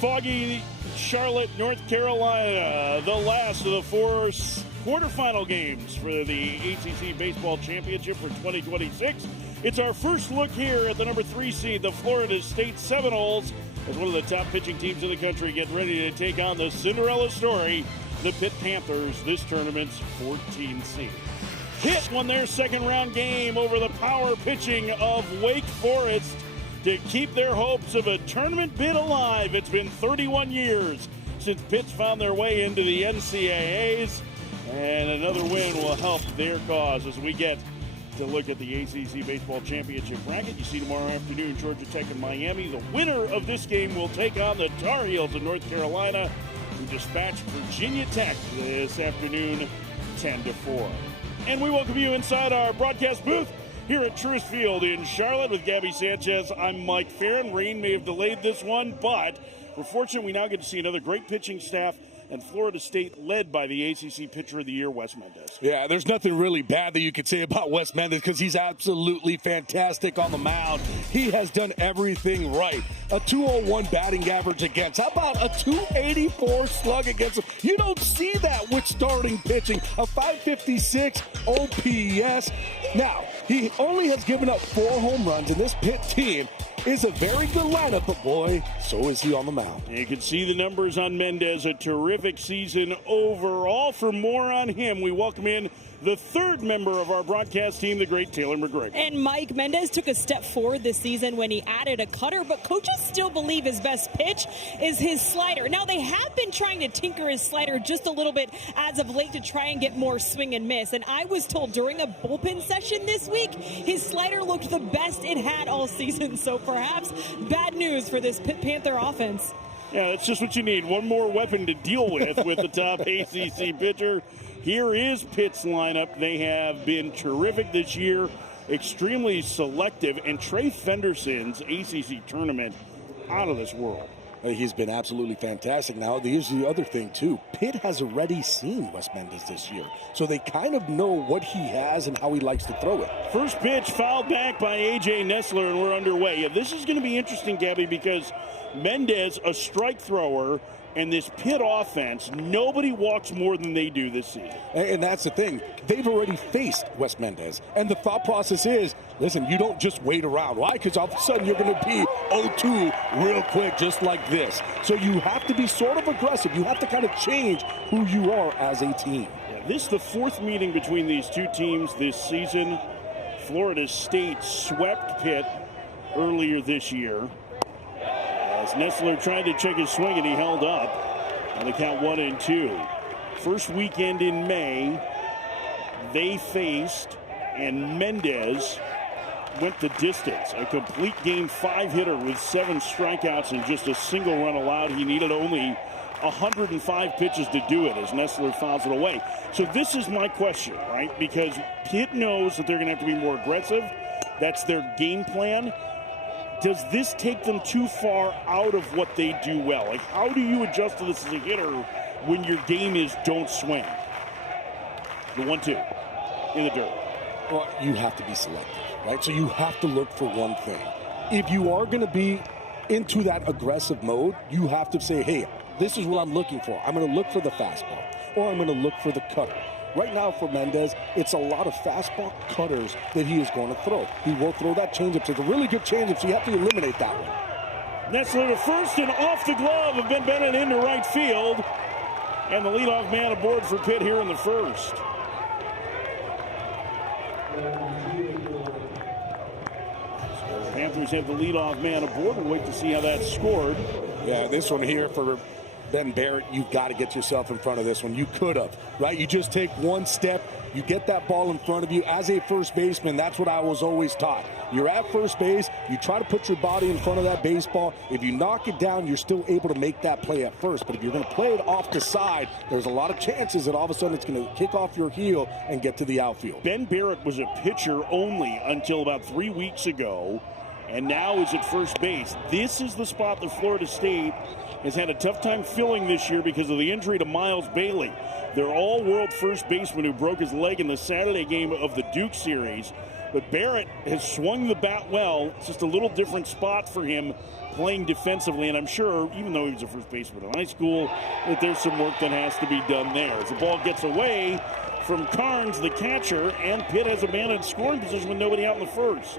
foggy Charlotte, North Carolina, the last of the four quarterfinal games for the ACC Baseball Championship for 2026. It's our first look here at the number 3 seed, the Florida State Seminoles, as one of the top pitching teams in the country get ready to take on the Cinderella story, the Pitt Panthers, this tournament's 14th seed. Pitt won their second round game over the power pitching of Wake Forest to keep their hopes of a tournament bid alive. It's been 31 years since Pitt's found their way into the NCAAs, and another win will help their cause as we get to look at the ACC Baseball Championship bracket. You see tomorrow afternoon, Georgia Tech and Miami. The winner of this game will take on the Tar Heels of North Carolina, who dispatched Virginia Tech this afternoon 10-4. And we welcome you inside our broadcast booth here at Truist Field in Charlotte with Gabby Sanchez. I'm Mike Farron. Rain may have delayed this one, but we're fortunate we now get to see another great pitching staff, and Florida State led by the ACC Pitcher of the Year, Wes Mendez. Yeah, there's nothing really bad that you could say about Wes Mendez because he's absolutely fantastic on the mound. He has done everything right. A 201 batting average against. How about a 284 slug against him? You don't see that with starting pitching. A 556 OPS. Now, he only has given up 4 home runs, and this Pitt team is a very good lineup, but boy, so is he on the mound. You can see the numbers on Mendez, a terrific season overall. For more on him, we welcome in the third member of our broadcast team, the great Taylor McGregor. And Mike, Mendez took a step forward this season when he added a cutter, but coaches still believe his best pitch is his slider. Now, they have been trying to tinker his slider just a little bit as of late to try and get more swing and miss. And I was told during a bullpen session this week, his slider looked the best it had all season. So perhaps bad news for this Pitt Panther offense. Yeah, that's just what you need. One more weapon to deal with the top ACC pitcher. Here is Pitt's lineup. They have been terrific this year, extremely selective, and Trey Fenderson's ACC tournament out of this world. He's been absolutely fantastic. Now, here's the other thing, too. Pitt has already seen Wes Mendez this year, so they kind of know what he has and how he likes to throw it. First pitch fouled back by A.J. Nessler, and we're underway. Yeah, this is going to be interesting, Gabby, because Mendez, a strike thrower, and this Pitt offense, nobody walks more than they do this season. And that's the thing. They've already faced Wes Mendez. And the thought process is, listen, you don't just wait around. Why? Because all of a sudden you're going to be 0-2 real quick, just like this. So you have to be sort of aggressive. You have to kind of change who you are as a team. Yeah, this is the 4th meeting between these two teams this season. Florida State swept Pitt earlier this year. As Nessler tried to check his swing, and he held up on the count 1-2. First weekend in May, they faced, and Mendez went the distance. A complete game 5 hitter with 7 strikeouts and just a single run allowed. He needed only 105 pitches to do it as Nessler fouls it away. So this is my question, right? Because Pitt knows that they're going to have to be more aggressive. That's their game plan. Does this take them too far out of what they do well? Like, how do you adjust to this as a hitter when your game is don't swing? The 1-2 in the dirt. Well, you have to be selective, right? So you have to look for one thing. If you are going to be into that aggressive mode, you have to say, hey, this is what I'm looking for. I'm going to look for the fastball, or I'm going to look for the cutter. Right now for Mendez, it's a lot of fastball cutters that he is going to throw. He will throw that changeup. It's a really good changeup, so you have to eliminate that one. Nessler to first and off the glove of Ben Bennett into right field. And the leadoff man aboard for Pitt here in the first. So the Panthers have the leadoff man aboard. We'll wait to see how that's scored. Yeah, this one here for Ben Barrett, you've got to get yourself in front of this one. You could have, right? You just take one step, you get that ball in front of you. As a first baseman, that's what I was always taught. You're at first base, you try to put your body in front of that baseball. If you knock it down, you're still able to make that play at first. But if you're going to play it off the side, there's a lot of chances that all of a sudden it's going to kick off your heel and get to the outfield. Ben Barrett was a pitcher only until about 3 weeks ago, and now is at first base. This is the spot that Florida State has had a tough time filling this year because of the injury to Miles Bailey. Their all-world first baseman who broke his leg in the Saturday game of the Duke series. But Barrett has swung the bat well. It's just a little different spot for him playing defensively, and I'm sure, even though he was a first baseman in high school, that there's some work that has to be done there. As the ball gets away from Carnes, the catcher, and Pitt has a man in scoring position with nobody out in the first.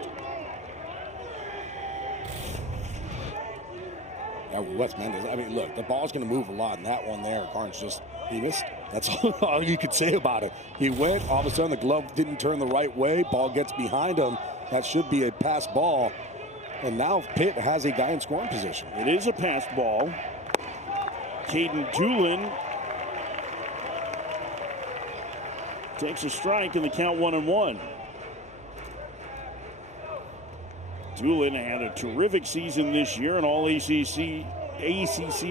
Yeah, Wes Mendez, I mean, look, the ball's going to move a lot, and that one there, Carnes he missed. That's all you could say about it. He went, all of a sudden the glove didn't turn the right way, ball gets behind him. That should be a pass ball. And now Pitt has a guy in scoring position. It is a pass ball. Caden Doolin takes a strike in the count 1-1. Doolin had a terrific season this year, an all-ACC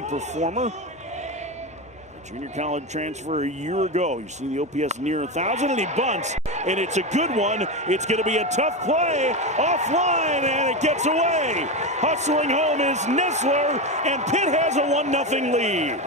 performer. A junior college transfer a year ago. You see the OPS near 1,000, and he bunts. And it's a good one. It's going to be a tough play. Offline, and it gets away. Hustling home is Nessler, and Pitt has a 1-0 lead.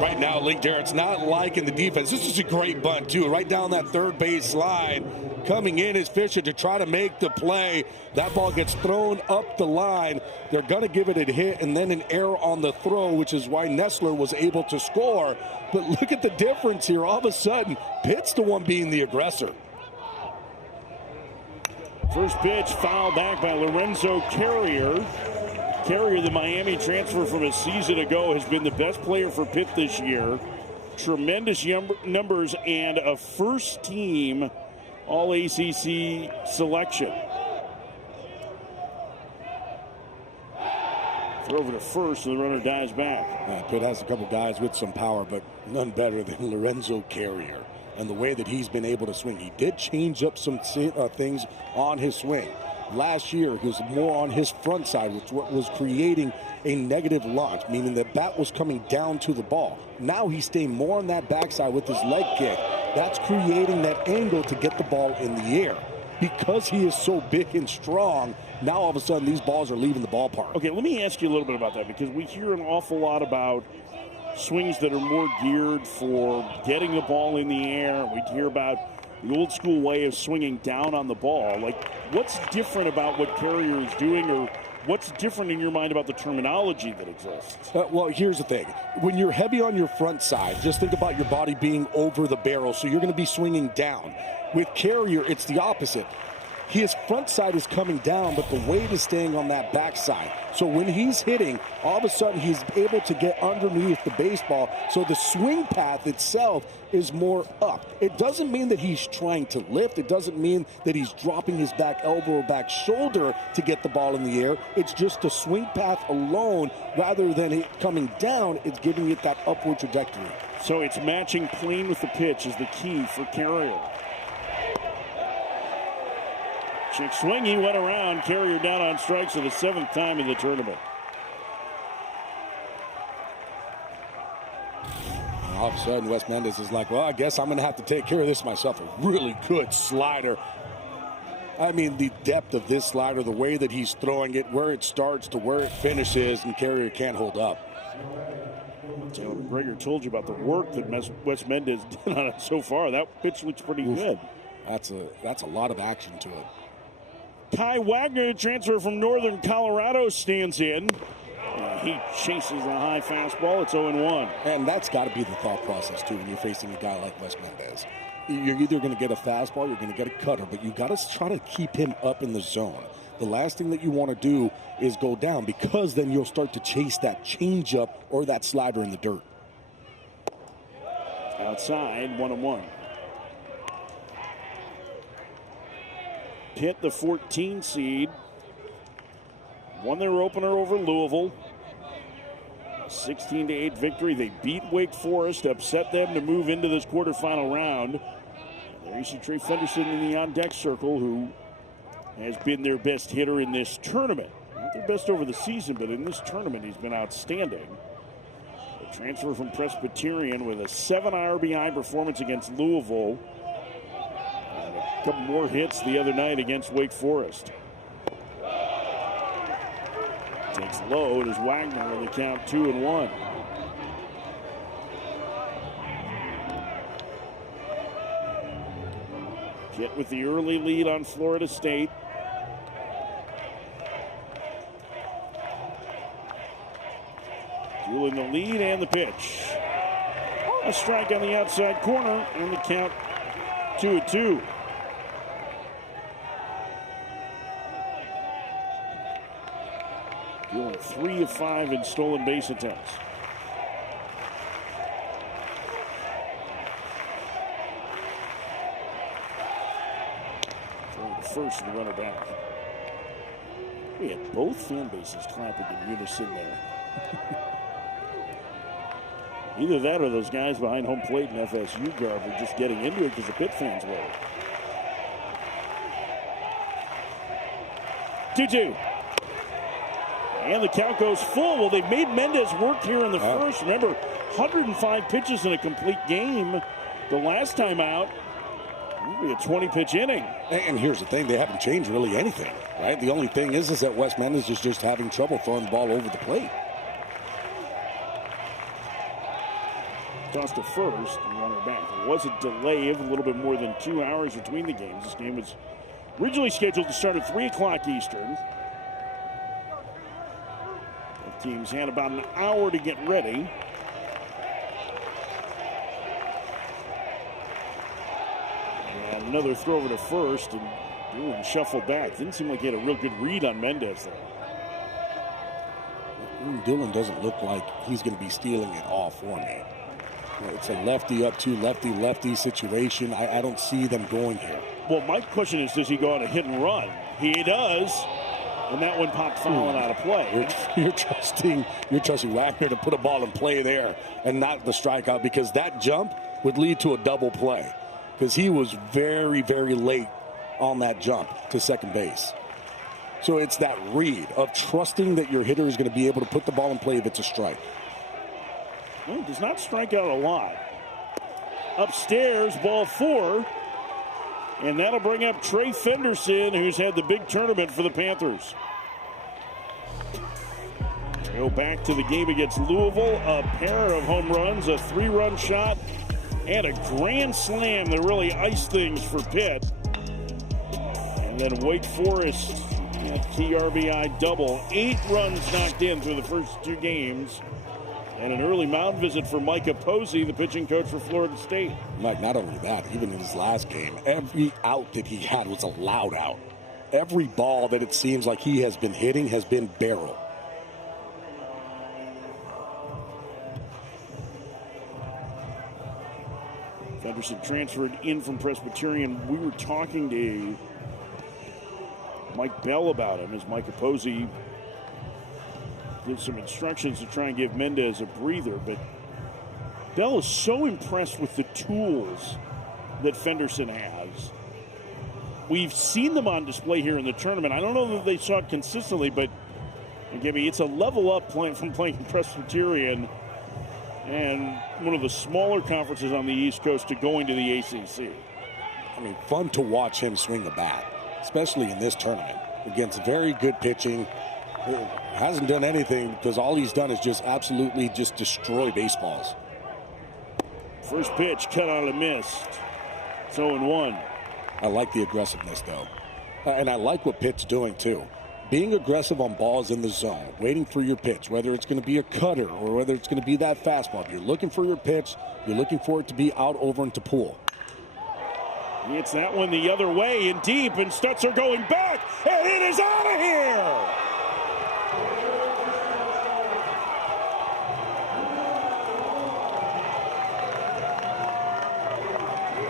Right now, Link Jarrett's not liking the defense. This is a great bunt, too. Right down that third base line. Coming in is Fisher to try to make the play. That ball gets thrown up the line. They're going to give it a hit and then an error on the throw, which is why Nessler was able to score. But look at the difference here. All of a sudden, Pitt's the one being the aggressor. First pitch fouled back by Lorenzo Carrier. Carrier, the Miami transfer from a season ago, has been the best player for Pitt this year. Tremendous numbers and a first-team All-ACC selection. Throw over to first, and the runner dies back. Pitt has a couple guys with some power, but none better than Lorenzo Carrier. And the way that he's been able to swing. He did change up some things on his swing. Last year, he was more on his front side, which was creating a negative launch, meaning that bat was coming down to the ball. Now he's staying more on that backside with his leg kick. That's creating that angle to get the ball in the air. Because he is so big and strong, now all of a sudden these balls are leaving the ballpark. Okay, let me ask you a little bit about that, because we hear an awful lot about swings that are more geared for getting the ball in the air. We hear about the old school way of swinging down on the ball. Like, what's different about what Carrier is doing, or what's different in your mind about the terminology that exists? Well, here's the thing. When you're heavy on your front side, just think about your body being over the barrel, so you're going to be swinging down. With Carrier, it's the opposite. His front side is coming down, but the weight is staying on that backside. So when he's hitting, all of a sudden he's able to get underneath the baseball. So the swing path itself is more up. It doesn't mean that he's trying to lift. It doesn't mean that he's dropping his back elbow or back shoulder to get the ball in the air. It's just the swing path alone, rather than it coming down, it's giving it that upward trajectory. So it's matching plane with the pitch is the key for Carrier. Check swing, he went around. Carrier down on strikes for the 7th time in the tournament. And all of a sudden, Wes Mendez is like, well, I guess I'm going to have to take care of this myself. A really good slider. I mean, the depth of this slider, the way that he's throwing it, where it starts to where it finishes, and Carrier can't hold up. Taylor McGregor told you about the work that Wes Mendez did on it so far. That pitch looks pretty good. That's a lot of action to it. Kai Wagner, transfer from Northern Colorado, stands in. He chases a high fastball. It's 0-1. And that's got to be the thought process, too, when you're facing a guy like Wes Mendez. You're either going to get a fastball, you're going to get a cutter, but you got to try to keep him up in the zone. The last thing that you want to do is go down, because then you'll start to chase that changeup or that slider in the dirt. Outside, 1-1. Pitt, the 14 seed, won their opener over Louisville. 16-8 victory. They beat Wake Forest, upset them to move into this quarterfinal round. There you see Trey Fenderson in the on-deck circle, who has been their best hitter in this tournament. Not their best over the season, but in this tournament he's been outstanding. A transfer from Presbyterian with a 7 RBI performance against Louisville. Couple more hits the other night against Wake Forest. Takes low. It is Wagner in the count 2-1. Jet with the early lead on Florida State. Dueling the lead and the pitch. A strike on the outside corner and the count 2-2. Dealing 3 of 5 in stolen base attempts. First and the runner back. We had both fan bases clapping in unison there. Either that or those guys behind home plate in FSU garb were just getting into it because the Pitt fans were. 2-2. And the count goes full. Well, they've made Mendez work here in the first. Remember, 105 pitches in a complete game the last time out. It'll be a 20-pitch inning. And here's the thing, they haven't changed really anything, right? The only thing is that Wes Mendez is just having trouble throwing the ball over the plate. Toss to first and runner back. There was a delay of a little bit more than 2 hours between the games. This game was originally scheduled to start at 3 o'clock Eastern. Both teams had about an hour to get ready. And another throw over to first, and Doolan shuffled back. Didn't seem like he had a real good read on Mendez there. Doolan doesn't look like he's going to be stealing it all for me. It's a lefty up to lefty situation. I don't see them going here. Well, my question is, does he go on a hit and run? He does, and that one popped fouling out of play. You're trusting Wagner to put a ball in play there and not the strikeout, because that jump would lead to a double play, because he was very, very late on that jump to second base. So it's that read of trusting that your hitter is going to be able to put the ball in play if it's a strike. Well, does not strike out a lot. Upstairs, ball 4. And that'll bring up Trey Fenderson, who's had the big tournament for the Panthers. Go back to the game against Louisville. A pair of home runs, a 3-run shot, and a grand slam that really iced things for Pitt. And then Wake Forest, key RBI double. 8 runs knocked in through the first 2 games. And an early mound visit for Micah Posey, the pitching coach for Florida State. Mike, not only that, even in his last game, every out that he had was a loud out. Every ball that it seems like he has been hitting has been barrel. Fenderson transferred in from Presbyterian. We were talking to Mike Bell about him as Micah Posey gives some instructions to try and give Mendez a breather, but Bell is so impressed with the tools that Fenderson has. We've seen them on display here in the tournament. I don't know that they saw it consistently, but again, it's a level up from playing Presbyterian and one of the smaller conferences on the East Coast to going to the ACC. I mean, fun to watch him swing the bat, especially in this tournament against very good pitching. Hasn't done anything because all he's done is just absolutely just destroy baseballs. First pitch cut on a miss. 0-1. I like the aggressiveness though, and I like what Pitt's doing too. Being aggressive on balls in the zone, waiting for your pitch, whether it's going to be a cutter or whether it's going to be that fastball. If you're looking for your pitch, you're looking for it to be out over into pool. He hits that one the other way and deep, and Stutzer going back, and it is out of here.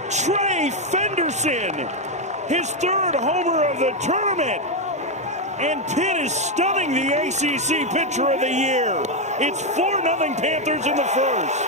Trey Fenderson, his 3rd homer of the tournament. And Pitt is stunning the ACC Pitcher of the Year. It's 4-0 Panthers in the first.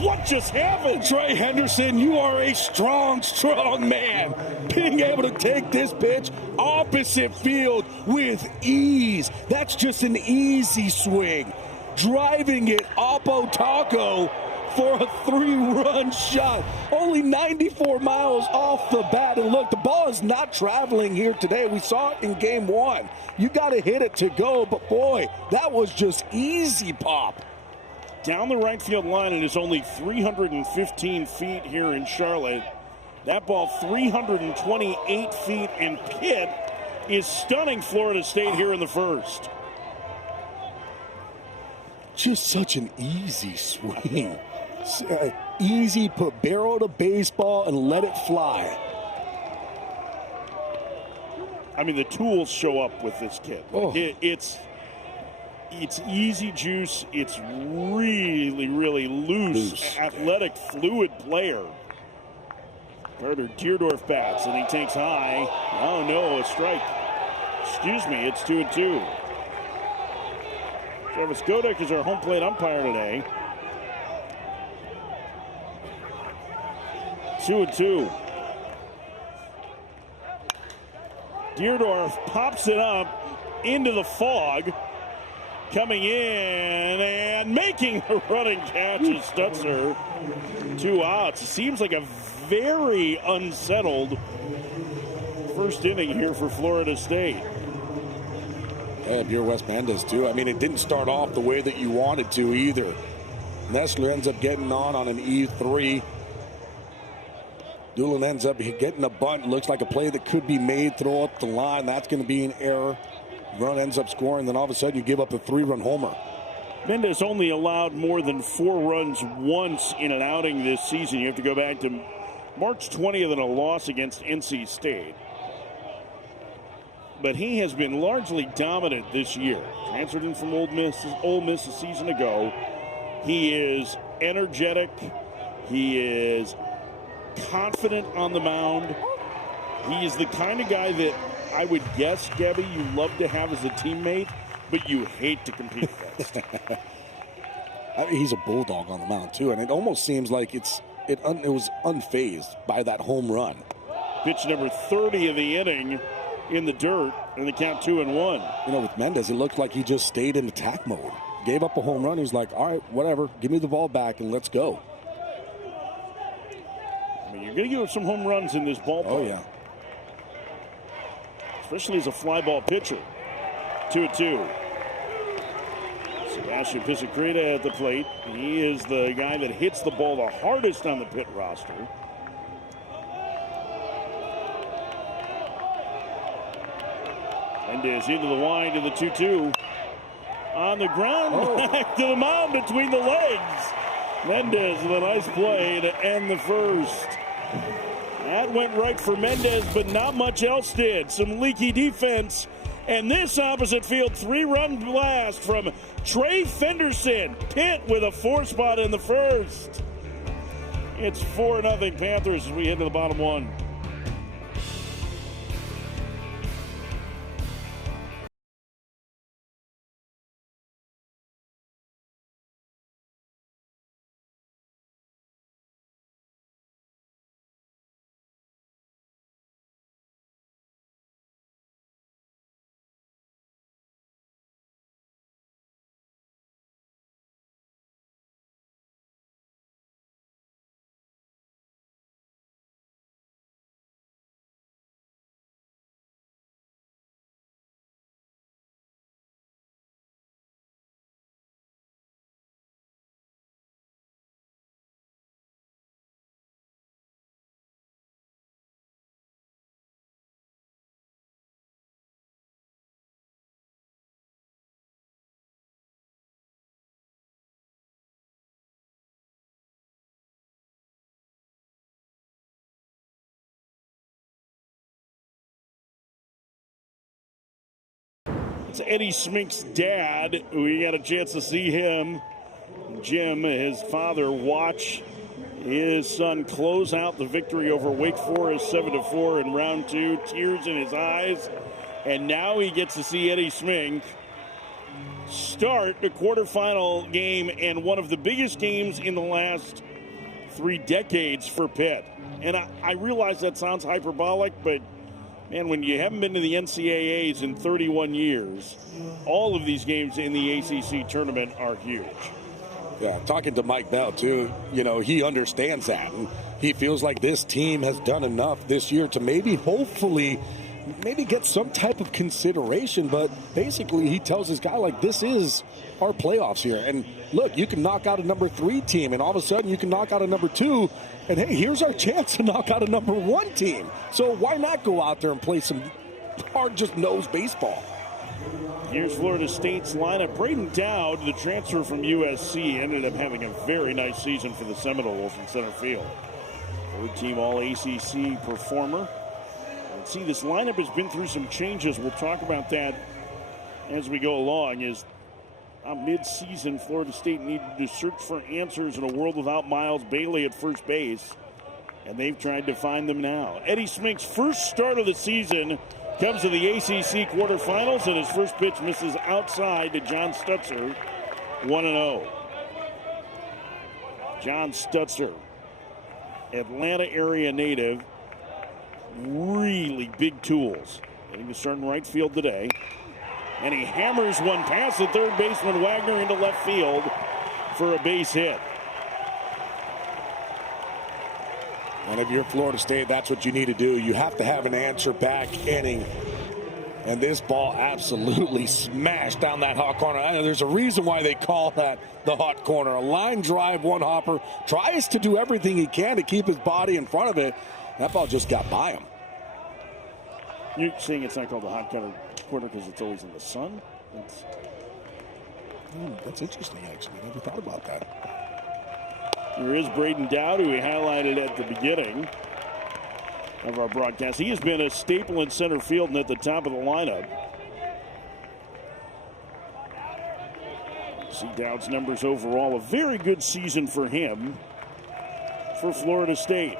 What just happened? Trey Henderson, you are a strong, strong man. Being able to take this pitch opposite field with ease. That's just an easy swing. Driving it oppo taco for a 3-run shot. Only 94 miles off the bat. And look, the ball is not traveling here today. We saw it in game 1. You got to hit it to go, but boy, that was just easy pop. Down the right field line, and it's only 315 feet here in Charlotte. That ball 328 feet, and Pitt is stunning Florida State here in the first. Just such an easy swing. Easy, put barrel to baseball and let it fly. I mean, the tools show up with this kid. Oh. It's easy juice. It's really, really loose. Athletic, fluid player. Carter Deerdorf bats, and he takes high. Oh, no, a strike. Excuse me, it's 2-2. Travis Godek is our home plate umpire today. 2-2. Deerdorf pops it up into the fog. Coming in and making a running catch is Stutzer. 2 outs. It seems like a very unsettled first inning here for Florida State. Yeah, you're Wes Mendez too. I mean, it didn't start off the way that you wanted to either. Nestler ends up getting on an E3. Doolin ends up getting a bunt. Looks like a play that could be made. Throw up the line. That's going to be an error. Run ends up scoring. Then all of a sudden you give up a 3-run homer. Mendez only allowed more than 4 runs once in an outing this season. You have to go back to March 20th in a loss against NC State. But he has been largely dominant this year. Transferred in from Ole Miss a season ago. He is energetic. He is confident on the mound. He is the kind of guy that I would guess, Gabby, you love to have as a teammate, but you hate to compete against. He's a bulldog on the mound too, and it almost seems like it was unfazed by that home run. Pitch number 30 of the inning in the dirt, and the count 2-1. You know, with Mendez, it looked like he just stayed in attack mode. Gave up a home run. He was like, all right, whatever, give me the ball back and let's go. I mean, you're going to give up some home runs in this ballpark. Oh, yeah. Especially as a fly ball pitcher. 2-2. Sebastian Pisacreta at the plate. He is the guy that hits the ball the hardest on the Pitt roster. Mendez into the wind of the 2-2. On the ground, back to the mound between the legs. Mendez with a nice play to end the first. That went right for Mendez, but not much else did. Some leaky defense. And this opposite field 3-run blast from Trey Fenderson. Pitt with a 4 spot in the first. It's 4-0 Panthers as we head to the bottom 1. It's Eddie Smink's dad. We got a chance to see him, Jim, his father, watch his son close out the victory over Wake Forest 7-4 in round 2. Tears in his eyes. And now he gets to see Eddie Smink start the quarterfinal game and one of the biggest games in the last 3 decades for Pitt. And I realize that sounds hyperbolic, but man, when you haven't been to the NCAAs in 31 years, all of these games in the ACC tournament are huge. Yeah, talking to Mike Bell, too, he understands that. And he feels like this team has done enough this year to hopefully get some type of consideration. But basically, he tells his guy, like, this is our playoffs here. And look, you can knock out a number 3 team, and all of a sudden you can knock out a number 2. And, hey, here's our chance to knock out a number 1 team. So why not go out there and play some hard, just nose baseball? Here's Florida State's lineup. Braden Dowd, the transfer from USC, ended up having a very nice season for the Seminoles in center field. Third-team All-ACC performer. And see, this lineup has been through some changes. We'll talk about that as we go along. As mid-season, Florida State needed to search for answers in a world without Miles Bailey at first base, and they've tried to find them now. Eddie Smink's first start of the season comes to the ACC quarterfinals, and his first pitch misses outside to John Stutzer, 1-0. John Stutzer, Atlanta area native, really big tools. Getting to start in right field today. And he hammers one past the third baseman Wagner into left field for a base hit. And if you're Florida State, that's what you need to do. You have to have an answer back inning. And this ball absolutely smashed down that hot corner. I know there's a reason why they call that the hot corner. A line drive, one hopper. Tries to do everything he can to keep his body in front of it. That ball just got by him. You're saying it's not called the hot corner because it's always in the sun? That's interesting, actually. I never thought about that. There is Braden Dowd, who we highlighted at the beginning of our broadcast. He has been a staple in center field and at the top of the lineup. See Dowd's numbers overall. A very good season for him for Florida State.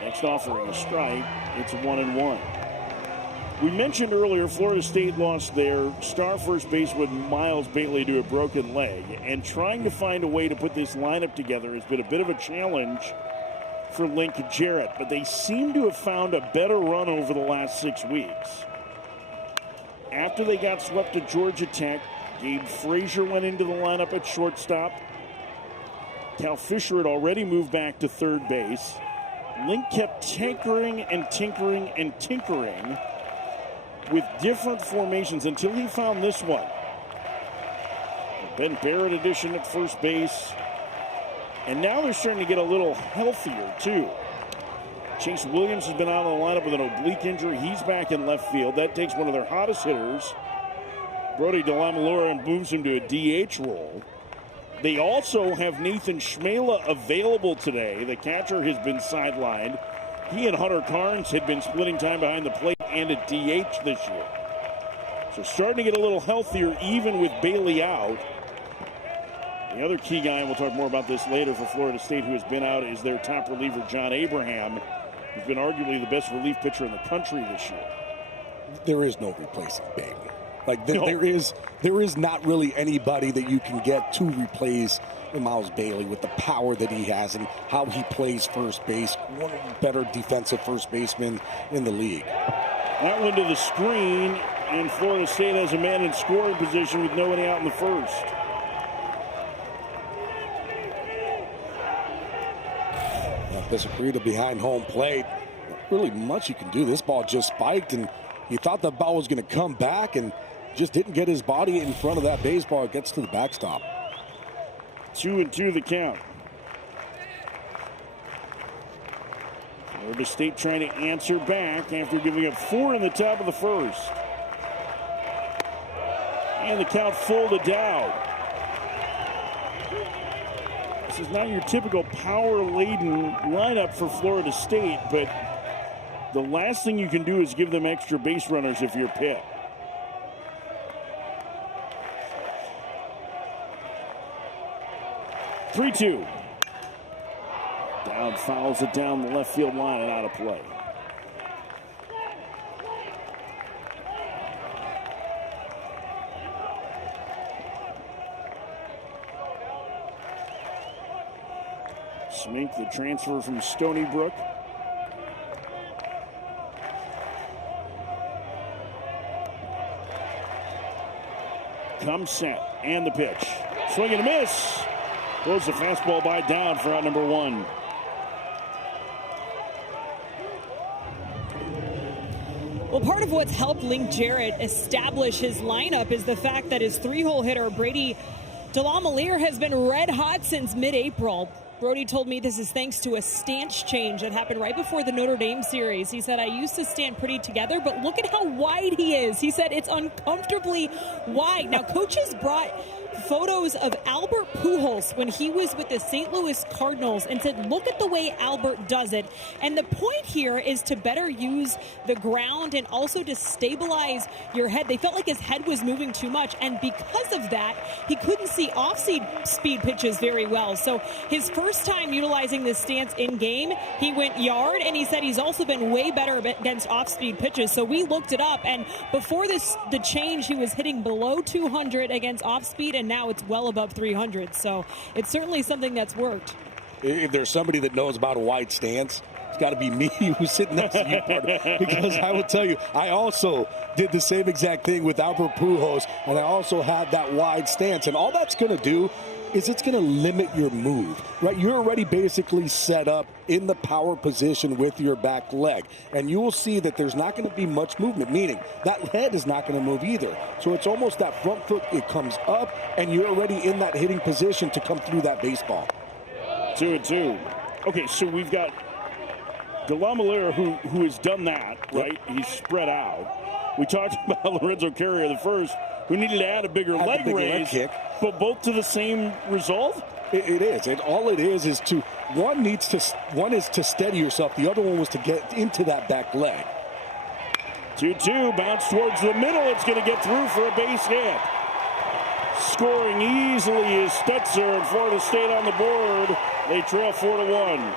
Next offering a strike. It's 1-1. We mentioned earlier Florida State lost their star first baseman Miles Bailey to a broken leg, and trying to find a way to put this lineup together has been a bit of a challenge for Lincoln Jarrett, but they seem to have found a better run over the last 6 weeks. After they got swept at Georgia Tech, Gabe Frazier went into the lineup at shortstop. Cal Fisher had already moved back to third base. Link kept tinkering and tinkering and tinkering with different formations until he found this one. The Ben Barrett edition at first base. And now they're starting to get a little healthier, too. Chase Williams has been out of the lineup with an oblique injury. He's back in left field. That takes one of their hottest hitters, Brody DeLamalura, and moves him to a DH role. They also have Nathan Schmela available today. The catcher has been sidelined. He and Hunter Carnes had been splitting time behind the plate and at DH this year. So starting to get a little healthier even with Bailey out. The other key guy, and we'll talk more about this later for Florida State, who has been out, is their top reliever, John Abraham, who's been arguably the best relief pitcher in the country this year. There is no replacing Bailey. There is not really anybody that you can get to replace Miles Bailey with the power that he has and how he plays first base. One of the better defensive first basemen in the league. That one to the screen, and Florida State has a man in scoring position with nobody out in the first. Pesacreta behind home plate. Not really much you can do. This ball just spiked, and you thought the ball was going to come back and just didn't get his body in front of that baseball. It gets to the backstop. 2-2 the count. Florida State trying to answer back after giving up 4 in the top of the first. And the count full to Dowd. This is not your typical power-laden lineup for Florida State, but the last thing you can do is give them extra base runners if you're Pitt. Three-two. Dowd fouls it down the left field line and out of play. Smink, the transfer from Stony Brook. Comes set. And the pitch. Swing and a miss. Goes the fastball by down for out number 1. Well, part of what's helped Link Jarrett establish his lineup is the fact that his 3-hole hitter, Brady DeLamielleure, has been red hot since mid-April. Brody told me this is thanks to a stance change that happened right before the Notre Dame series. He said, I used to stand pretty together, but look at how wide he is. He said it's uncomfortably wide. Now, coaches brought photos of Albert Pujols when he was with the St. Louis Cardinals and said, look at the way Albert does it. And the point here is to better use the ground and also to stabilize your head. They felt like his head was moving too much, and because of that, he couldn't see off-speed pitches very well. So his first time utilizing this stance in game, he went yard, and he said he's also been way better against off-speed pitches. So we looked it up, and before the change, he was hitting below 200 against off-speed, and now it's well above 300. So it's certainly something that's worked. If there's somebody that knows about a wide stance, it's got to be me who's sitting next to you, partner. Because I will tell you, I also did the same exact thing with Albert Pujols, and I also had that wide stance. And all that's going to do is it's going to limit your move, right? You're already basically set up in the power position with your back leg. And you will see that there's not going to be much movement, meaning that head is not going to move either. So it's almost that front foot, it comes up, and you're already in that hitting position to come through that baseball. 2-2. Okay, so we've got DeLamielleure who has done that, right? Yep. He's spread out. We talked about Lorenzo Carrier the first, who needed to add a bigger leg raise, kick. But both to the same result? It is. And all it is to one is to steady yourself. The other one was to get into that back leg. 2-2, bounce towards the middle. It's going to get through for a base hit. Scoring easily is Stetzer, and Florida State on the board. They trail 4-1.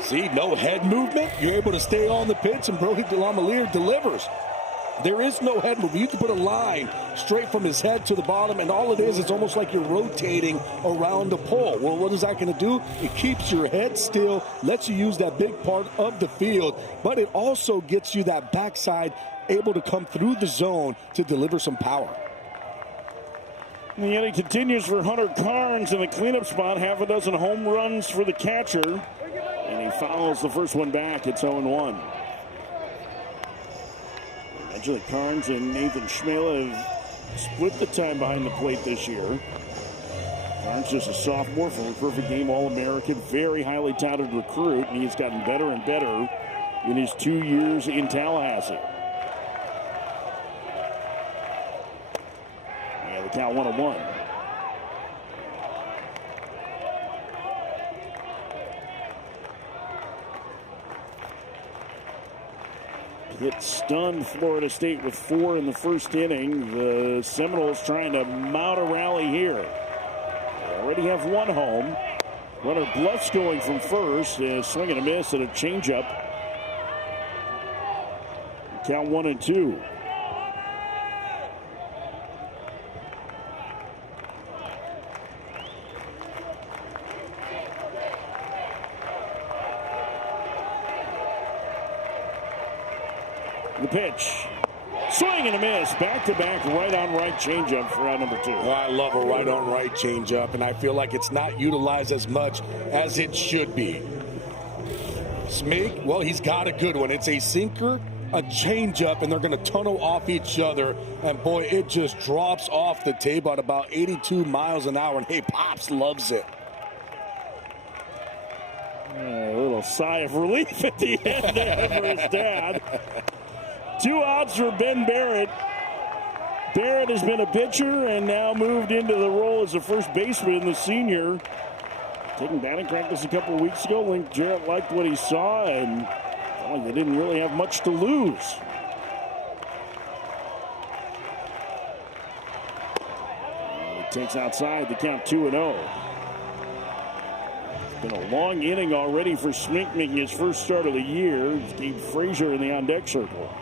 See, no head movement. You're able to stay on the pitch, and Brody DeLamielleure delivers. There is no head movement. You can put a line straight from his head to the bottom, and all it is, it's almost like you're rotating around the pole. Well, what is that going to do? It keeps your head still, lets you use that big part of the field, but it also gets you that backside able to come through the zone to deliver some power. And the inning continues for Hunter Carnes in the cleanup spot. Half a dozen home runs for the catcher. And he fouls the first one back. It's 0-1. Angela Carnes and Nathan Schmela have split the time behind the plate this year. Carnes is a sophomore from a perfect game All-American, very highly touted recruit, and he's gotten better and better in his 2 years in Tallahassee. And the count 1-1. It stunned Florida State with 4 in the first inning. The Seminoles trying to mount a rally here. They already have one home. Runner Bluffs going from first. Swing and a miss and a changeup. Count 1-2. The pitch. Swing and a miss. Back-to-back right-on-right changeup for out number 2. Oh, I love a right-on-right changeup, and I feel like it's not utilized as much as it should be. Smig, well, he's got a good one. It's a sinker, a changeup, and they're going to tunnel off each other. And, boy, it just drops off the table at about 82 miles an hour. And, hey, Pops loves it. A little sigh of relief at the end there for his dad. 2 outs for Ben Barrett. Barrett has been a pitcher and now moved into the role as a first baseman, the senior. Taking batting practice a couple of weeks ago. Link Jarrett liked what he saw, and they didn't really have much to lose. It takes outside the count 2-0. Been a long inning already for Smink, making his first start of the year. Steve Frazier in the on-deck circle.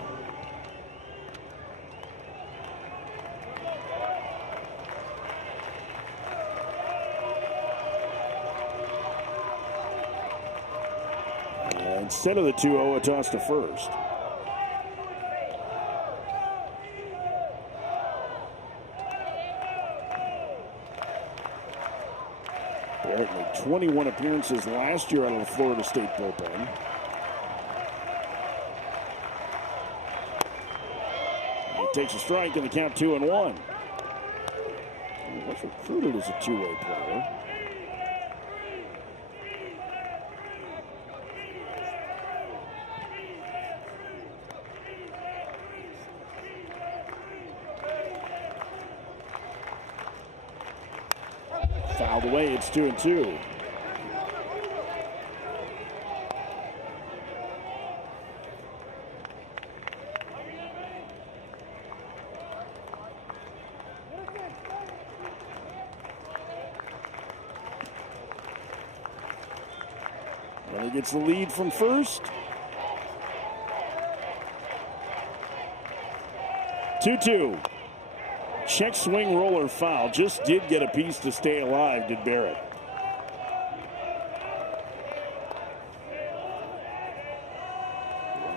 Instead of the 2-0, a toss to first. Barrett made 21 appearances last year out of the Florida State bullpen. He takes a strike in the count 2-1. He was recruited as a two-way player. Fouled away, it's 2-2. He gets the lead from first. 2-2. Check swing roller foul. Just did get a piece to stay alive, did Barrett.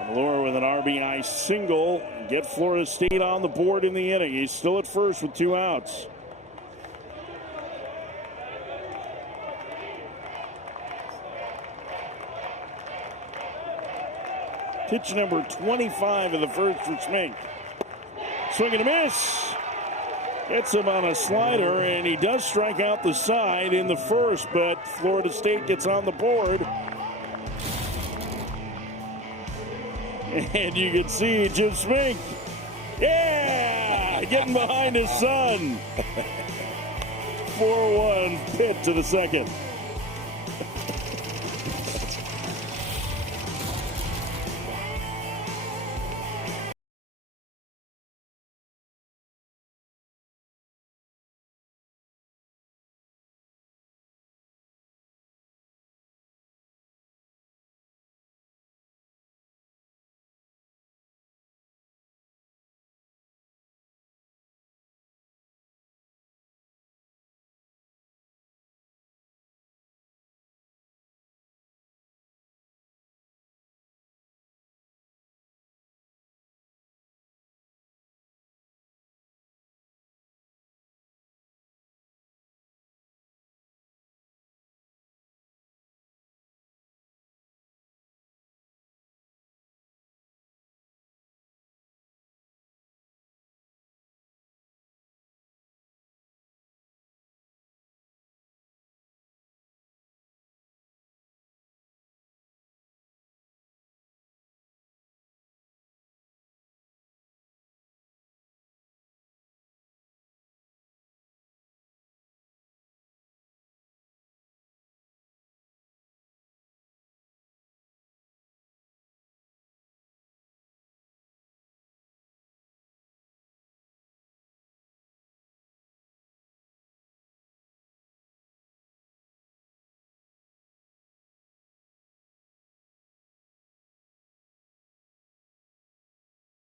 Malora with an RBI single. Get Florida State on the board in the inning. He's still at first with 2 outs. Pitch number 25 of the first for Schmink. Swing and a miss. Gets him on a slider, and he does strike out the side in the first, but Florida State gets on the board. And you can see Jim Schmink, getting behind his son. 4-1 Pitt to the second.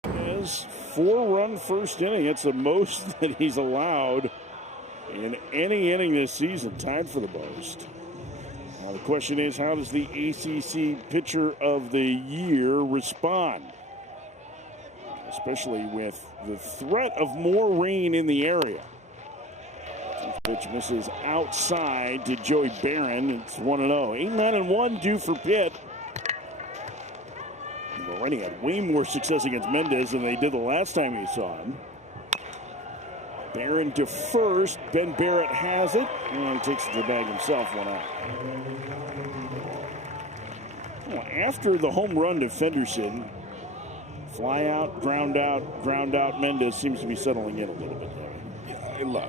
His 4-run first inning. It's the most that he's allowed in any inning this season, tied for the most. Now the question is, how does the ACC Pitcher of the Year respond? Especially with the threat of more rain in the area. Pitch misses outside to Joey Barron. It's 1-0. 8-9-1 due for Pitt. They've already had way more success against Mendez than they did the last time we saw him. Barron to first. Ben Barrett has it and takes it to the bag himself. 1 out. Well, after the home run to Fenderson, fly out, ground out. Mendez seems to be settling in a little bit there. Hey, look,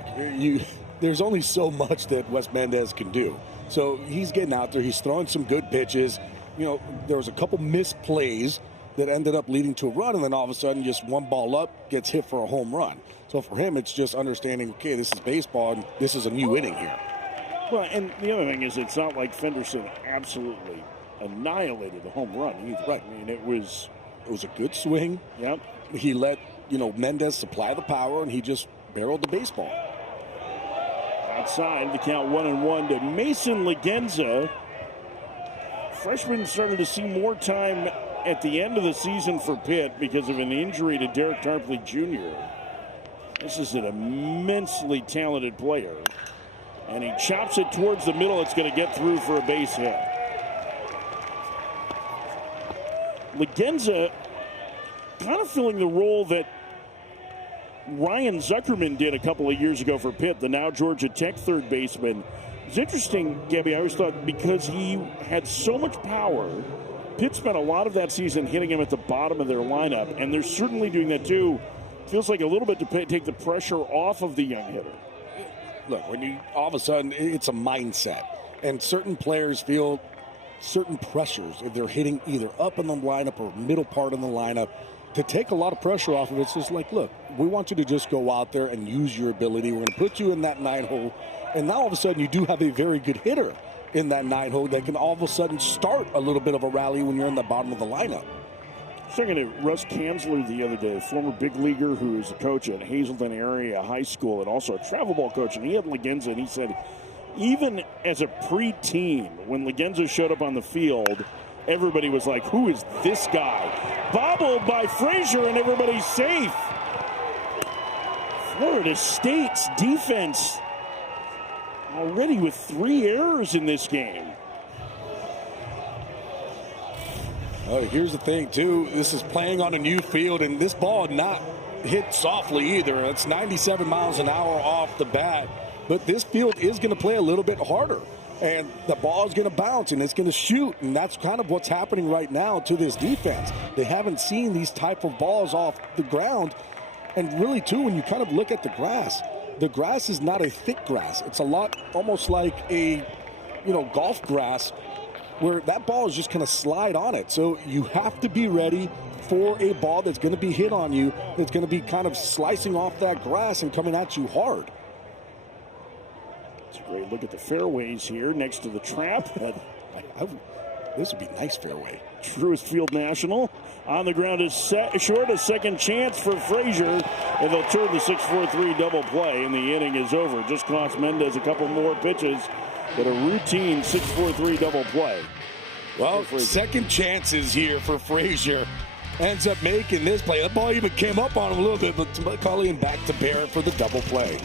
there's only so much that Wes Mendez can do. So he's getting out there. He's throwing some good pitches. You know, there was a couple missed plays that ended up leading to a run, and then all of a sudden just one ball up gets hit for a home run. So for him, it's just understanding, okay, this is baseball, and this is a new inning here. Well, and the other thing is, it's not like Fenderson absolutely annihilated the home run either. Right. I mean, it was a good swing. Yep. He let, Mendez supply the power, and he just barreled the baseball. Outside, the count 1-1 to Mason Legenza. Freshman started to see more time at the end of the season for Pitt because of an injury to Derek Tarpley Jr. This is an immensely talented player. And he chops it towards the middle. It's going to get through for a base hit. Lagenza kind of filling the role that Ryan Zuckerman did a couple of years ago for Pitt, the now Georgia Tech third baseman. It's interesting, Gabby, I always thought because he had so much power, Pitt spent a lot of that season hitting him at the bottom of their lineup, and they're certainly doing that too. Feels like a little bit to take the pressure off of the young hitter. Look, when you all of a sudden, it's a mindset, and certain players feel certain pressures if they're hitting either up in the lineup or middle part of the lineup. To take a lot of pressure off of it, it's just like, look, we want you to just go out there and use your ability. We're going to put you in that 9-hole, and now all of a sudden you do have a very good hitter in that 9-hole that can all of a sudden start a little bit of a rally when you're in the bottom of the lineup. Talking to Russ Kanzler the other day, former big leaguer who is a coach at Hazleton Area High School and also a travel ball coach, and he had Lagenza, and he said even as a preteen, when Lagenza showed up on the field, everybody was like, who is this guy? Bobbled by Frazier, and everybody's safe. Florida State's defense already with 3 errors in this game. Here's the thing, too. This is playing on a new field, and this ball not hit softly either. It's 97 miles an hour off the bat, but this field is going to play a little bit harder. And the ball is going to bounce, and it's going to shoot. And that's kind of what's happening right now to this defense. They haven't seen these type of balls off the ground. And really, too, when you kind of look at the grass is not a thick grass. It's a lot almost like a, golf grass where that ball is just going to slide on it. So you have to be ready for a ball that's going to be hit on you, that's going to be kind of slicing off that grass and coming at you hard. It's a great look at the fairways here next to the trap. This would be a nice fairway. Truist Field National. On the ground is short. A second chance for Frazier. And they'll turn the 6-4-3 double play. And the inning is over. Just cost Mendez a couple more pitches. But a routine 6-4-3 double play. Well, second chances here for Frazier. Ends up making this play. That ball even came up on him a little bit, but calling back to Barrett for the double play.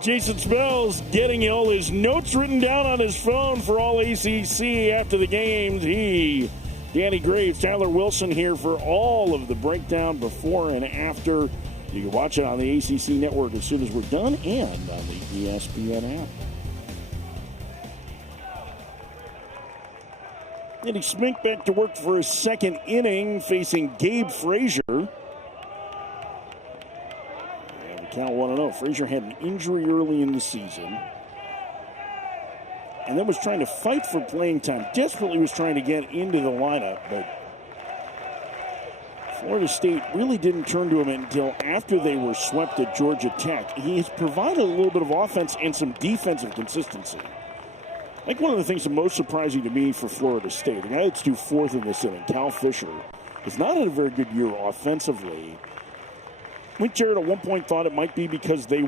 Jason Spells getting all his notes written down on his phone for all ACC after the games. Danny Graves, Tyler Wilson here for all of the breakdown before and after. You can watch it on the ACC network as soon as we're done and on the ESPN app. Eddie Smink back to work for his second inning facing Gabe Frazier. Count 1-0. Frazier had an injury early in the season and then was trying to fight for playing time. Desperately was trying to get into the lineup, but Florida State really didn't turn to him until after they were swept at Georgia Tech. He has provided a little bit of offense and some defensive consistency. I think one of the things the most surprising to me for Florida State, the guy that's due fourth in this inning, Cal Fisher, has not had a very good year offensively. I think Jared at one point thought it might be because they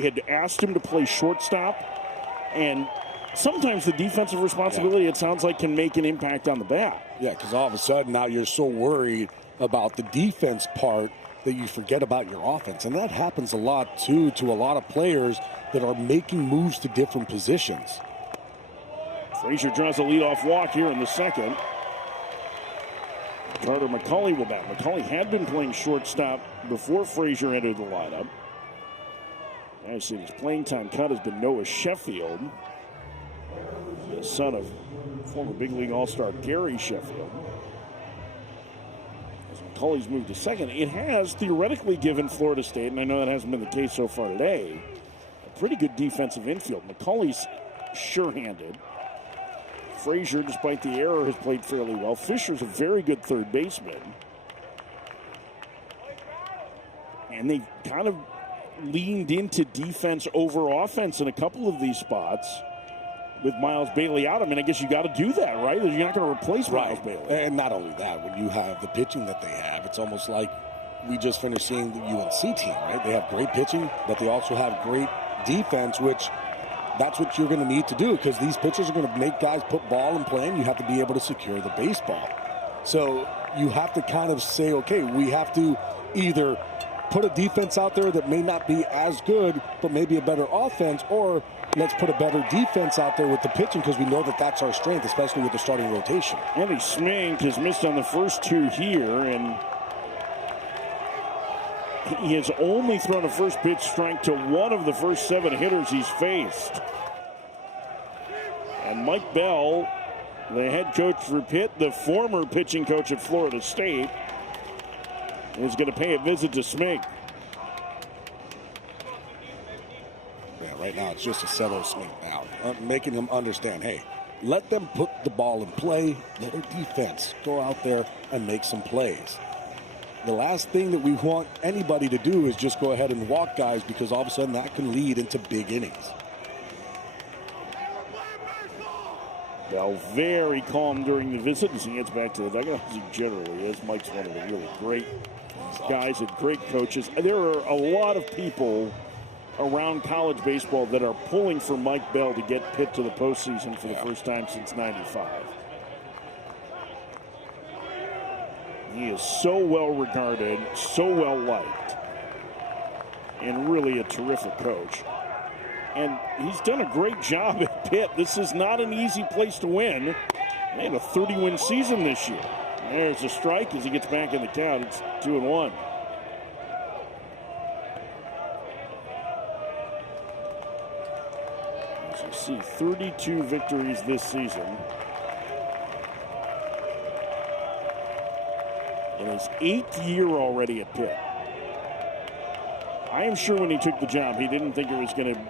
had asked him to play shortstop, and sometimes the defensive responsibility, it sounds like, can make an impact on the bat. Yeah, because all of a sudden now you're so worried about the defense part that you forget about your offense. And that happens a lot, too, to a lot of players that are making moves to different positions. Frazier draws a leadoff walk here in the second. Carter McCulley will bat. McCulley had been playing shortstop before Frazier entered the lineup. As his playing time cut has been Noah Sheffield, the son of former big league all-star Gary Sheffield. As McCulley's moved to second, it has theoretically given Florida State, and I know that hasn't been the case so far today, a pretty good defensive infield. McCulley's sure-handed. Frazier, despite the error, has played fairly well. Fisher's a very good third baseman. And they kind of leaned into defense over offense in a couple of these spots with Miles Bailey out. I mean, I guess you got to do that, right? You're not going to replace Miles Bailey. And not only that, when you have the pitching that they have, it's almost like we just finished seeing the UNC team, right? They have great pitching, but they also have great defense, which that's what you're going to need to do, because these pitchers are going to make guys put ball in play, and you have to be able to secure the baseball. So you have to kind of say, okay, we have to either put a defense out there that may not be as good, but maybe a better offense, or let's put a better defense out there with the pitching, because we know that that's our strength, especially with the starting rotation. Andy Smink has missed on the first two here, and he has only thrown a first pitch strike to one of the first 7 hitters he's faced. And Mike Bell, the head coach for Pitt, the former pitching coach at Florida State, is going to pay a visit to Smink. Yeah, right now it's just a settle Smink now, making them understand, hey, let them put the ball in play, let their defense go out there and make some plays. The last thing that we want anybody to do is just go ahead and walk guys, because all of a sudden that can lead into big innings. Bell very calm during the visit as he gets back to the dugout, as he generally is. Mike's one of the really great guys and great coaches. There are a lot of people around college baseball that are pulling for Mike Bell to get Pitt to the postseason for the first time since '95. He is so well regarded, so well liked, and really a terrific coach. And he's done a great job at Pitt. This is not an easy place to win. They had a 30-win season this year. There's a strike as he gets back in the count. It's 2-1. As you see, 32 victories this season. In his 8th year already at Pitt. I am sure when he took the job, he didn't think it was going to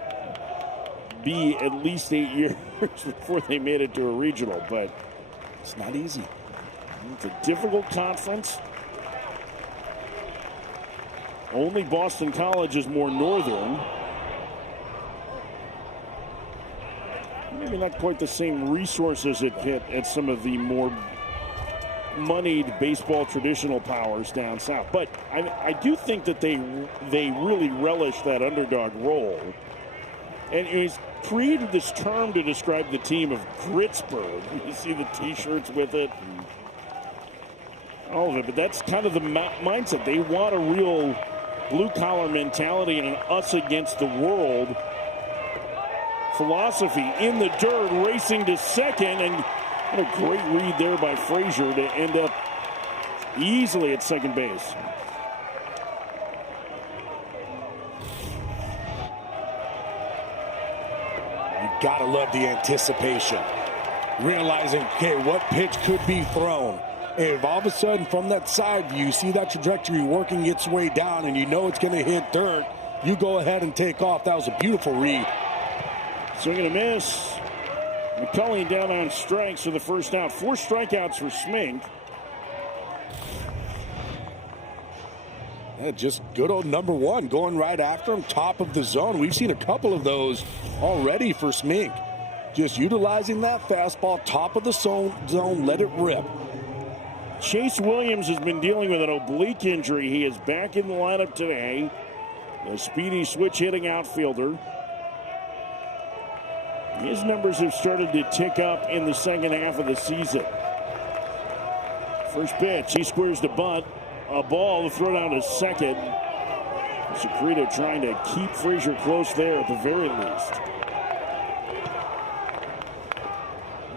be at least 8 years before they made it to a regional, but it's not easy. It's a difficult conference. Only Boston College is more northern. Maybe not quite the same resources at Pitt as some of the more moneyed baseball traditional powers down south. But I do think that they really relish that underdog role. And he's created this term to describe the team of Gritsburg. You see the T-shirts with it and all of it. But that's kind of the mindset. They want a real blue-collar mentality and an us-against-the-world philosophy. In the dirt, racing to second, and what a great read there by Frazier to end up easily at second base. You gotta love the anticipation. Realizing, okay, what pitch could be thrown. And if all of a sudden from that side view, you see that trajectory working its way down and you know it's gonna hit dirt, you go ahead and take off. That was a beautiful read. Swing and a miss. McCulley down on strikes for the first out. 4 strikeouts for Smink. Yeah, just good old number one, going right after him, top of the zone. We've seen a couple of those already for Smink. Just utilizing that fastball, top of the zone, let it rip. Chase Williams has been dealing with an oblique injury. He is back in the lineup today. A speedy switch hitting outfielder. His numbers have started to tick up in the second half of the season. First pitch, he squares the bunt. A ball to throw down to second. Secreto trying to keep Frazier close there at the very least.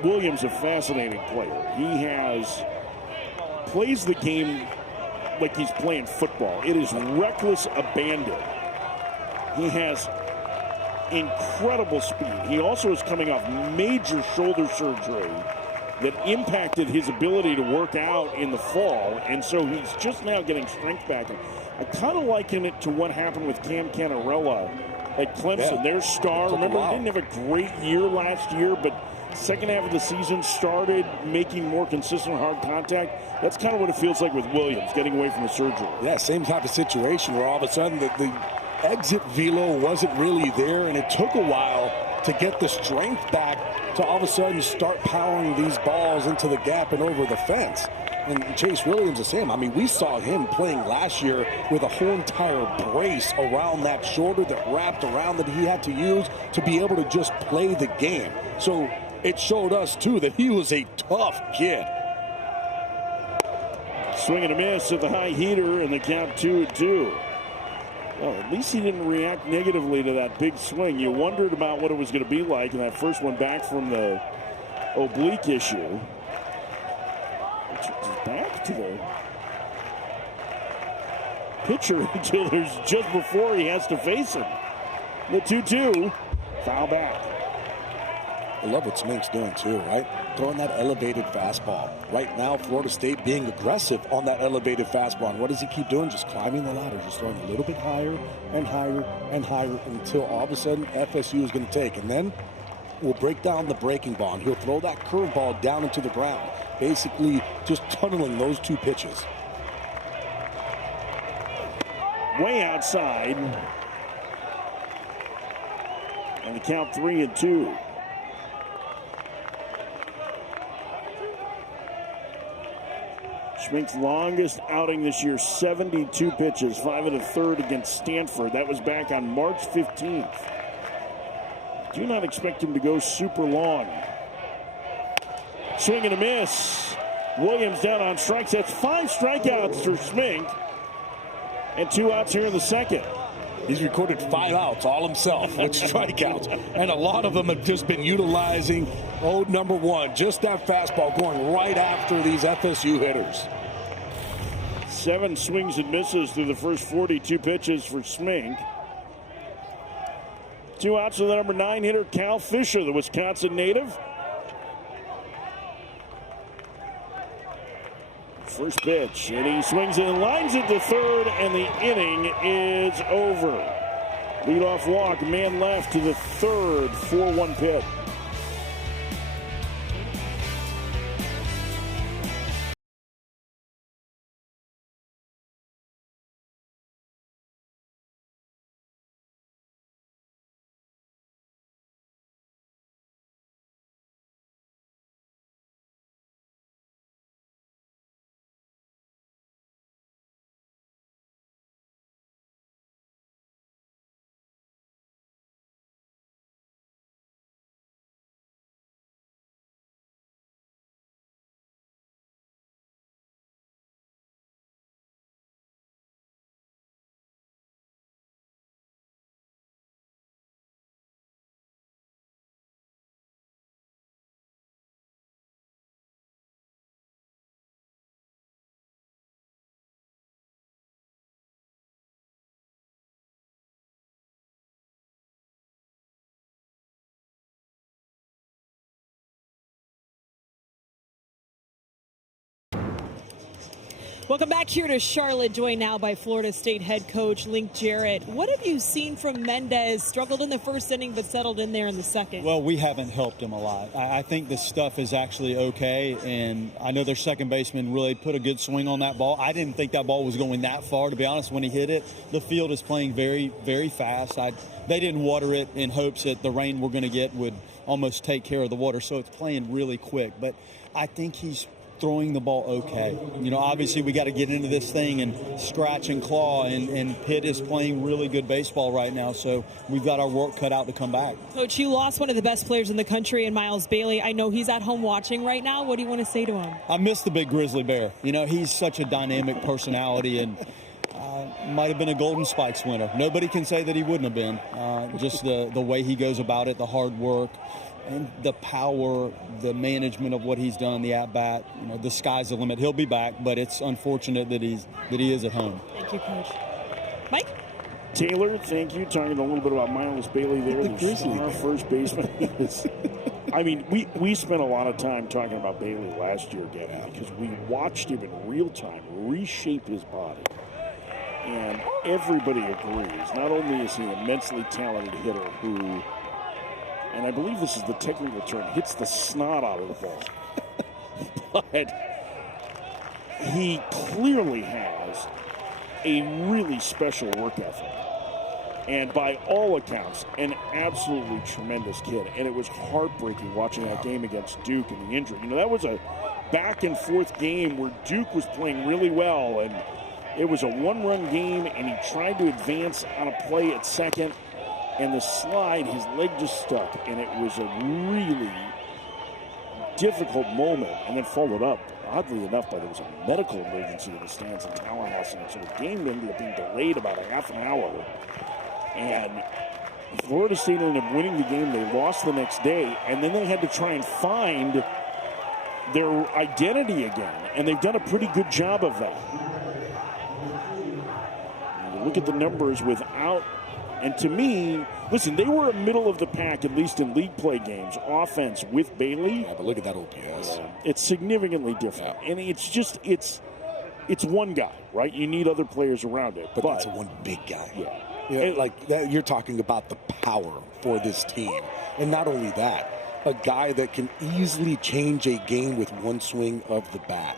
Williams, a fascinating player. He plays the game like he's playing football. It is reckless abandon. He has incredible speed. He also is coming off major shoulder surgery that impacted his ability to work out in the fall, and so he's just now getting strength back. I kind of liken it to what happened with Cam Cannarella at Clemson. Yeah. Their star, remember, he didn't have a great year last year, but second half of the season started making more consistent hard contact. That's kind of what it feels like with Williams, getting away from the surgery. Yeah, same type of situation where all of a sudden the exit velo wasn't really there, and it took a while to get the strength back to all of a sudden start powering these balls into the gap and over the fence. And Chase Williams the same. I mean, we saw him playing last year with a whole entire brace around that shoulder that wrapped around that he had to use to be able to just play the game. So it showed us, too, that he was a tough kid. Swing and a miss at the high heater, and the count 2-2. Well, at least he didn't react negatively to that big swing. You wondered about what it was going to be like in that first one back from the oblique issue. He's back to the pitcher until there's just before he has to face him. The 2-2, foul back. I love what Smink's doing too, right? Throwing that elevated fastball. Right now, Florida State being aggressive on that elevated fastball. And what does he keep doing? Just climbing the ladder, just throwing a little bit higher and higher and higher until all of a sudden FSU is going to take. And then we'll break down the breaking ball, and he'll throw that curveball down into the ground, basically just tunneling those two pitches. Way outside. And the count 3-2. Schmink's longest outing this year, 72 pitches, 5 1/3 against Stanford. That was back on March 15th. Do not expect him to go super long. Swing and a miss. Williams down on strikes. That's 5 strikeouts for Schmink. And 2 outs here in the second. He's recorded 5 outs all himself with strikeouts. And a lot of them have just been utilizing old number 1. Just that fastball going right after these FSU hitters. 7 swings and misses through the first 42 pitches for Schmink. 2 outs to the number 9 hitter, Cal Fisher, the Wisconsin native. First pitch, and he swings and lines it to third, and the inning is over. Leadoff walk, man left to the third, 4-1 pitch. Welcome back here to Charlotte, joined now by Florida State head coach Link Jarrett. What have you seen from Mendez? Struggled in the first inning, but settled in there in the second. Well, we haven't helped him a lot. I think the stuff is actually okay, and I know their second baseman really put a good swing on that ball. I didn't think that ball was going that far, to be honest, when he hit it. The field is playing very, very fast. They didn't water it in hopes that the rain we're going to get would almost take care of the water, so it's playing really quick. But I think he's throwing the ball okay. You know, obviously we got to get into this thing and scratch and claw, and Pitt is playing really good baseball right now, so we've got our work cut out to come back. Coach, you lost one of the best players in the country in Miles Bailey. I know he's at home watching right now. What do you want to say to him? I miss the big grizzly bear. You know, he's such a dynamic personality, and might have been a Golden Spikes winner. Nobody can say that he wouldn't have been. Just the way he goes about it, the hard work, and the power, the management of what he's done, the at-bat. You know, the sky's the limit. He'll be back, but it's unfortunate that he is at home. Thank you, Coach. Mike? Taylor, thank you. Talking a little bit about Miles Bailey there, the star first baseman. I mean, we spent a lot of time talking about Bailey last year, Gavin, because we watched him in real time reshape his body. And everybody agrees. Not only is he an immensely talented hitter who, and I believe this is the technical term, hits the snot out of the ball, but he clearly has a really special work ethic. And by all accounts, an absolutely tremendous kid. And it was heartbreaking watching that game against Duke and the injury. You know, that was a back and forth game where Duke was playing really well, and it was a one-run game, and he tried to advance on a play at second, and the slide, his leg just stuck, and it was a really difficult moment, and then followed up, oddly enough, by there was a medical emergency in the stands in Tallahassee, and so the game ended up being delayed about a half an hour, and Florida State ended up winning the game. They lost the next day, and then they had to try and find their identity again, and they've done a pretty good job of that. Look at the numbers without, and to me, listen, they were a middle of the pack, at least in league play games, offense with Bailey. Yeah, but look at that OPS. It's significantly different. Yeah. And it's just, it's one guy, right? You need other players around it. But it's one big guy. Yeah. Like that, you're talking about the power for this team. And not only that, a guy that can easily change a game with one swing of the bat.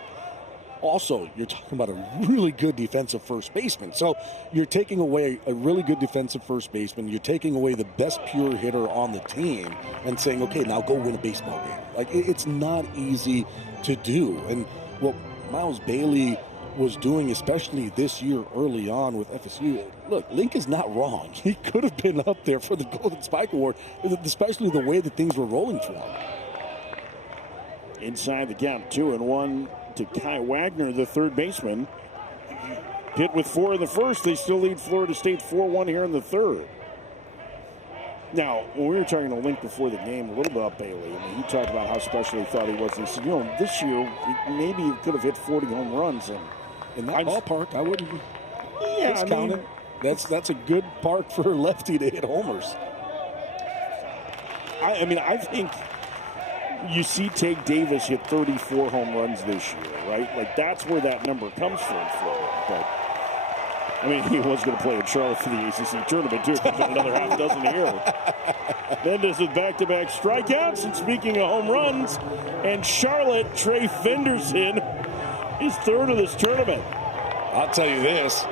Also, you're talking about a really good defensive first baseman. So you're taking away a really good defensive first baseman. You're taking away the best pure hitter on the team and saying, okay, now go win a baseball game. Like, it's not easy to do. And what Miles Bailey was doing, especially this year early on with FSU, look, Link is not wrong. He could have been up there for the Golden Spike Award, especially the way that things were rolling for him. Inside the count, 2-1. To Kai Wagner, the third baseman. Pitt with 4 in the first. They still lead Florida State 4-1 here in the third. Now, when we were talking to Link before the game a little bit about Bailey, I mean, he talked about how special he thought he was. And he said, you know, this year, maybe he could have hit 40 home runs. And in that ballpark, I wouldn't discount it. That's a good park for a lefty to hit homers. I mean, I think you see Tate Davis hit 34 home runs this year, right? Like, that's where that number comes from for him. But, I mean, he was going to play in Charlotte for the ACC tournament, too. He's got another half dozen here. Mendez with back-to-back strikeouts. And speaking of home runs, and Charlotte, Trey Fenderson is third of this tournament. I'll tell you this.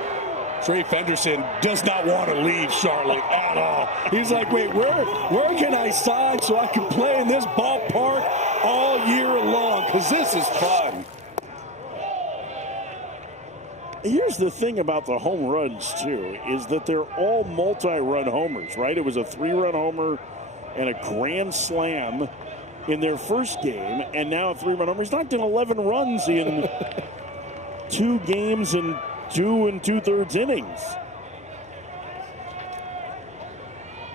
Trey Fenderson does not want to leave Charlotte at all. He's like, wait, where can I sign so I can play in this ballpark all year long? Because this is fun. Here's the thing about the home runs, too, is that they're all multi-run homers, right? It was a 3-run homer and a grand slam in their first game, and now a 3-run homer. He's knocked in 11 runs in 2 games and 2 2/3 innings.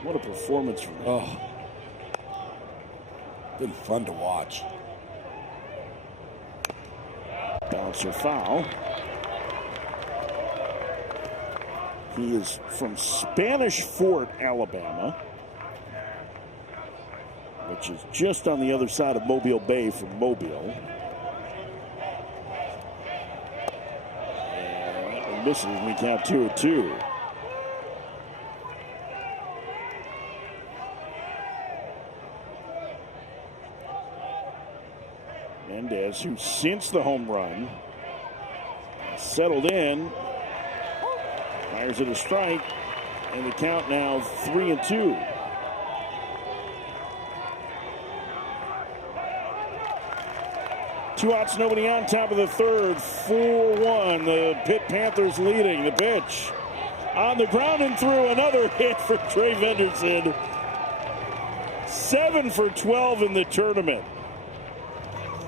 What a performance from him. Oh, been fun to watch. Bouncer foul. He is from Spanish Fort, Alabama, which is just on the other side of Mobile Bay from Mobile. Misses, we count 2-2. Mendez, who since the home run settled in, fires it a strike, and the count now 3-2. 2 outs, nobody on, top of the third. 4-1. The Pitt Panthers leading. The pitch on the ground and through. Another hit for Trey Fenderson. 7 for 12 in the tournament.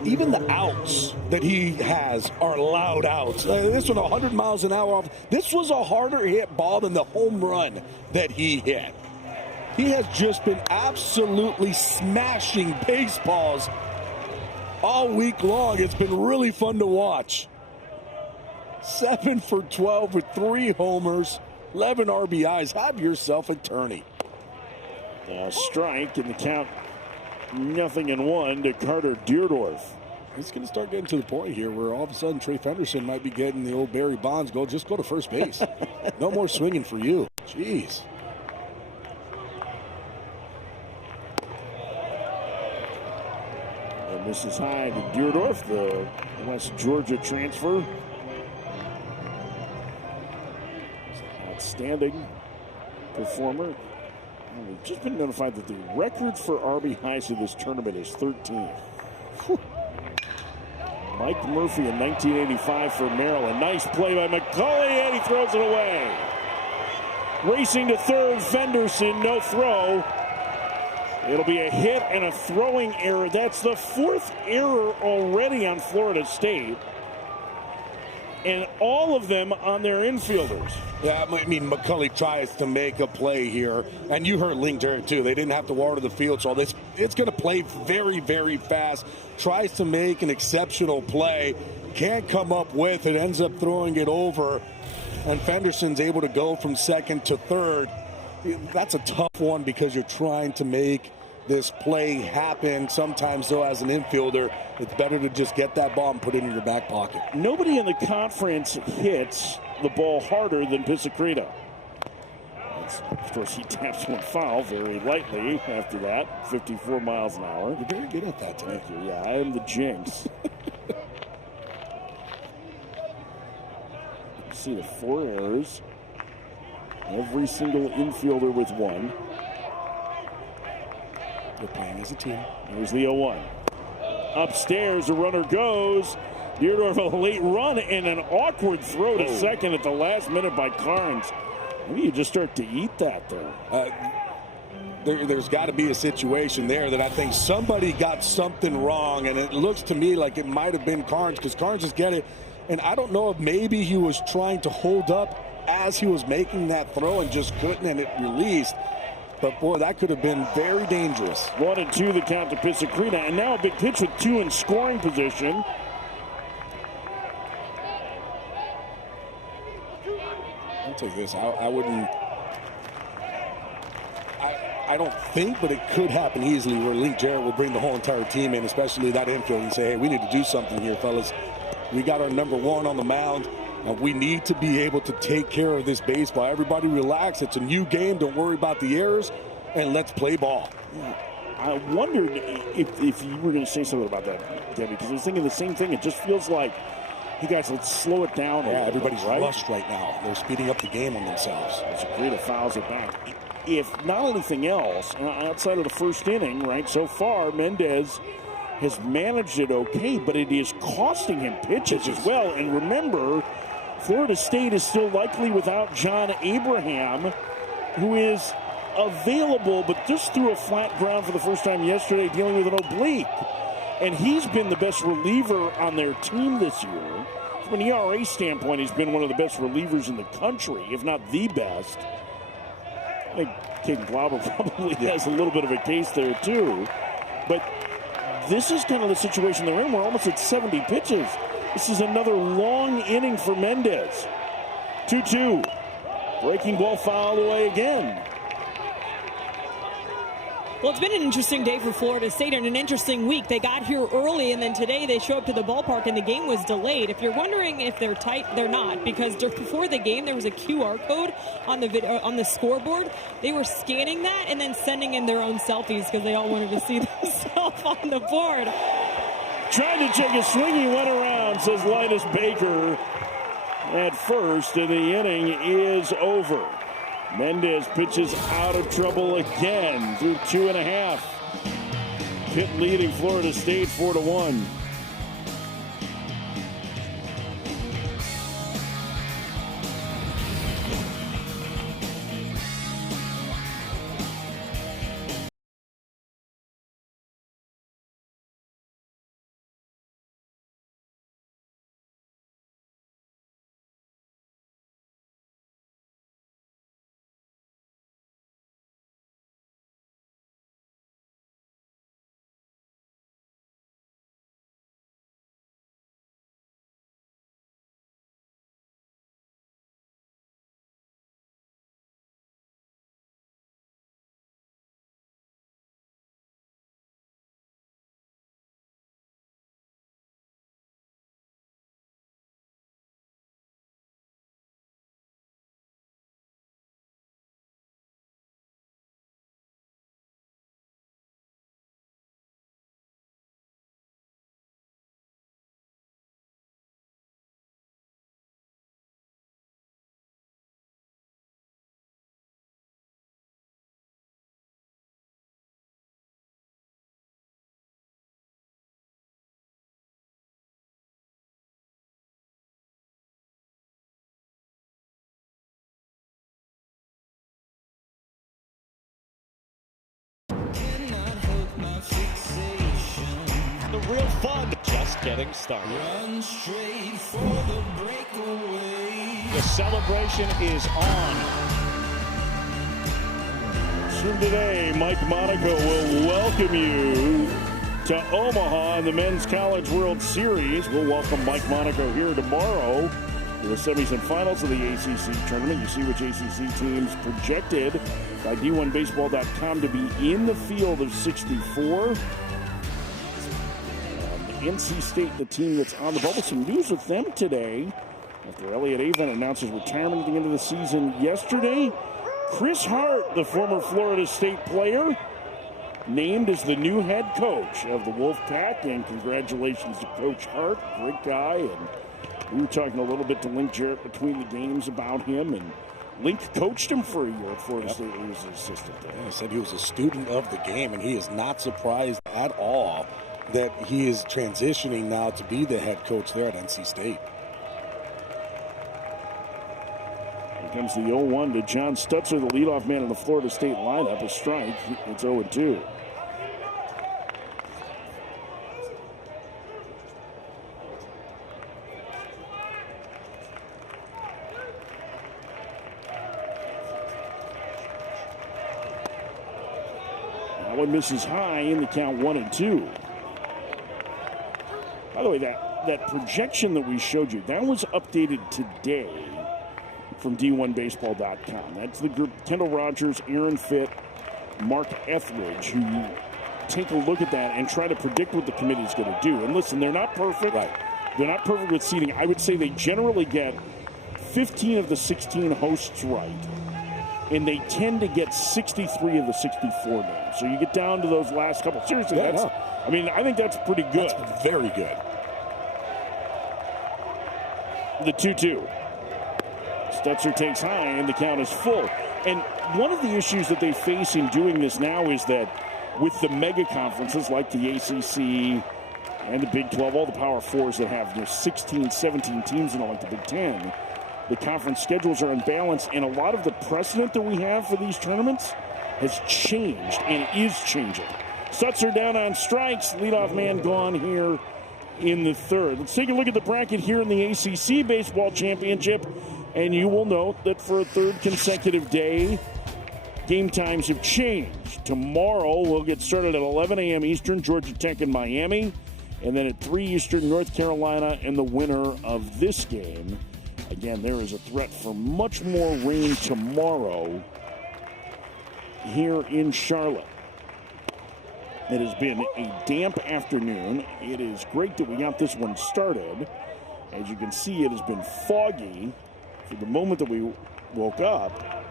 Even the outs that he has are loud outs. This one 100 miles an hour off. This was a harder hit ball than the home run that he hit. He has just been absolutely smashing baseballs all week long. It's been really fun to watch. 7 for 12 with 3 homers, 11 RBIs. Have yourself a tourney. Strike in the count. 0-1 to Carter Deerdorf. It's going to start getting to the point here where all of a sudden Trey Fenderson might be getting the old Barry Bonds go. Just go to first base. No more swinging for you. Jeez. And this is high to Deerdorf, the West Georgia transfer. Outstanding performer. We've just been notified that the record for RBIs in this tournament is 13. Whew. Mike Murphy in 1985 for Maryland. Nice play by McCulley, and he throws it away. Racing to third, Fenderson, no throw. It'll be a hit and a throwing error. That's the 4th error already on Florida State. And all of them on their infielders. Yeah, I mean, McCulley tries to make a play here. And you heard Link Jarrett, too. They didn't have to water the field, so it's going to play very, very fast. Tries to make an exceptional play. Can't come up with it. Ends up throwing it over. And Fenderson's able to go from second to third. That's a tough one because you're trying to make this play happen. Sometimes, though, as an infielder, it's better to just get that ball and put it in your back pocket. Nobody in the conference hits the ball harder than Pisacreta. Of course, he taps one foul very lightly after that. 54 miles an hour. You're very good at that today. Thank you. Yeah, I am the jinx. You see the 4 errors. Every single infielder with 1. They're playing as a team. Here's the 0-1. Upstairs, the runner goes. Deerdorf a late run and an awkward throw to second at the last minute by Carnes. Maybe you just start to eat that, though. There's got to be a situation there that I think somebody got something wrong, and it looks to me like it might have been Carnes because Carnes just get it. And I don't know if maybe he was trying to hold up as he was making that throw and just couldn't, and it released. But, boy, that could have been very dangerous. 1-2 the count to Pisacreta. And now a big pitch with 2 in scoring position. I'll tell you this. I wouldn't. I don't think, but it could happen easily where Link Jarrett will bring the whole entire team in, especially that infield, and say, hey, we need to do something here, fellas. We got our number 1 on the mound. We need to be able to take care of this baseball. Everybody relax. It's a new game. Don't worry about the errors, and let's play ball. Yeah. I wondered if you were going to say something about that, Debbie, because I was thinking the same thing. It just feels like, hey, guys, let's slow it down. Yeah, everybody's rushed right now. They're speeding up the game on themselves. Pisacreta fouls it back. If not anything else, outside of the first inning, right, so far, Mendez has managed it okay, but it is costing him pitches as well. And remember, Florida State is still likely without John Abraham, who is available, but just threw a flat ground for the first time yesterday, dealing with an oblique. And he's been the best reliever on their team this year. From an ERA standpoint, he's been one of the best relievers in the country, if not the best. I think King Glauber probably has a little bit of a case there, too. But this is kind of the situation they're in. We're almost at 70 pitches. This is another long inning for Mendez. 2-2. Breaking ball fouled away again. Well, it's been an interesting day for Florida State and an interesting week. They got here early, and then today they show up to the ballpark, and the game was delayed. If you're wondering if they're tight, they're not, because before the game there was a QR code on the scoreboard. They were scanning that and then sending in their own selfies because they all wanted to see themselves on the board. Trying to take a swing, he went around, says Linus Baker at first, and the inning is over. Mendez pitches out of trouble again through 2.5. Pitt leading Florida State 4-1. real fun. Just getting started. Run straight for the breakaway. The celebration is on. Soon today, Mike Monaco will welcome you to Omaha in the Men's College World Series. We'll welcome Mike Monaco here tomorrow to the semis and finals of the ACC tournament. You see which ACC teams projected by D1Baseball.com to be in the field of 64. NC State, the team that's on the bubble. Some news with them today after Elliott Avent announced his retirement at the end of the season yesterday. Chris Hart, the former Florida State player, named as the new head coach of the Wolfpack, and congratulations to Coach Hart, great guy. And we were talking a little bit to Link Jarrett between the games about him, and Link coached him for a year at Florida State. He was an assistant there. Yeah, he said he was a student of the game, and he is not surprised at all that he is transitioning now to be the head coach there at NC State. Here comes the 0-1 to John Stutzer, the leadoff man in the Florida State lineup. A strike. It's 0-2. That one misses high in the count 1-2. By the way, that projection that we showed you, that was updated today from D1Baseball.com. That's the group, Kendall Rogers, Aaron Fitt, Mark Etheridge, who take a look at that and try to predict what the committee is going to do. And listen, they're not perfect. Right. They're not perfect with seeding. I would say they generally get 15 of the 16 hosts right, and they tend to get 63 of the 64 names. So you get down to those last couple. Seriously, I mean, I think that's pretty good. That's very good. The 2-2. Stutzer takes high, and the count is full. And one of the issues that they face in doing this now is that with the mega conferences like the ACC and the Big 12, all the Power Fours that have 16, 17 teams in like the Big 10, the conference schedules are unbalanced, and a lot of the precedent that we have for these tournaments has changed and is changing. Stutzer down on strikes. Leadoff man gone here in the third. Let's take a look at the bracket here in the ACC Baseball Championship, and you will note that for a third consecutive day, game times have changed. Tomorrow we'll get started at 11 a.m. Eastern, Georgia Tech and Miami, and then at 3 Eastern, North Carolina, and the winner of this game. Again, there is a threat for much more rain tomorrow here in Charlotte. It has been a damp afternoon. It is great that we got this one started. As you can see, it has been foggy for the moment that we woke up.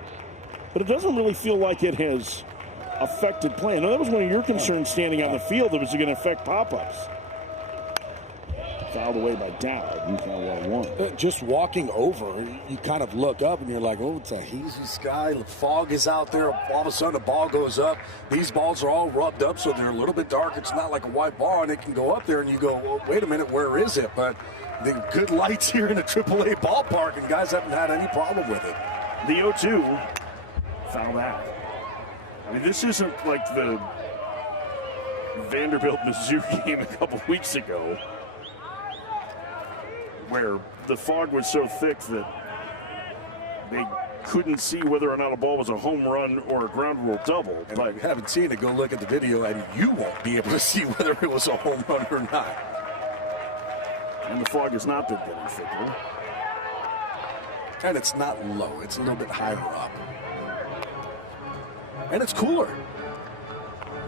But it doesn't really feel like it has affected play. I know that was one of your concerns standing on the field. That was going to affect pop-ups. Fouled away by Dowd. And kind of 1-1. Just walking over, you kind of look up and you're like, oh, it's a hazy sky. The fog is out there. All of a sudden, the ball goes up. These balls are all rubbed up, so they're a little bit dark. It's not like a white ball, and it can go up there, and you go, well, wait a minute, where is it? But the good lights here in the AAA ballpark, and guys haven't had any problem with it. The 0-2. Fouled out. I mean, this isn't like the Vanderbilt-Mizzou game a couple weeks ago, where the fog was so thick that they couldn't see whether or not a ball was a home run or a ground rule double. And But if you haven't seen it, go look at the video, and you won't be able to see whether it was a home run or not. and the fog has not been getting thicker. And it's not low. It's a little bit higher up. And it's cooler.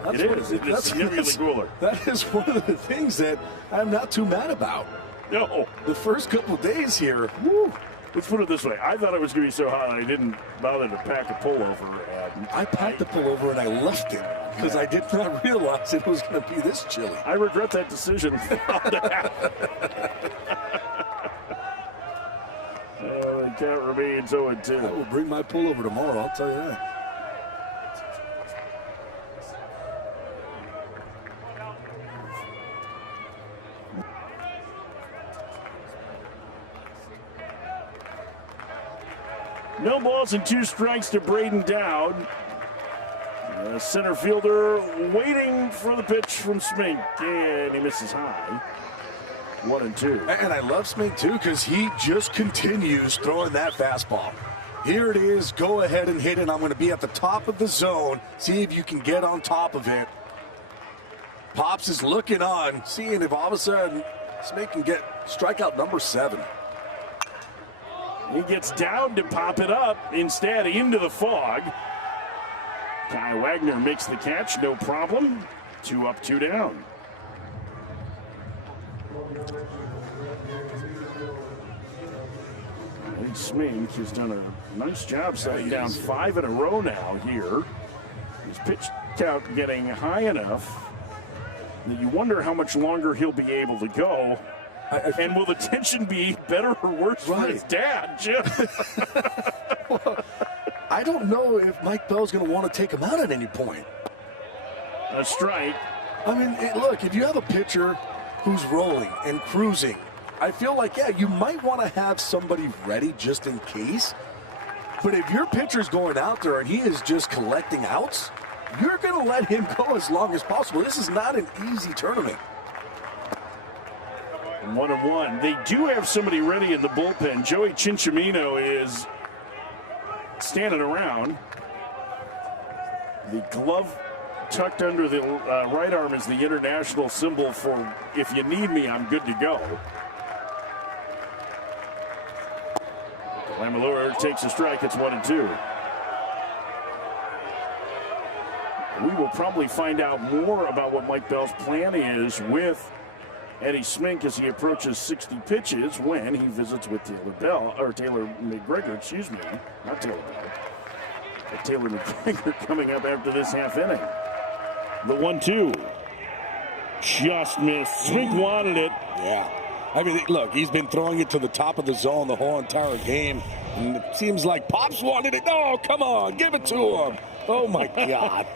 It is. It's significantly cooler. That is one of the things that I'm not too mad about. No. The first couple of days here, woo. Let's put it this way. I thought it was going to be so hot I didn't bother to pack a pullover. I packed the pullover and I left it because I did not realize it was going to be this chilly. I regret that decision. The count remains 0-2. I will bring my pullover tomorrow, I'll tell you that. No balls and 2 strikes to Braden Dowd. The center fielder waiting for the pitch from Smink, and he misses high. 1-2. And I love Smink, too, because he just continues throwing that fastball. Here it is. Go ahead and hit it. I'm going to be at the top of the zone. See if you can get on top of it. Pops is looking on, seeing if all of a sudden Smink can get strikeout number 7. He gets down to pop it up. Instead, into the fog. Kai Wagner makes the catch, no problem. 2 up, 2 down. I think Smink has done a nice job setting down 5 in a row now here. His pitch count getting high enough that you wonder how much longer he'll be able to go. And will the tension be better or worse for his dad, Jim? Well, I don't know if Mike Bell's going to want to take him out at any point. A strike. I mean, look, if you have a pitcher who's rolling and cruising, I feel like, yeah, you might want to have somebody ready just in case. But if your pitcher's going out there and he is just collecting outs, you're going to let him go as long as possible. This is not an easy tournament. 1-1. They do have somebody ready in the bullpen. Joey Cinciamino is standing around. The glove tucked under the right arm is the international symbol for if you need me, I'm good to go. Lammeleur takes a strike. It's 1-2. We will probably find out more about what Mike Bell's plan is with Eddie Smink as he approaches 60 pitches when he visits with Taylor McGregor, excuse me, not Taylor Bell. But Taylor McGregor coming up after this half inning. The 1-2. Just missed. Smink wanted it. Yeah. I mean, look, he's been throwing it to the top of the zone the whole entire game. And it seems like Pops wanted it. Oh, come on, give it to him. Oh, my God.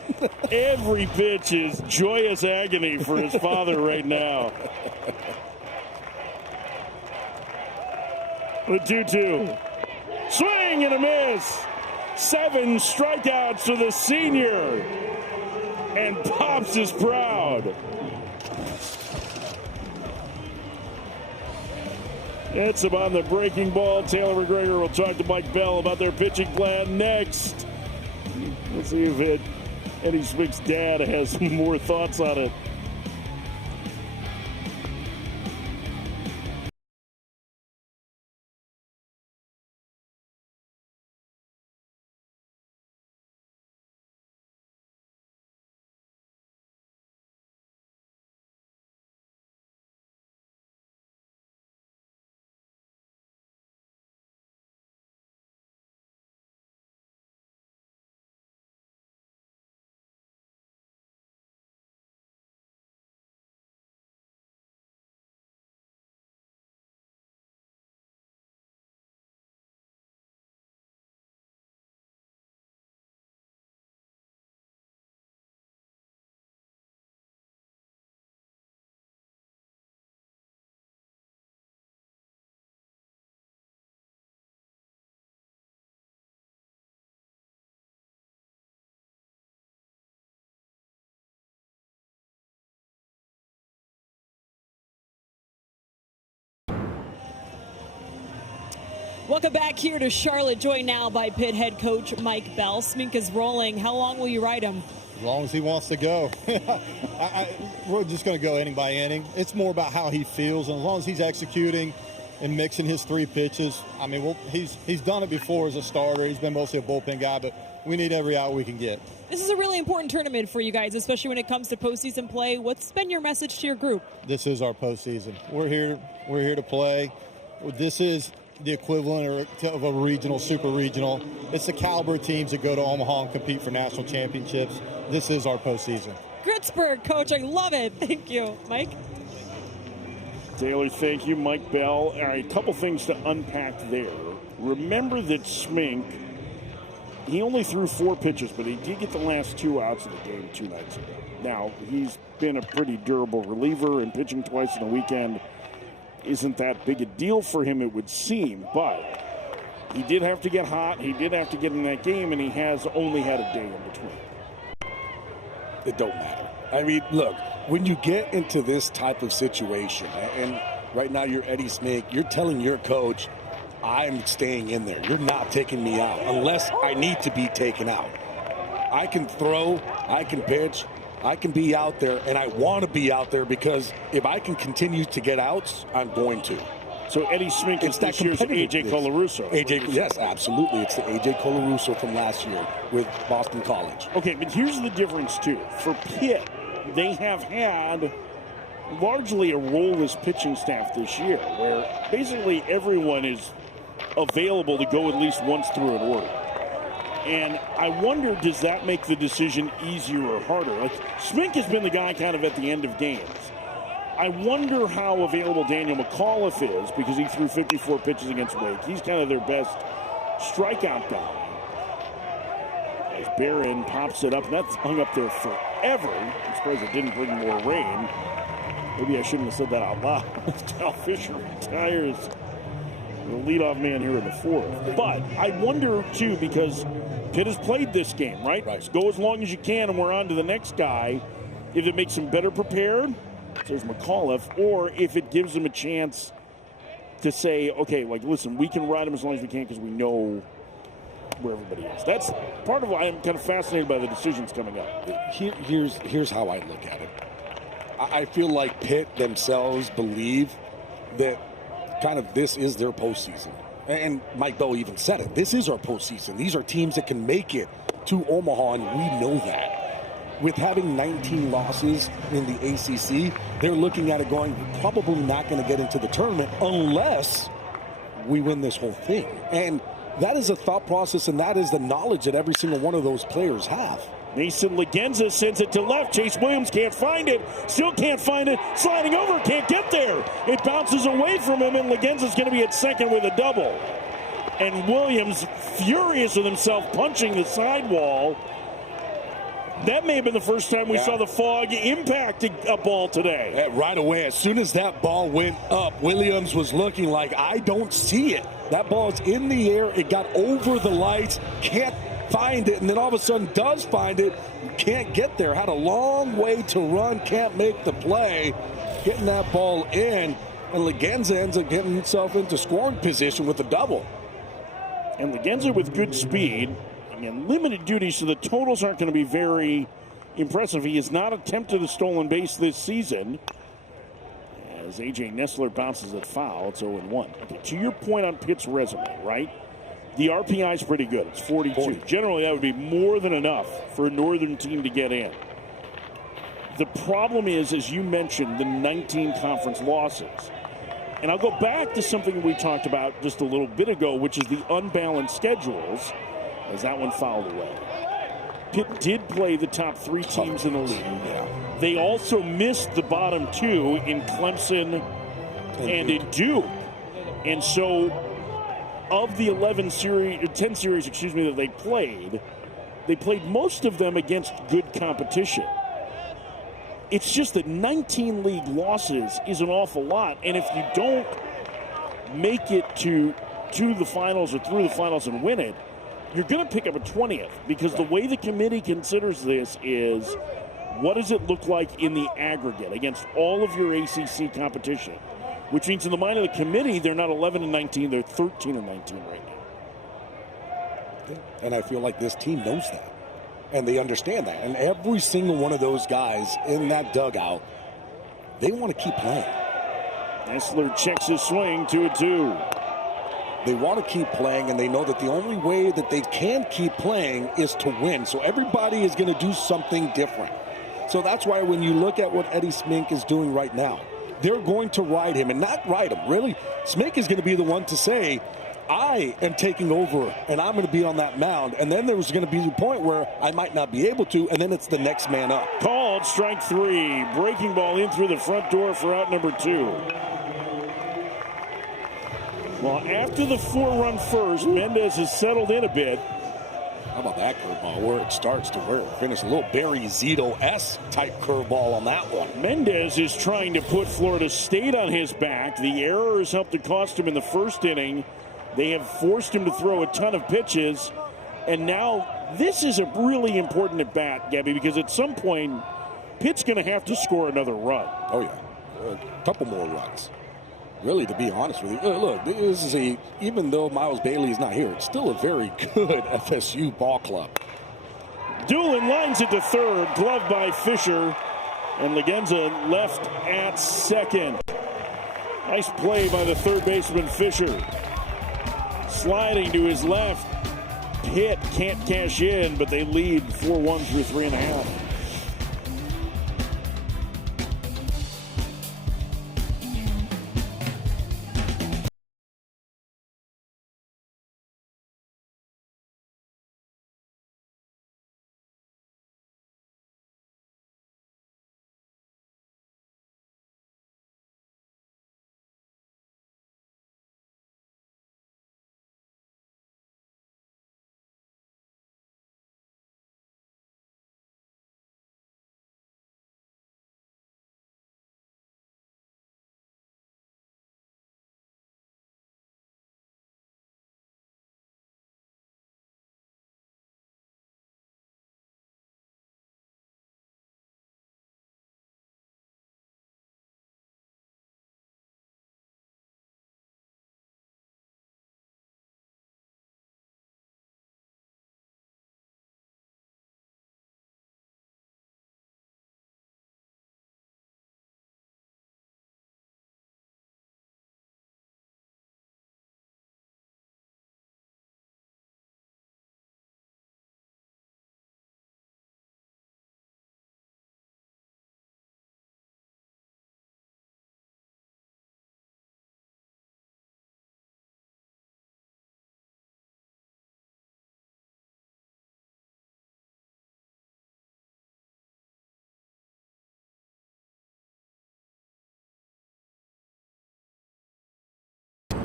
Every pitch is joyous agony for his father right now. The 2-2. Swing and a miss. 7 strikeouts for the senior. And Pops is proud. It's about the breaking ball. Taylor McGregor will talk to Mike Bell about their pitching plan next. Let's see if Eddie Smink's dad has more thoughts on it. Welcome back here to Charlotte, joined now by Pitt head coach Mike Bell. Smink is rolling. How long will you ride him? As long as he wants to go. We're just going to go inning by inning. It's more about how he feels, and as long as he's executing and mixing his 3 pitches. I mean, he's done it before as a starter. He's been mostly a bullpen guy, but we need every out we can get. This is a really important tournament for you guys, especially when it comes to postseason play. What's been your message to your group? This is our postseason. We're here to play. This is the equivalent of a regional, super regional. It's the caliber of teams that go to Omaha and compete for national championships. This is our postseason. Gritzberg, coach, I love it. Thank you. Mike? Taylor, thank you. Mike Bell. All right, a couple things to unpack there. Remember that Smink, he only threw 4 pitches, but he did get the last 2 outs of the game 2 nights ago. Now, he's been a pretty durable reliever, and pitching twice in a weekend isn't that big a deal for him, it would seem. But he did have to get hot. He did have to get in that game, and he has only had a day in between. It don't matter. I mean, look, when you get into this type of situation, and right now you're Eddie Smink, you're telling your coach, I'm staying in there. You're not taking me out unless I need to be taken out. I can throw, I can pitch, I can be out there, and I want to be out there because if I can continue to get outs, I'm going to. So Eddie Smink is this year's A.J. Colarusso. Yes, absolutely. It's the A.J. Colarusso from last year with Boston College. Okay, but here's the difference, too. For Pitt, they have had largely a role-less pitching staff this year where basically everyone is available to go at least once through an order. And I wonder, does that make the decision easier or harder? Like, Smink has been the guy kind of at the end of games. I wonder how available Daniel McAuliffe is because he threw 54 pitches against Wake. He's kind of their best strikeout guy. As Barron pops it up, and that's hung up there forever. I'm surprised it didn't bring more rain. Maybe I shouldn't have said that out loud. Cal Fisher retires the leadoff man here in the fourth. But I wonder, too, because Pitt has played this game, right? So go as long as you can, and we're on to the next guy. If it makes him better prepared, says McAuliffe, or if it gives him a chance to say, okay, like, listen, we can ride him as long as we can because we know where everybody is. That's part of why I'm kind of fascinated by the decisions coming up. Here's how I look at it. I feel like Pitt themselves believe that kind of this is their postseason. And Mike Bell even said it. This is our postseason. These are teams that can make it to Omaha, and we know that. With having 19 losses in the ACC, they're looking at it going, we're probably not going to get into the tournament unless we win this whole thing. And that is a thought process, and that is the knowledge that every single one of those players have. Mason Legenza sends it to left. Chase Williams can't find it. Still can't find it. Sliding over, can't get there. It bounces away from him, and Legenza's going to be at second with a double. And Williams, furious with himself, punching the sidewall. That may have been the first time we saw the fog impact a ball today. Right away, as soon as that ball went up, Williams was looking like, I don't see it. That ball is in the air. It got over the lights. Can't find it. And then all of a sudden does find it. Can't get there. Had a long way to run. Can't make the play. Getting that ball in. And Legenza ends up getting himself into scoring position with a double. And Legenza with good speed. And limited duty, so the totals aren't going to be very impressive. He has not attempted a stolen base this season. As A.J. Nessler bounces it foul, it's 0-1. Okay, to your point on Pitt's resume, right? The RPI is pretty good. It's 42. Generally, that would be more than enough for a Northern team to get in. The problem is, as you mentioned, the 19 conference losses. And I'll go back to something we talked about just a little bit ago, which is the unbalanced schedules. As that one fouled away. Pitt did play the top three teams in the league. They also missed the bottom two in Clemson and in Duke. And so of the 10 series, that they played most of them against good competition. It's just that 19 league losses is an awful lot. And if you don't make it to the finals or through the finals and win it, you're going to pick up a 20th because the way the committee considers this is what does it look like in the aggregate against all of your ACC competition, which means in the mind of the committee, they're not 11-19, they're 13-19 right now. And I feel like this team knows that, and they understand that. And every single one of those guys in that dugout, they want to keep playing. Nessler checks his swing, 2-2. They want to keep playing, and they know that the only way that they can keep playing is to win. So everybody is going to do something different. So that's why when you look at what Eddie Smink is doing right now, they're going to ride him, and not ride him, really. Smink is going to be the one to say, I am taking over, and I'm going to be on that mound. And then there's going to be the point where I might not be able to, and then it's the next man up. Called strike three. Breaking ball in through the front door for out number 2. Well, after the 4-run first, Mendez has settled in a bit. How about that curveball? Where it starts to where it finishes. A little Barry Zito-esque type curveball on that one. Mendez is trying to put Florida State on his back. The errors helped to cost him in the first inning. They have forced him to throw a ton of pitches. And now this is a really important at bat, Gabby, because at some point, Pitt's going to have to score another run. Oh, yeah. A couple more runs. Really, to be honest with you. Look, this is even though Miles Bailey is not here, it's still a very good FSU ball club. Doolin lines it to third, gloved by Fisher, and Legenza left at second. Nice play by the third baseman, Fisher. Sliding to his left. Pitt can't cash in, but they lead 4-1 through 3.5.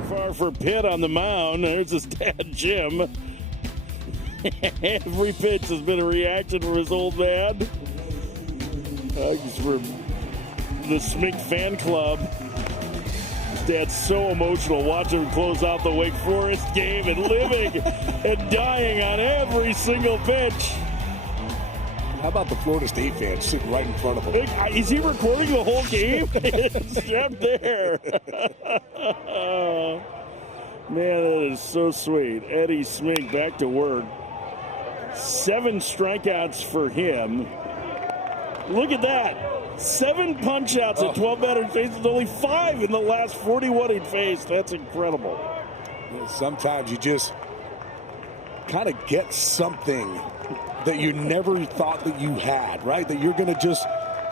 Far for Pitt on the mound. There's his dad, Jim. Every pitch has been a reaction from his old man. Hugs from the Smink fan club. His dad's so emotional watching him close out the Wake Forest game and living and dying on every single pitch. How about the Florida State fans sitting right in front of him? Is he recording the whole game? It's up there. Man, that is so sweet. Eddie Smink back to work. 7 strikeouts for him. Look at that. 7 punch-outs at 12 batters faces, only 5 in the last 41 he'd faced. That's incredible. Sometimes you just kind of get something that you never thought that you had, right? That you're going to just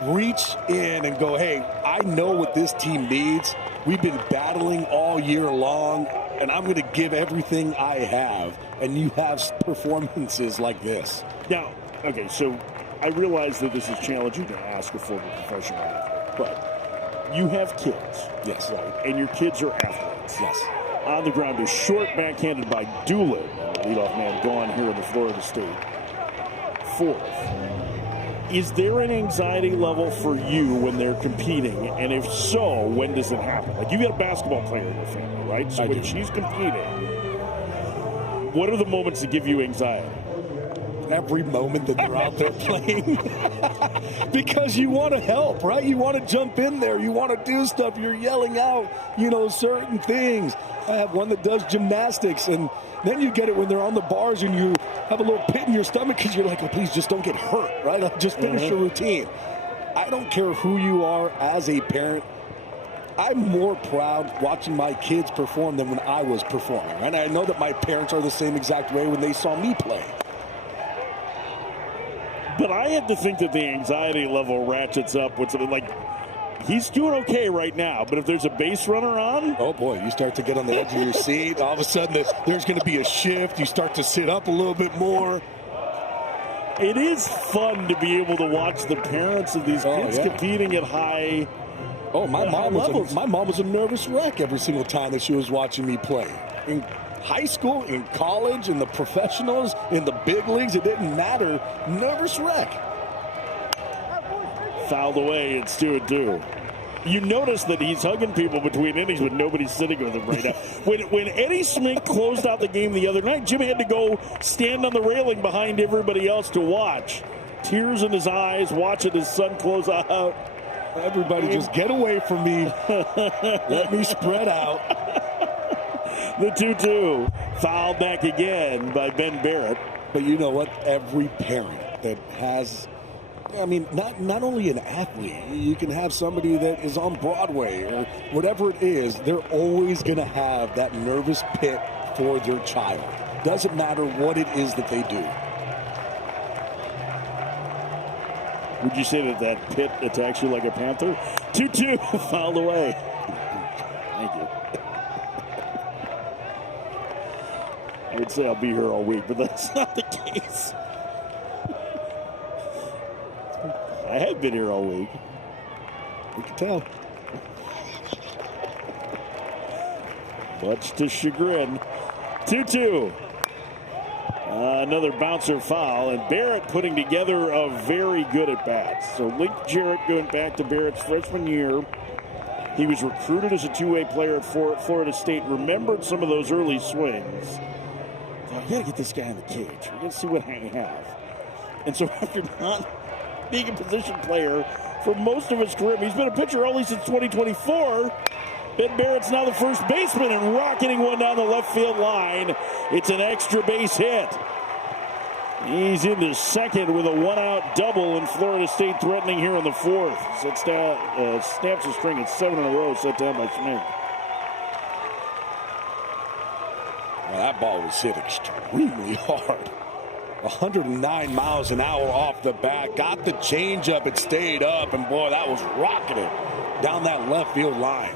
reach in and go, hey, I know what this team needs. We've been battling all year long, and I'm going to give everything I have. And you have performances like this. Now, okay, so I realize that this is challenging to ask a former professional athlete, but you have kids. Yes. Right? And your kids are athletes. Yes. On the ground, a short backhanded by Doolin, the leadoff man gone here in the Florida State. 4th. Is there an anxiety level for you when they're competing? And if so, when does it happen? Like, you've got a basketball player in your family, right? So when she's competing, what are the moments that give you anxiety? Every moment that they're out there playing. Because you want to help, right? You want to jump in there. You want to do stuff. You're yelling out, certain things. I have one that does gymnastics, and then you get it when they're on the bars and you have a little pit in your stomach because you're like, oh, please just don't get hurt, right? Like, just finish your routine. I don't care who you are as a parent. I'm more proud watching my kids perform than when I was performing. And I know that my parents are the same exact way when they saw me play. But I have to think that the anxiety level ratchets up with something like, he's doing okay right now, but if there's a base runner on, oh boy, you start to get on the edge of your seat. All of a sudden, there's going to be a shift. You start to sit up a little bit more. It is fun to be able to watch the parents of these kids competing at high. Oh, my mom was a nervous wreck every single time that she was watching me play. In high school, in college, in the professionals, in the big leagues, it didn't matter. Nervous wreck. Fouled away, it's 2-2. You notice that he's hugging people between innings, but nobody's sitting with him right now. When Eddie Smink closed out the game the other night, Jim had to go stand on the railing behind everybody else to watch. Tears in his eyes, watching his son close out. Everybody just get away from me. Let me spread out. The 2-2. Fouled back again by Ben Barrett. But you know what? Every parent that has, not only an athlete, you can have somebody that is on Broadway or whatever it is, they're always going to have that nervous pit for their child. Doesn't matter what it is that they do. Would you say that pit attacks you like a panther? 2-2, fouled away. Thank you. I would say I'll be here all week, but that's not the case. I have been here all week. You can tell. Much to chagrin. 2-2. Another bouncer foul, and Barrett putting together a very good at bat. So Link Jarrett going back to Barrett's freshman year. He was recruited as a two-way player at Florida State. Remembered some of those early swings. I got to get this guy in the cage. We're going to see what I have. And so after not being a position player for most of his career, he's been a pitcher only since 2024. Ben Barrett's now the first baseman and rocketing one down the left field line. It's an extra base hit. He's into second with a one-out double, and Florida State threatening here in the fourth. Snaps a string at 7 in a row set down by Smink. Well, that ball was hit extremely hard. 109 miles an hour off the bat. Got the changeup. It stayed up, and boy, that was rocketing down that left field line.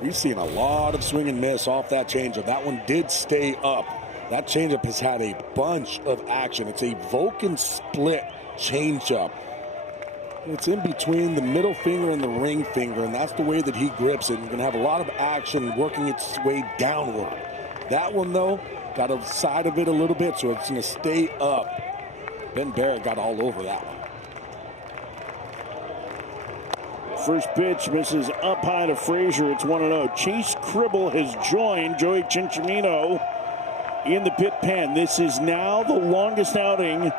We've seen a lot of swing and miss off that changeup. That one did stay up. That changeup has had a bunch of action. It's a Vulcan split changeup. It's in between the middle finger and the ring finger, and that's the way that he grips it. You're going to have a lot of action working its way downward. That one, though, got a side of it a little bit, so it's going to stay up. Ben Barrett got all over that one. First pitch misses up high to Frazier. It's 1-0. Chase Cribble has joined Joey Cincinnino in the pit pen. This is now the longest outing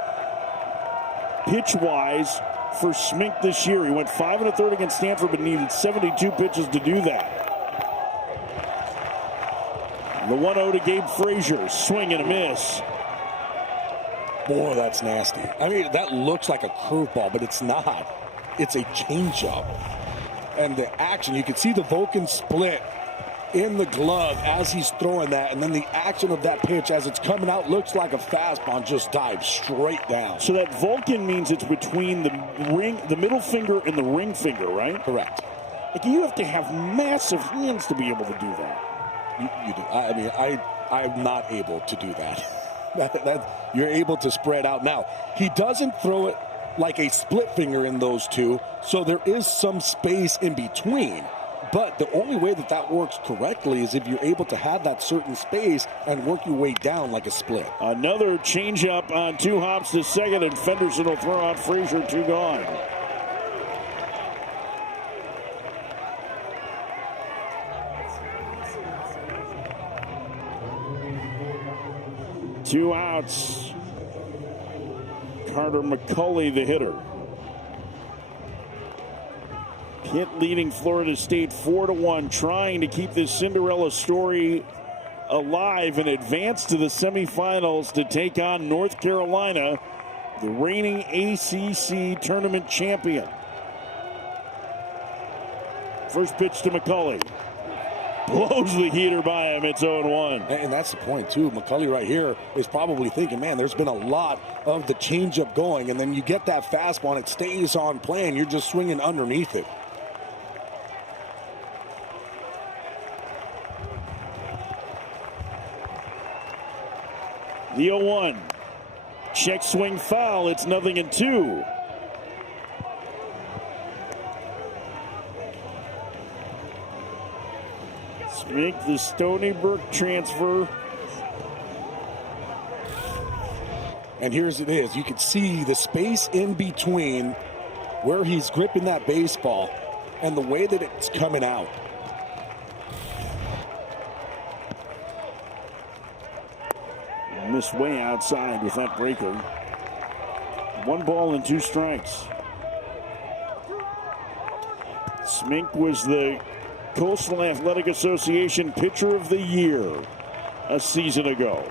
pitch-wise for Smink this year. He went 5 1/3 against Stanford, but needed 72 pitches to do that. The 1-0 to Gabe Frazier. Swing and a miss. Boy, that's nasty. That looks like a curveball, but it's not. It's a changeup. And the action, you can see the Vulcan split in the glove as he's throwing that, and then the action of that pitch as it's coming out looks like a fastball and just dives straight down. So that Vulcan means it's between the middle finger and the ring finger, right? Correct. Like, you have to have massive hands to be able to do that. You do. I'm not able to do that. You're able to spread out. Now, he doesn't throw it like a split finger in those two, so there is some space in between. But the only way that works correctly is if you're able to have that certain space and work your way down like a split. Another changeup on 2 hops to second, and Fenderson will throw out Frazier, 2 gone. Two outs. Carter McCulley, the hitter. Pitt leading Florida State 4-1, trying to keep this Cinderella story alive and advance to the semifinals to take on North Carolina, the reigning ACC tournament champion. First pitch to McCulley. Blows the heater by him. It's 0-1. And that's the point, too. McCulley right here is probably thinking, man, there's been a lot of the changeup going, and then you get that fastball and it stays on play, and you're just swinging underneath it. The 0-1. Check swing foul. It's 0-2. Smink, the Stony Brook transfer. And here's it is. You can see the space in between where he's gripping that baseball and the way that it's coming out. Missed way outside with that breaker. 1 ball and 2 strikes. Smink was the Coastal Athletic Association Pitcher of the Year a season ago.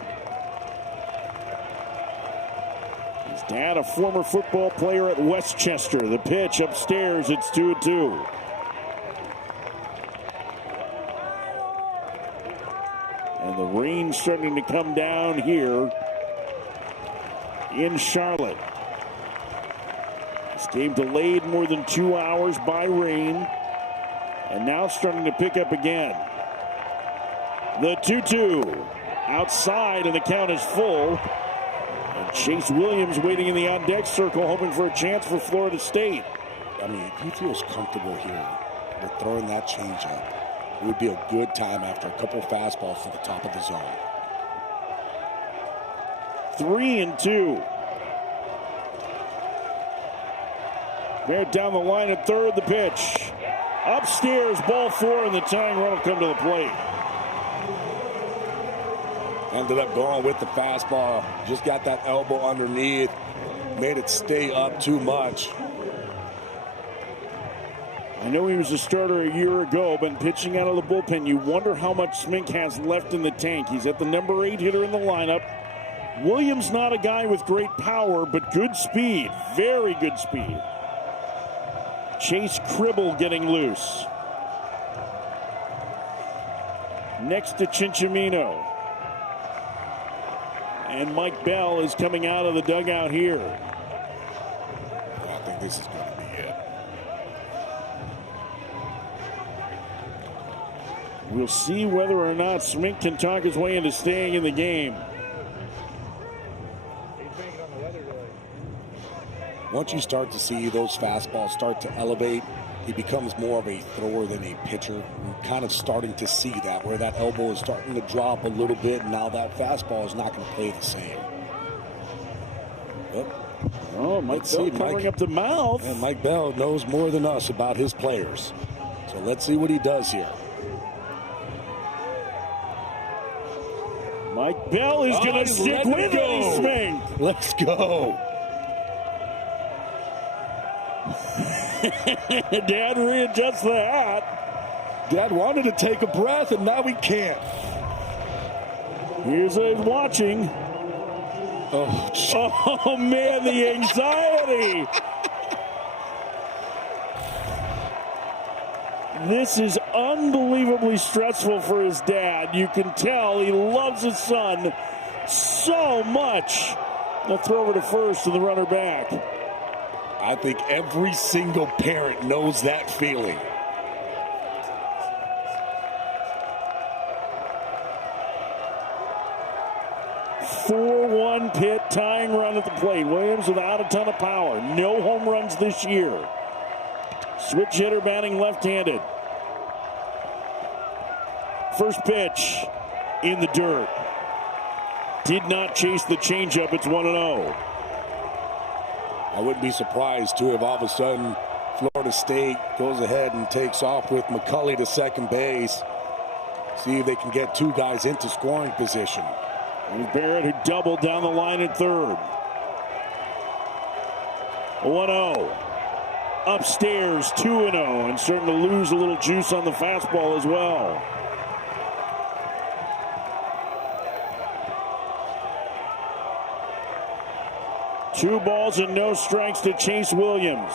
His dad, a former football player at Westchester. The pitch upstairs, it's 2-2. And the rain starting to come down here in Charlotte. This game delayed more than 2 hours by rain. And now starting to pick up again. The 2-2 outside, and the count is full. And Chase Williams waiting in the on-deck circle, hoping for a chance for Florida State. I mean, if he feels comfortable here with throwing that changeup, it would be a good time after a couple fastballs to the top of the zone. 3-2. Barrett down the line at third, the pitch. Upstairs, ball 4, and the tying run will come to the plate. Ended up going with the fastball. Just got that elbow underneath. Made it stay up too much. I know he was a starter a year ago, but pitching out of the bullpen, you wonder how much Smink has left in the tank. He's at the number 8 hitter in the lineup. Williams not a guy with great power, but good speed. Very good speed. Chase Cribble getting loose. Next to Cincinnati. And Mike Bell is coming out of the dugout here. I think this is going to be it. We'll see whether or not Smink can talk his way into staying in the game. Once you start to see those fastballs start to elevate, he becomes more of a thrower than a pitcher. We're kind of starting to see that, where that elbow is starting to drop a little bit, and now that fastball is not going to play the same. But, oh, Mike Bell covering up the mouth. And Mike Bell knows more than us about his players. So let's see what he does here. Mike Bell is going to stick with it, Smink. Let's go. Dad readjusts the hat. Dad wanted to take a breath, and now he can't. Here's a watching. Oh, man, the anxiety. This is unbelievably stressful for his dad. You can tell he loves his son so much. They'll throw over to first and the runner back. I think every single parent knows that feeling. Four-one Pitt tying run at the plate. Williams without a ton of power. No home runs this year. Switch hitter batting left-handed. First pitch in the dirt. Did not chase the changeup. It's 1-0. I wouldn't be surprised, too, if all of a sudden Florida State goes ahead and takes off with McCulley to second base. See if they can get two guys into scoring position. And Barrett, who doubled down the line at third. 1-0. Upstairs, 2-0, and starting to lose a little juice on the fastball as well. Two balls and no strikes to Chase Williams.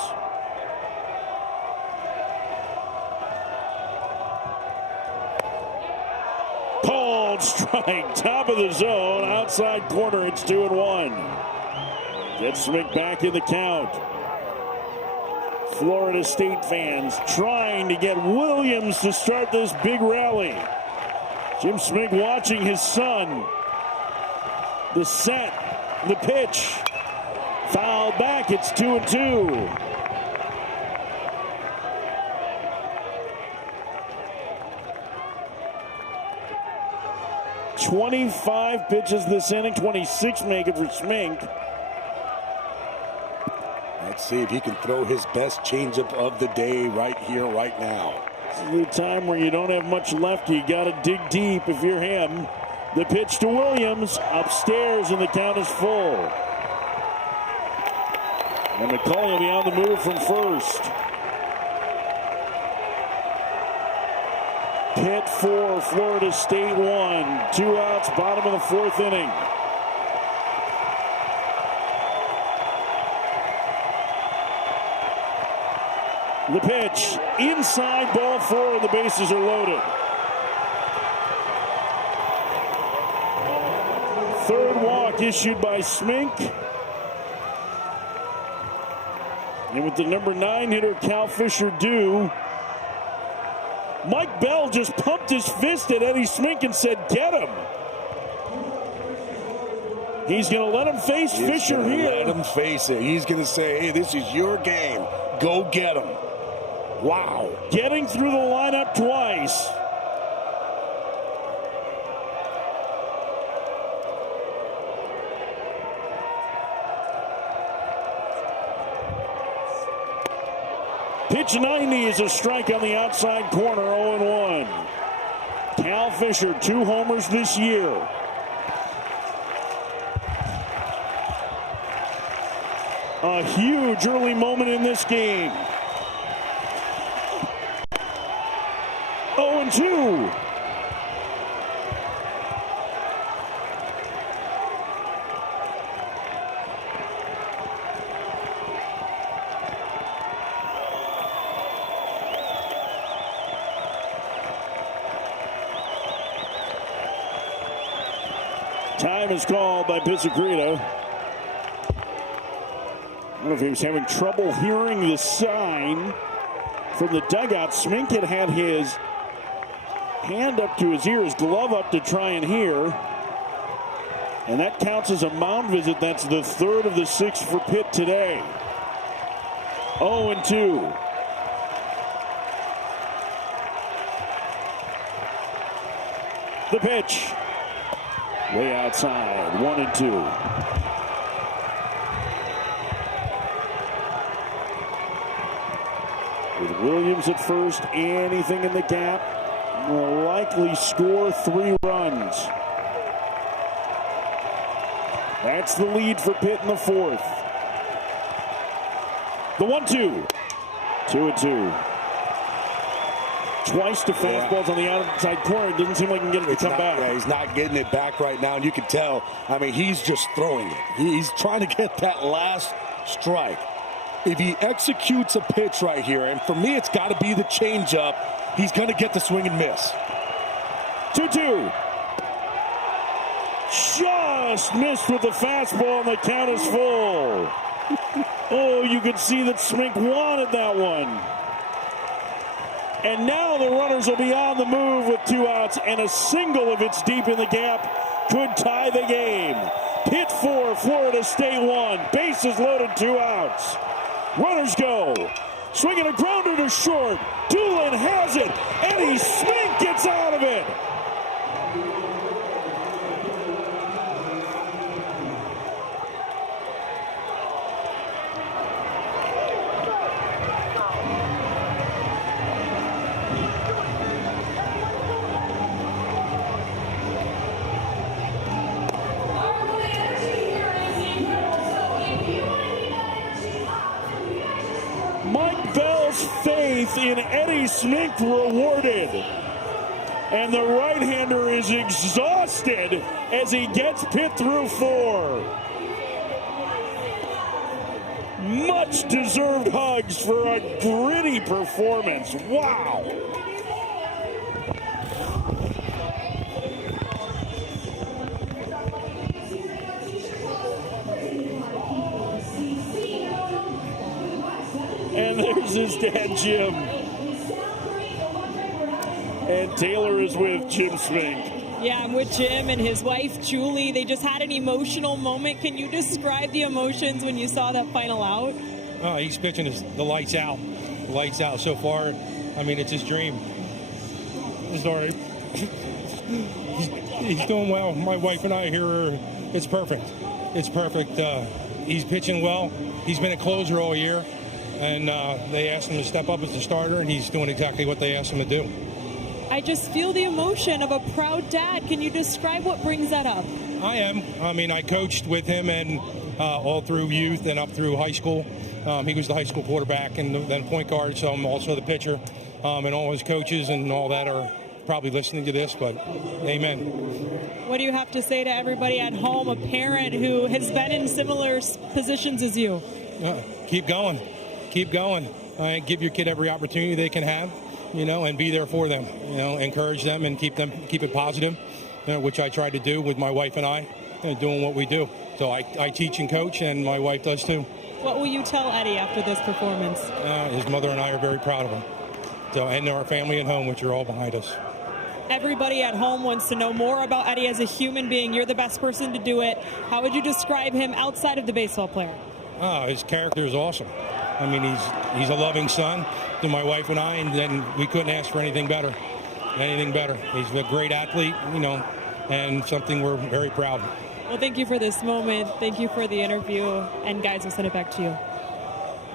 Called strike, top of the zone, outside corner. It's 2-1. Gets Smink back in the count. Florida State fans trying to get Williams to start this big rally. Jim Smink watching his son. The set, the pitch. Foul back, it's 2-2. "25 pitches this inning, 26 make it for Smink. Let's see if he can throw his best changeup of the day right here, right now. This is the time where you don't have much left. You got to dig deep if you're him. The pitch to Williams, upstairs, and the count is full. And McCully will be on the move from first. Pitt 4, Florida State 1. 2 outs, bottom of the 4th inning. The pitch, inside, ball 4, and the bases are loaded. Third walk issued by Smink. And with the number 9 hitter, Cal Fisher, due, Mike Bell just pumped his fist at Eddie Smink and said, get him. He's going to let him face Fisher here. Let him face it. He's going to say, hey, this is your game. Go get him. Wow. Getting through the lineup twice. Pitch 90 is a strike on the outside corner, 0-1. Cal Fisher, 2 homers this year. A huge early moment in this game. 0-2. Time is called by Pizzicato. I don't know if he was having trouble hearing the sign from the dugout. Smink had his hand up to his ear, his glove up to try and hear. And that counts as a mound visit. That's the 3rd of the 6 for Pitt today. 0-2. The pitch. Way outside, 1-2. With Williams at first, anything in the gap will likely score 3 runs. That's the lead for Pitt in the 4th. The 1-2. 2-2. Twice to fastballs on the outside corner. It doesn't seem like he can get it to come back. Yeah, he's not getting it back right now, and you can tell. I mean, he's just throwing it. He's trying to get that last strike. If he executes a pitch right here, and for me, it's got to be the changeup, he's going to get the swing and miss. 2-2. Just missed with the fastball, and the count is full. Oh, you could see that Smink wanted that one. And now the runners will be on the move with 2 outs, and a single, if it's deep in the gap, could tie the game. Pitt 4, Florida State 1. Bases loaded, 2 outs. Runners go. Swinging a grounder to short. Doolin has it. Eddie Smink gets out of it. Mike Bell's faith in Eddie Smink rewarded. And the right-hander is exhausted as he gets Pitt through 4. Much deserved hugs for a gritty performance. Wow. And there's his dad, Jim. And Taylor is with Jim Smink. Yeah, I'm with Jim and his wife, Julie. They just had an emotional moment. Can you describe the emotions when you saw that final out? Oh, he's pitching the lights out. The lights out so far. I mean, it's his dream. Sorry. He's doing well. My wife and I here, it's perfect. It's perfect. he's pitching well. He's been a closer all year, and they asked him to step up as a starter, and he's doing exactly what they asked him to do. I just feel the emotion of a proud dad. Can you describe what brings that up? I am. I mean, I coached with him and all through youth and up through high school. He was the high school quarterback and then point guard, so I'm also the pitcher. And all his coaches and all that are probably listening to this, but amen. What do you have to say to everybody at home, a parent who has been in similar positions as you? Keep going. Keep going. Give your kid every opportunity they can have, and be there for them. Encourage them and keep it positive, which I try to do with my wife and I, doing what we do. So I teach and coach, and my wife does too. What will you tell Eddie after this performance? His mother and I are very proud of him. So, and our family at home, which are all behind us. Everybody at home wants to know more about Eddie as a human being. You're the best person to do it. How would you describe him outside of the baseball player? His character is awesome. I mean, he's a loving son to my wife and I, and then we couldn't ask for anything better. He's a great athlete, and something we're very proud of. Well, thank you for this moment. Thank you for the interview. And guys, I'll send it back to you.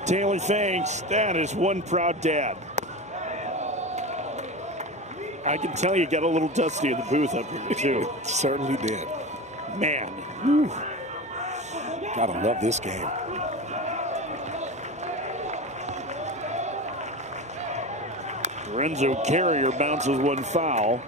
Taylor, thanks. That is one proud dad. I can tell you got a little dusty in the booth up here, too. Certainly did. Man. Whew. Gotta love this game. Lorenzo Carrier bounces one foul.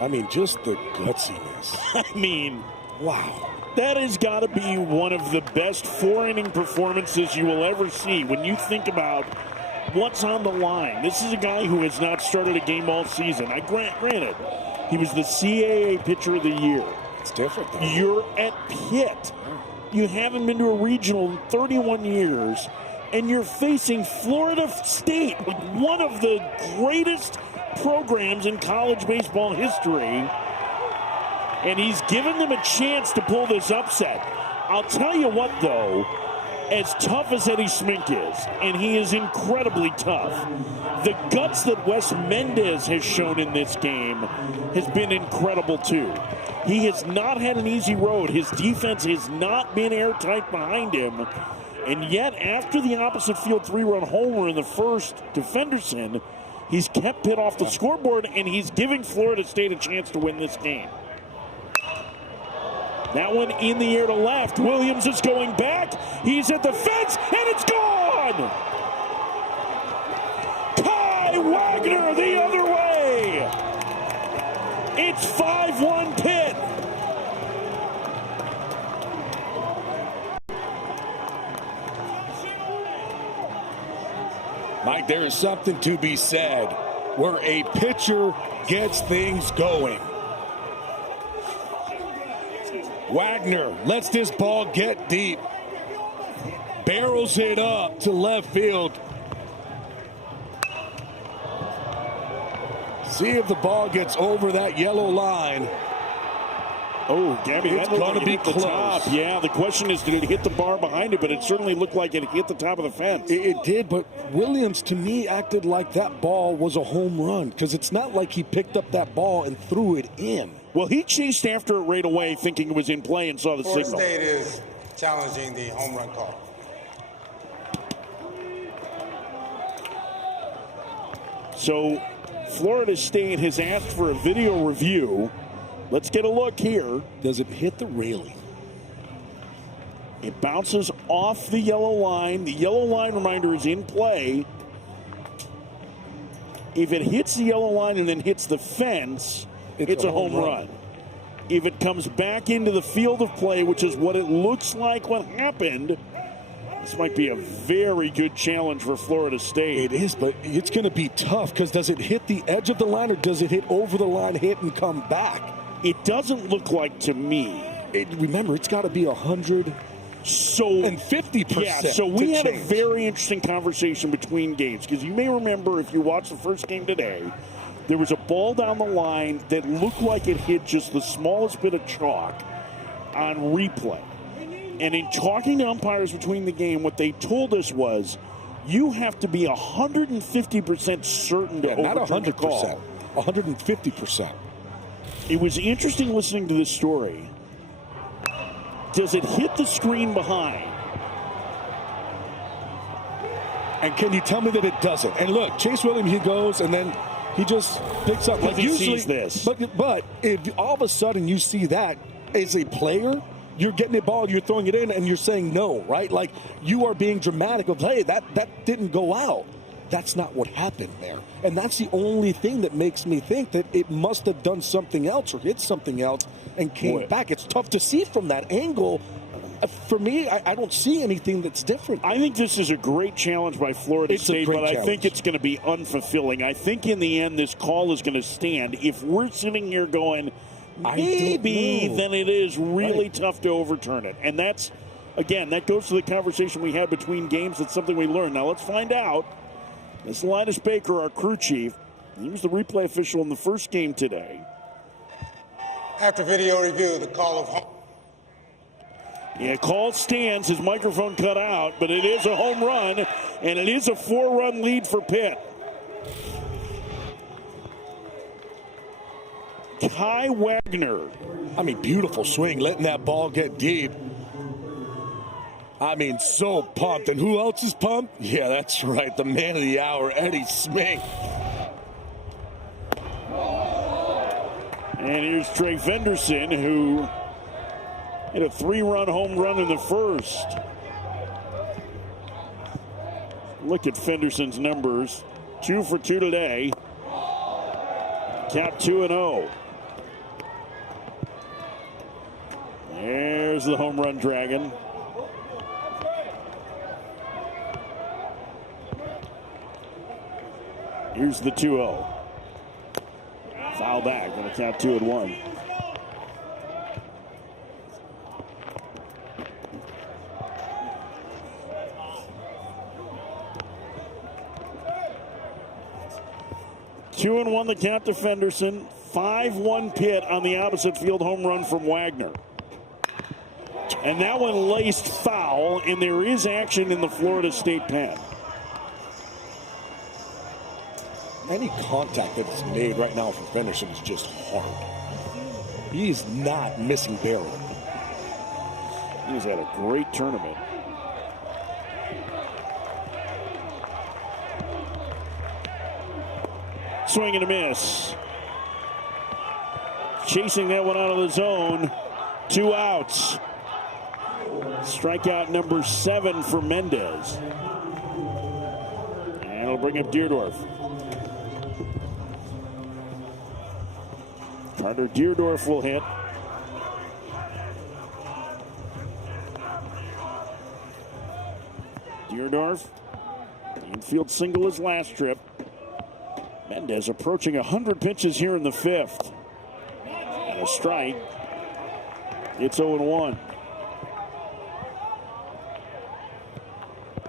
I mean, just the gutsiness. I mean, wow. That has got to be one of the best 4-inning performances you will ever see when you think about what's on the line. This is a guy who has not started a game all season. Granted, he was the CAA Pitcher of the Year. It's different, though. You're at Pitt. You haven't been to a regional in 31 years, and you're facing Florida State, one of the greatest programs in college baseball history, and he's given them a chance to pull this upset. I'll tell you what, though, as tough as Eddie Smink is, and he is incredibly tough, the guts that Wes Mendez has shown in this game has been incredible, too. He has not had an easy road. His defense has not been airtight behind him, and yet after the opposite field 3-run homer in the first to Fenderson, he's kept Pitt off the scoreboard, and he's giving Florida State a chance to win this game. That one in the air to left. Williams is going back. He's at the fence, and it's gone! Kai Wagner the other way! It's 5-1 Pitt. Mike, there is something to be said where a pitcher gets things going. Wagner lets this ball get deep. Barrels it up to left field. See if the ball gets over that yellow line. Oh, Gabby, it's going to be close. Top. Yeah, the question is, did it hit the bar behind it? But it certainly looked like it hit the top of the fence. It did, but Williams, to me, acted like that ball was a home run because it's not like he picked up that ball and threw it in. Well, he chased after it right away thinking it was in play and saw the Florida signal. State is challenging the home run call. So Florida State has asked for a video review. Let's get a look here. Does it hit the railing? It bounces off the yellow line. The yellow line reminder is in play. If it hits the yellow line and then hits the fence, it's a home run. If it comes back into the field of play, which is what it looks like what happened, this might be a very good challenge for Florida State. It is, but it's going to be tough because does it hit the edge of the line or does it hit over the line, hit and come back? It doesn't look like to me. Remember, it's got to be 150%. Yeah, so we had a very interesting conversation between games because you may remember if you watched the first game today, there was a ball down the line that looked like it hit just the smallest bit of chalk on replay. And in talking to umpires between the game, what they told us was you have to be 150% certain to overturn the call. 150%. It was interesting listening to this story Does it hit the screen behind? And can you tell me that it doesn't? And look, Chase Williams, he goes and then he just picks up. Like he sees this. But if all of a sudden you see that as a player, you're getting the ball, you're throwing it in, and you're saying no, right? Like you are being dramatic of, hey, that didn't go out. That's not what happened there. And that's the only thing that makes me think that it must have done something else or hit something else and came back. It's tough to see from that angle. For me, I don't see anything that's different. I think this is a great challenge by Florida State, but I think it's going to be unfulfilling. I think in the end, this call is going to stand. If we're sitting here going, maybe, then it is really tough to overturn it. And that's, again, that goes to the conversation we had between games. That's something we learned. Now let's find out. This is Linus Baker, our crew chief. He was the replay official in the first game today. After video review, the call of home. Yeah, call stands. His microphone cut out, but it is a home run, and it is a 4-run lead for Pitt. Kai Wagner. I mean, beautiful swing, letting that ball get deep. I mean, so pumped. And who else is pumped? Yeah, that's right. The man of the hour, Eddie Smink. And here's Trey Fenderson, who hit a 3-run home run in the first. Look at Fenderson's numbers. 2 for 2 today. Count 2-0. There's the home run dragon. Here's the 2-0. Foul back. Going to count 2-1. Two and one the count to Fenderson. 5-1 Pitt on the opposite field home run from Wagner. And that one laced foul, and there is action in the Florida State pen. Any contact that is made right now from Fenderson is just hard. He is not missing barely. He's had a great tournament. Swing and a miss. Chasing that one out of the zone. 2 outs. Strikeout number 7 for Mendez. And it'll bring up Deerdorf. Carter Deerdorf will hit. Deerdorf, infield single his last trip. Mendez approaching 100 pitches here in the 5th. And a strike. It's 0-1.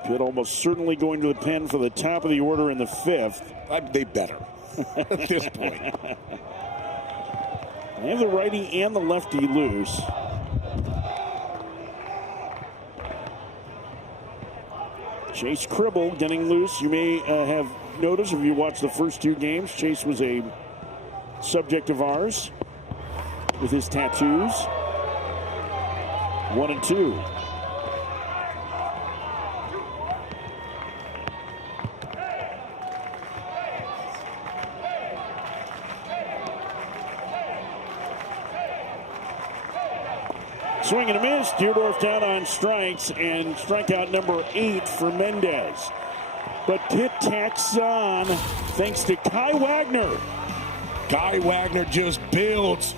Pitt almost certainly going to the pen for the top of the order in the 5th. They better at this point. They have the righty and the lefty loose. Chase Cribble getting loose. You may have noticed if you watched the first 2 games, Chase was a subject of ours with his tattoos. 1 and 2. Swing and a miss. Deerdorf down on strikes, and strikeout number 8 for Mendez. But Pitt tacks on thanks to Kai Wagner. Kai Wagner just builds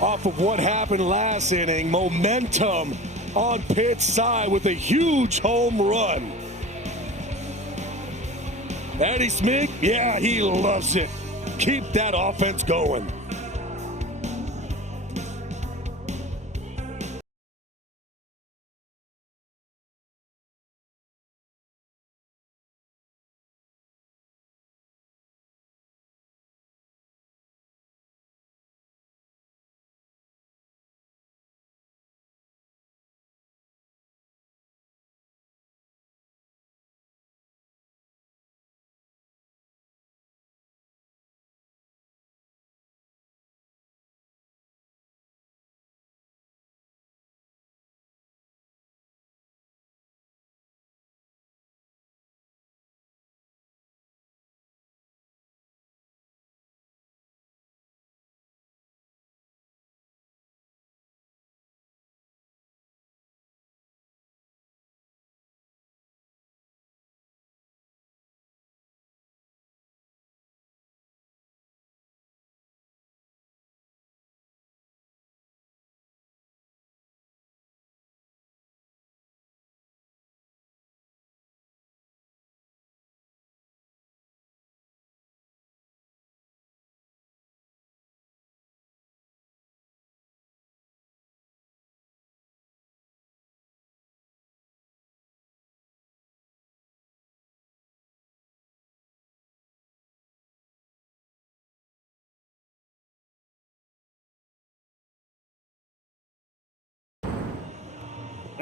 off of what happened last inning. Momentum on Pitt's side with a huge home run. Eddie Smink, yeah, he loves it. Keep that offense going.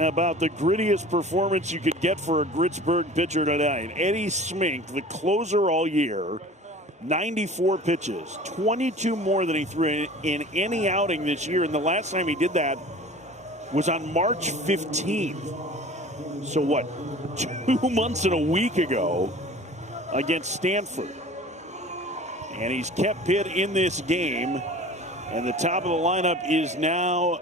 about the grittiest performance you could get for a Gritzburg pitcher tonight. Eddie Smink, the closer all year, 94 pitches, 22 more than he threw in any outing this year. And the last time he did that was on March 15th. So what, 2 months and a week ago against Stanford. And he's kept Pitt in this game. And the top of the lineup is now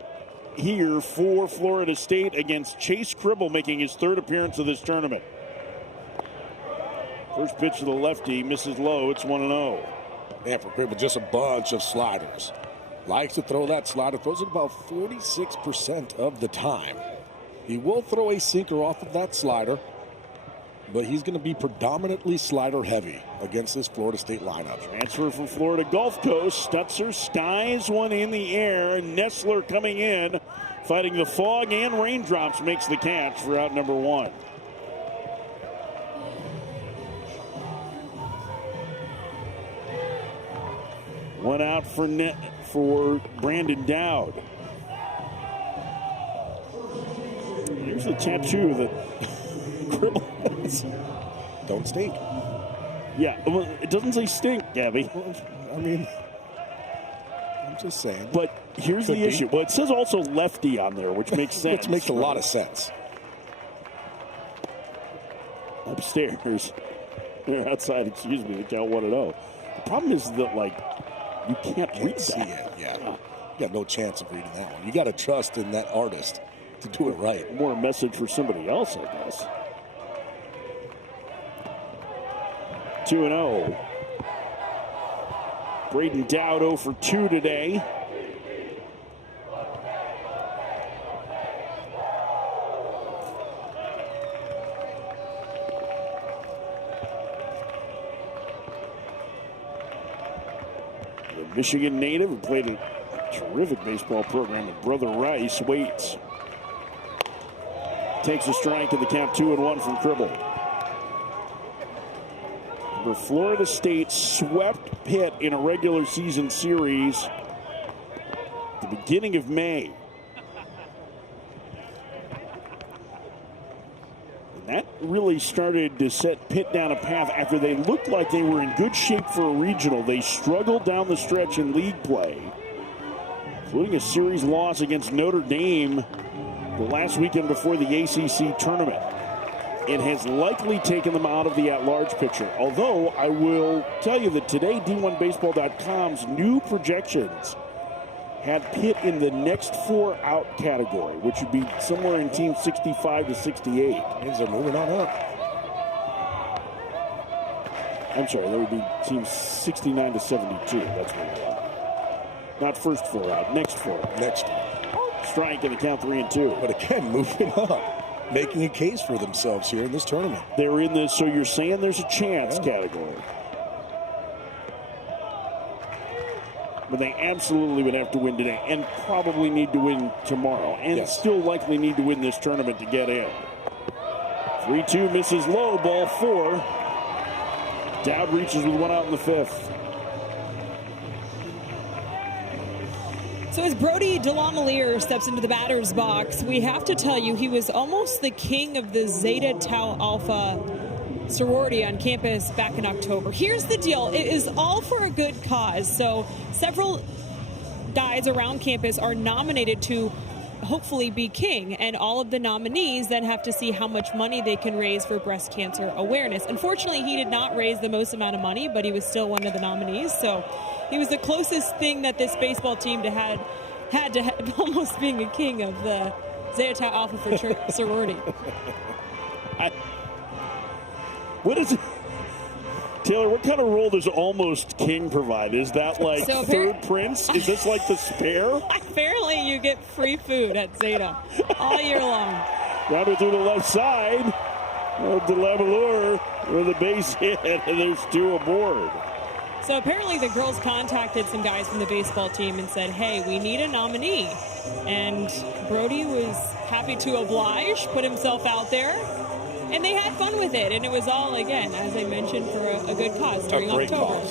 here for Florida State against Chase Cribble, making his third appearance of this tournament. First pitch to the lefty, misses low. It's 1-0. And for Cribble, just a bunch of sliders. Likes to throw that slider. Throws it about 46% of the time. He will throw a sinker off of that slider, but he's going to be predominantly slider heavy against this Florida State lineup. Transfer from Florida Gulf Coast. Stutzer skies one in the air. Nestler coming in, fighting the fog and raindrops, makes the catch for out number one. One out for Brandon Dowd. Here's the tattoo that Cribble has. Don't stink. Yeah, well, it doesn't say stink, Gabby. Well, I mean, I'm just saying. But here's the issue. Well, it says also lefty on there, which makes sense. Which makes a lot of sense. Upstairs. They're outside, excuse me, the count 1-0. The problem is that, like, you can't read see that. it, yeah. You got no chance of reading that one. You got to trust in that artist to do it right. More a message for somebody else, I guess. 2-0. Braden Dowd 0 for 2 today. The Michigan native who played a terrific baseball program at Brother Rice waits. Takes a strike to the count, 2-1 from Cribble. Where Florida State swept Pitt in a regular season series at the beginning of May. And that really started to set Pitt down a path after they looked like they were in good shape for a regional. They struggled down the stretch in league play, including a series loss against Notre Dame the last weekend before the ACC tournament. It has likely taken them out of the at-large picture. Although, I will tell you that today, D1Baseball.com's new projections had Pitt in the next 4 out category, which would be somewhere in team 65 to 68. Means they're moving on up. I'm sorry, that would be team 69 to 72. That's where they are. Not first 4 out, next 4 out. Next. Strike in the count 3-2. But again, moving up. Making a case for themselves here in this tournament. They're in this, so you're saying there's a chance category. But they absolutely would have to win today and probably need to win tomorrow and still likely need to win this tournament to get in. 3-2 misses low, ball 4. Dowd reaches with 1 out in the 5th. So as Brody DeLamielleure steps into the batter's box, we have to tell you he was almost the king of the Zeta Tau Alpha sorority on campus back in October. Here's the deal. It is all for a good cause. So several guys around campus are nominated to hopefully be king, and all of the nominees then have to see how much money they can raise for breast cancer awareness. Unfortunately, he did not raise the most amount of money, but he was still one of the nominees. So he was the closest thing that this baseball team had to almost being a king of the Zeta Tau Alpha for sorority. What is it? Taylor, what kind of role does Almost King provide? Is that like third prince? Is this like the spare? Apparently you get free food at Zeta all year long. Rounder through the left side. DeLamielleure with a base hit, and there's 2 aboard. So apparently the girls contacted some guys from the baseball team and said, hey, we need a nominee. And Brody was happy to oblige, put himself out there. And they had fun with it, and it was all, again, as I mentioned, for a good cause during October.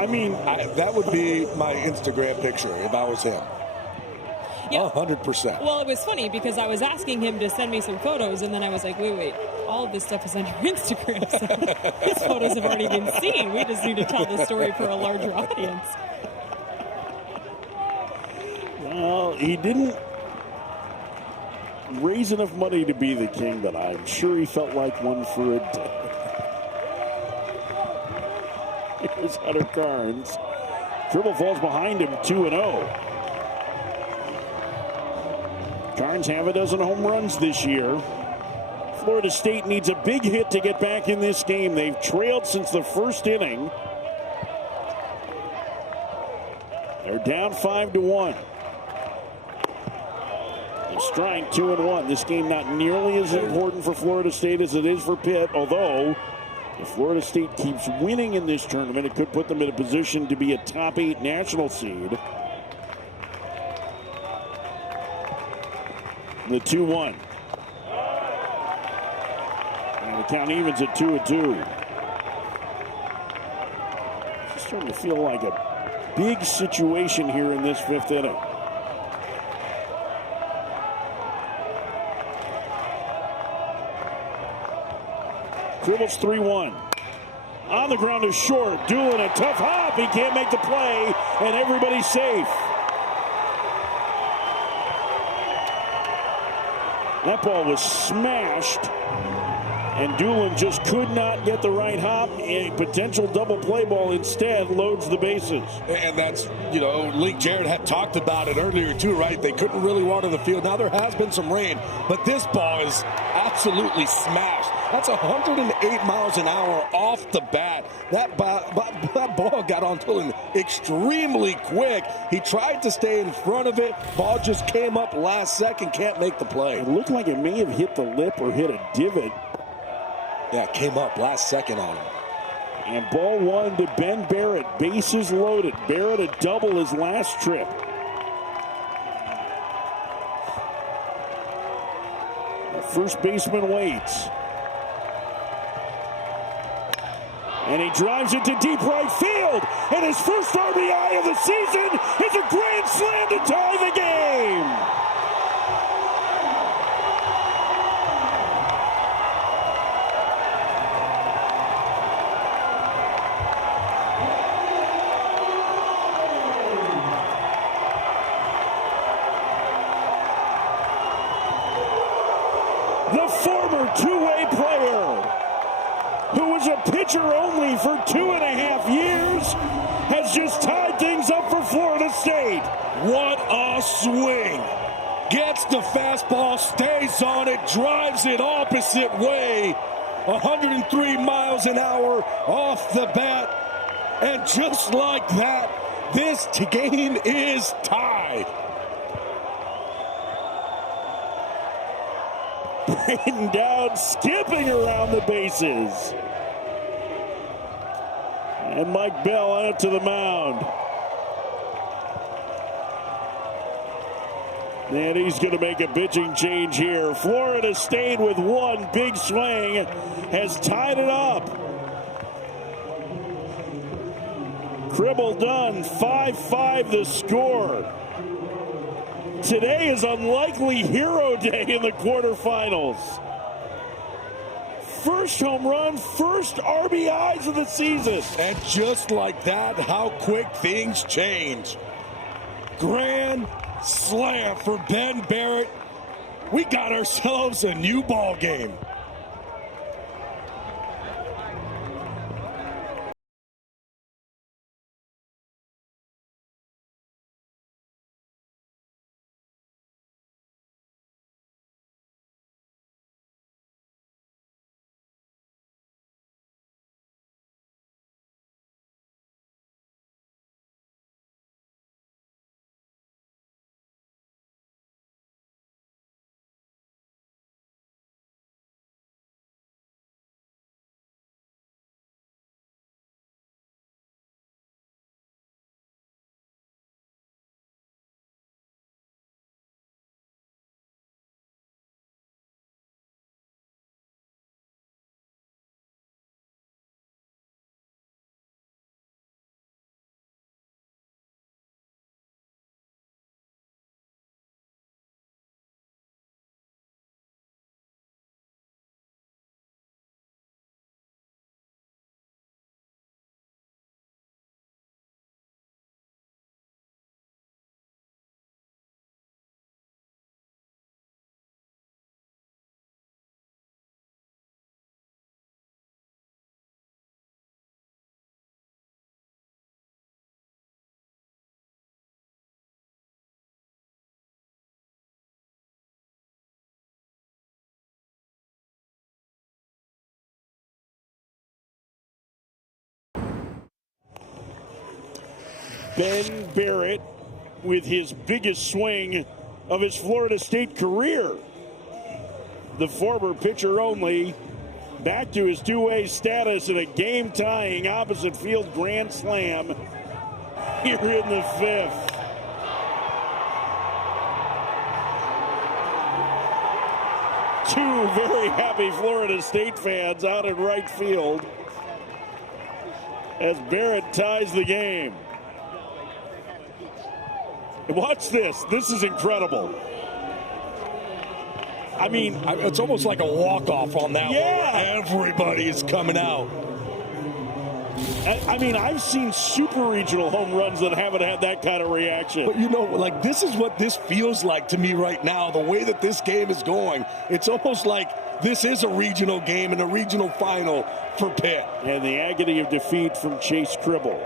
I mean, that would be my Instagram picture if I was him. Yeah. 100%. Well, it was funny because I was asking him to send me some photos, and then I was like, wait, all of this stuff is on your Instagram. So his photos have already been seen. We just need to tell the story for a larger audience. Well, he didn't raise enough money to be the king, but I'm sure he felt like one for a day. Here's Hunter Carnes. Dribble falls behind him, 2-0. Carnes have a dozen home runs this year. Florida State needs a big hit to get back in this game. They've trailed since the first inning. They're down 5-1. They're strike 2-1. This game not nearly as important for Florida State as it is for Pitt, although if Florida State keeps winning in this tournament, it could put them in a position to be a top 8 national seed. The 2-1. And the count evens at 2-2. It's starting to feel like a big situation here in this 5th inning. Dribbles 3-1. On the ground is short. Doolin a tough hop. He can't make the play, and everybody's safe. That ball was smashed, and Doolin just could not get the right hop. A potential double play ball instead loads the bases. And that's, Link Jarrett had talked about it earlier too, right? They couldn't really water the field. Now there has been some rain, but this ball is absolutely smashed. That's 108 miles an hour off the bat. That ball got onto him extremely quick. He tried to stay in front of it. Ball just came up last second, can't make the play. It looked like it may have hit the lip or hit a divot. Yeah, it came up last second on him. And ball 1 to Ben Barrett. Bases loaded. Barrett a double his last trip. The first baseman waits. And he drives it to deep right field. And his first RBI of the season is a grand slam to tie the game. The former two-way player, who was a pitcher only for 2.5 years, has just tied things up for Florida State. What a swing. Gets the fastball, stays on it, drives it opposite way. 103 miles an hour off the bat. And just like that, this game is tied. Braden Dowd skipping around the bases. And Mike Bell on it to the mound. And he's going to make a pitching change here. Florida State with one big swing has tied it up. Cribble done, 5-5 the score. Today is unlikely hero day in the quarterfinals. First home run, first RBIs of the season. And just like that, how quick things change. Grand slam for Ben Barrett. We got ourselves a new ball game. Ben Barrett with his biggest swing of his Florida State career. The former pitcher only back to his two-way status in a game-tying opposite field grand slam here in the fifth. Two very happy Florida State fans out in right field as Barrett ties the game. Watch this. This is incredible. I mean, it's almost like a walk-off on that one. Everybody is coming out. I mean, I've seen super regional home runs that haven't had that kind of reaction. But, like, this is what this feels like to me right now, the way that this game is going. It's almost like this is a regional game and a regional final for Pitt. And the agony of defeat from Chase Cribble.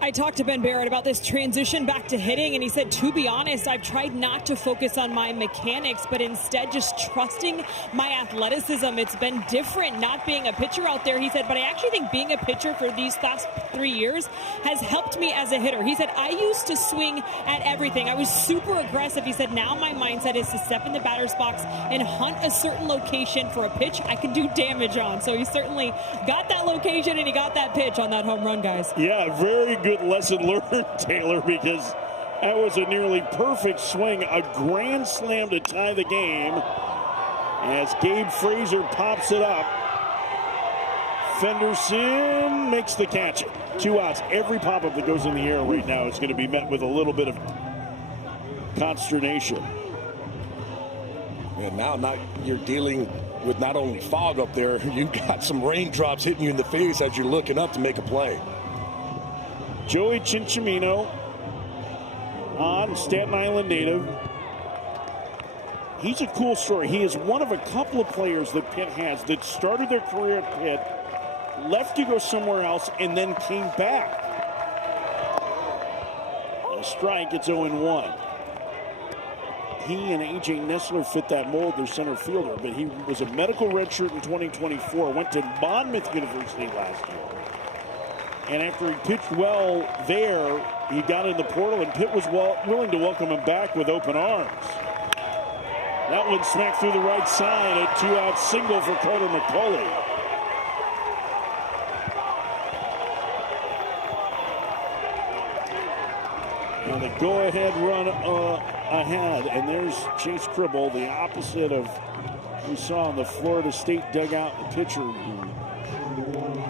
I talked to Ben Barrett about this transition back to hitting, and he said, to be honest, I've tried not to focus on my mechanics, but instead just trusting my athleticism. It's been different not being a pitcher out there, he said, but I actually think being a pitcher for these last 3 years has helped me as a hitter. He said, I used to swing at everything. I was super aggressive. He said, now my mindset is to step in the batter's box and hunt a certain location for a pitch I can do damage on. So he certainly got that location and he got that pitch on that home run, guys. Yeah, very good lesson learned, Taylor, because that was a nearly perfect swing, a grand slam to tie the game as Gabe Fraser pops it up. Fenderson makes the catch. 2 outs. Every pop-up that goes in the air right now is going to be met with a little bit of consternation. And now you're dealing with not only fog up there, you've got some raindrops hitting you in the face as you're looking up to make a play. Joey Cincimino on, Staten Island native. He's a cool story. He is one of a couple of players that Pitt has that started their career at Pitt, left to go somewhere else, and then came back. A strike, it's 0-1. He and A.J. Nessler fit that mold, their center fielder, but he was a medical redshirt in 2024, went to Monmouth University last year. And after he pitched well there, he got in the portal, and Pitt was willing to welcome him back with open arms. That one smacked through the right side, a 2-out single for Carter McCauley. And the go-ahead run ahead, and there's Chase Cribble, the opposite of we saw in the Florida State dugout, the pitcher who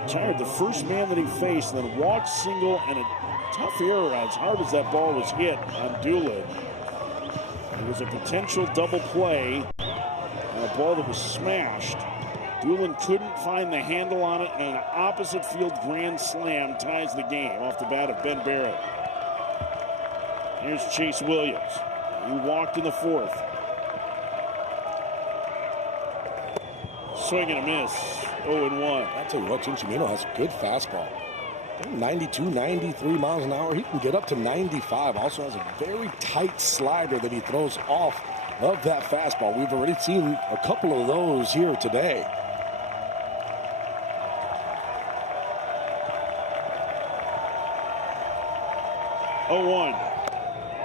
retired, the first man that he faced, then walked single, and a tough error as hard as that ball was hit on Doolin. It was a potential double play, and a ball that was smashed. Doolin couldn't find the handle on it, and an opposite field grand slam ties the game off the bat of Ben Barrett. Here's Chase Williams. He walked in the fourth. Swing and a miss. 0-1. I tell you what, Cincimino has a good fastball. 92, 93 miles an hour. He can get up to 95. Also has a very tight slider that he throws off of that fastball. We've already seen a couple of those here today.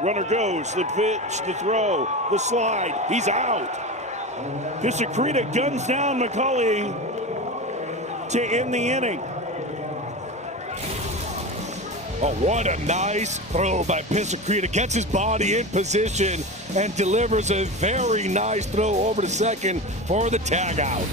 Runner goes, the pitch, the throw, the slide. He's out. Pisacreta guns down McCauley to end the inning. Oh, what a nice throw by Pisacreta. Gets his body in position and delivers a very nice throw over to second for the tag out.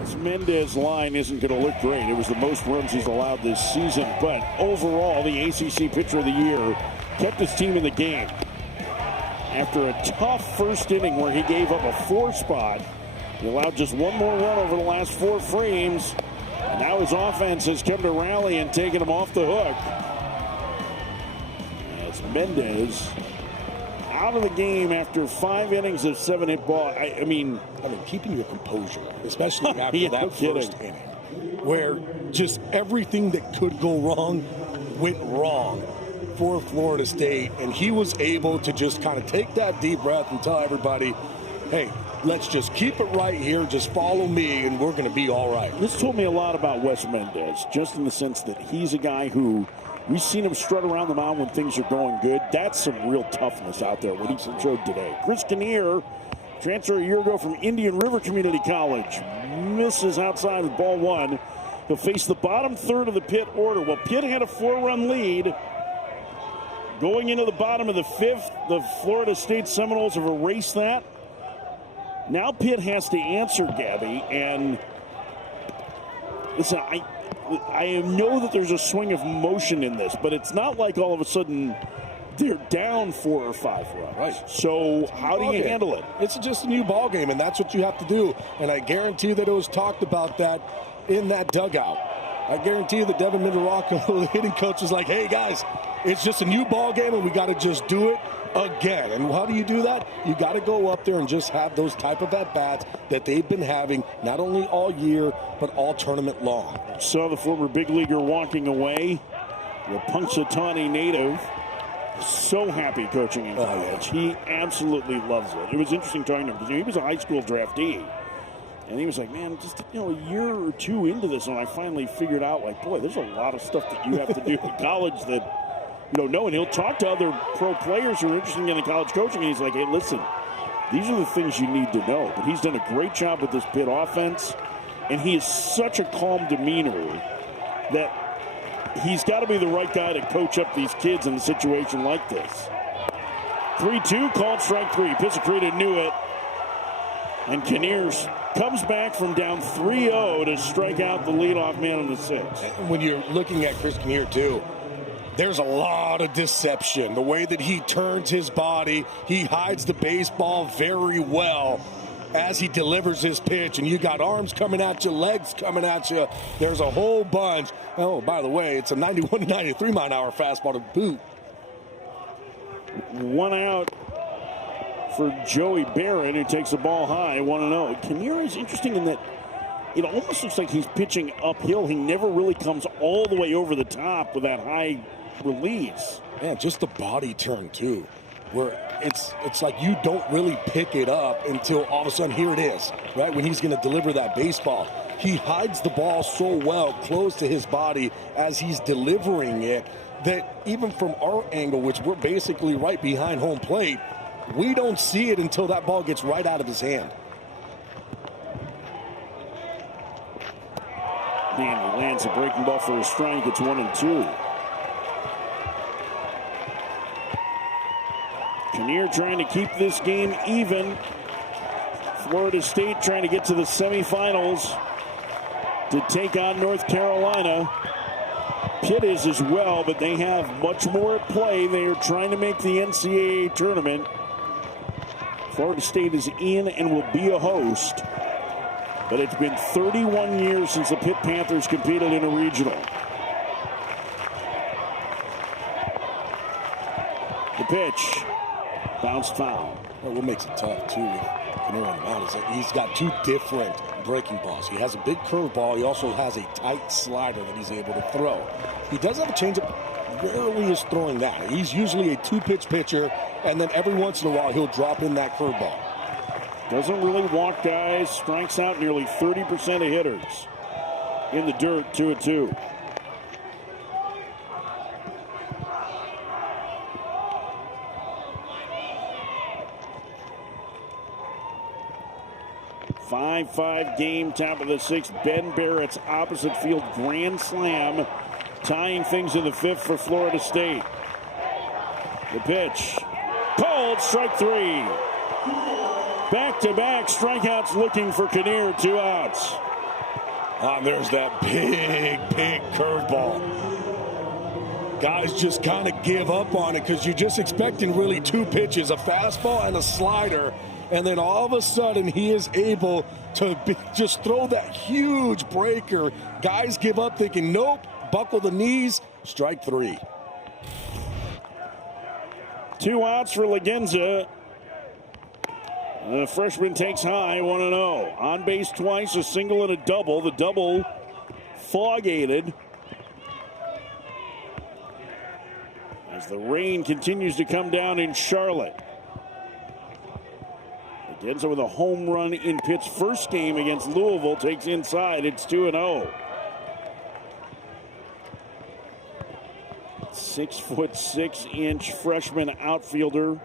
This Mendez line isn't going to look great. It was the most runs he's allowed this season, but overall, the ACC Pitcher of the Year kept his team in the game. After a tough first inning where he gave up a 4 spot, he allowed just one more run over the last 4 frames. And now his offense has come to rally and taken him off the hook. As Mendez out of the game after 5 innings of 7-hit ball. I mean, keeping your composure, especially after yeah, that first inning, where just everything that could go wrong went wrong for Florida State, and he was able to just kind of take that deep breath and tell everybody, hey, let's just keep it right here, just follow me, and we're going to be all right. This told me a lot about Wes Mendez, just in the sense that he's a guy who, we've seen him strut around the mound when things are going good. That's some real toughness out there, what he showed today. Chris Kinnear, transfer a year ago from Indian River Community College, misses outside with ball 1. He'll face the bottom third of the Pitt order. Well, Pitt had a 4-run lead. Going into the bottom of the 5th, the Florida State Seminoles have erased that. Now Pitt has to answer, Gabby, and listen, I know that there's a swing of motion in this, but it's not like all of a sudden they're down 4 or 5 runs. Right. So how do you handle it? It's just a new ball game, and that's what you have to do. And I guarantee that it was talked about that in that dugout. I guarantee you that Devin Mindorocco, the hitting coach, is like, hey, guys, it's just a new ball game, and we got to just do it again. And how do you do that? You got to go up there and just have those type of at-bats that they've been having not only all year, but all tournament long. Saw the former big leaguer walking away, the Punxsutawney native. So happy coaching in college. He absolutely loves it. It was interesting talking to him because he was a high school draftee. And he was like, man, just a year or 2 into this, and I finally figured out, like, boy, there's a lot of stuff that you have to do in college that you don't know. And he'll talk to other pro players who are interested in the college coaching, and he's like, hey, listen, these are the things you need to know. But he's done a great job with this Pitt offense, and he is such a calm demeanor that he's got to be the right guy to coach up these kids in a situation like this. 3-2, called strike 3. Pisacreta knew it. And Kinnears comes back from down 3-0 to strike out the leadoff man on the 6th. When you're looking at Chris Kinnear, too, there's a lot of deception. The way that he turns his body, he hides the baseball very well as he delivers his pitch. And you got arms coming at you, legs coming at you. There's a whole bunch. Oh, by the way, it's a 91 to 93 mile-an-hour fastball to boot. 1 out for Joey Barron, who takes the ball high, 1-0. Kinnear is interesting in that it almost looks like he's pitching uphill. He never really comes all the way over the top with that high release. Man, just the body turn, too, where it's like you don't really pick it up until all of a sudden here it is, right, when he's going to deliver that baseball. He hides the ball so well close to his body as he's delivering it that even from our angle, which we're basically right behind home plate, we don't see it until that ball gets right out of his hand. Danny lands a breaking ball for a strike. It's 1-2. Kinnear trying to keep this game even. Florida State trying to get to the semifinals to take on North Carolina. Pitt is as well, but they have much more at play. They are trying to make the NCAA tournament. Florida State is in and will be a host. But it's been 31 years since the Pitt Panthers competed in a regional. The pitch. Bounced foul. Well, what makes it tough, too, with Kinnear on the mound is that he's got 2 different breaking balls. He has a big curveball. He also has a tight slider that he's able to throw. He does have a changeup. Rarely is throwing that. He's usually a 2-pitch pitcher, and then every once in a while he'll drop in that curveball. Doesn't really walk guys. Strikes out nearly 30% of hitters. In the dirt, 2-2. Five game, top of the 6th. Ben Barrett's opposite field grand slam, tying things in the 5th for Florida State. The pitch, called strike 3. Back-to-back strikeouts looking for Kinnear, 2 outs. And there's that big curveball. Guys just kind of give up on it because you're just expecting really two pitches, a fastball and a slider. And then all of a sudden he is able to just throw that huge breaker. Guys give up thinking, nope, buckle the knees, strike three. 2 outs for Lagenza. The freshman takes high, 1-0. On base twice, a single and a double. The double fog-aided. As the rain continues to come down in Charlotte. Lagenza with a home run in Pitt's first game against Louisville takes inside. It's 2-0. 6'6" freshman outfielder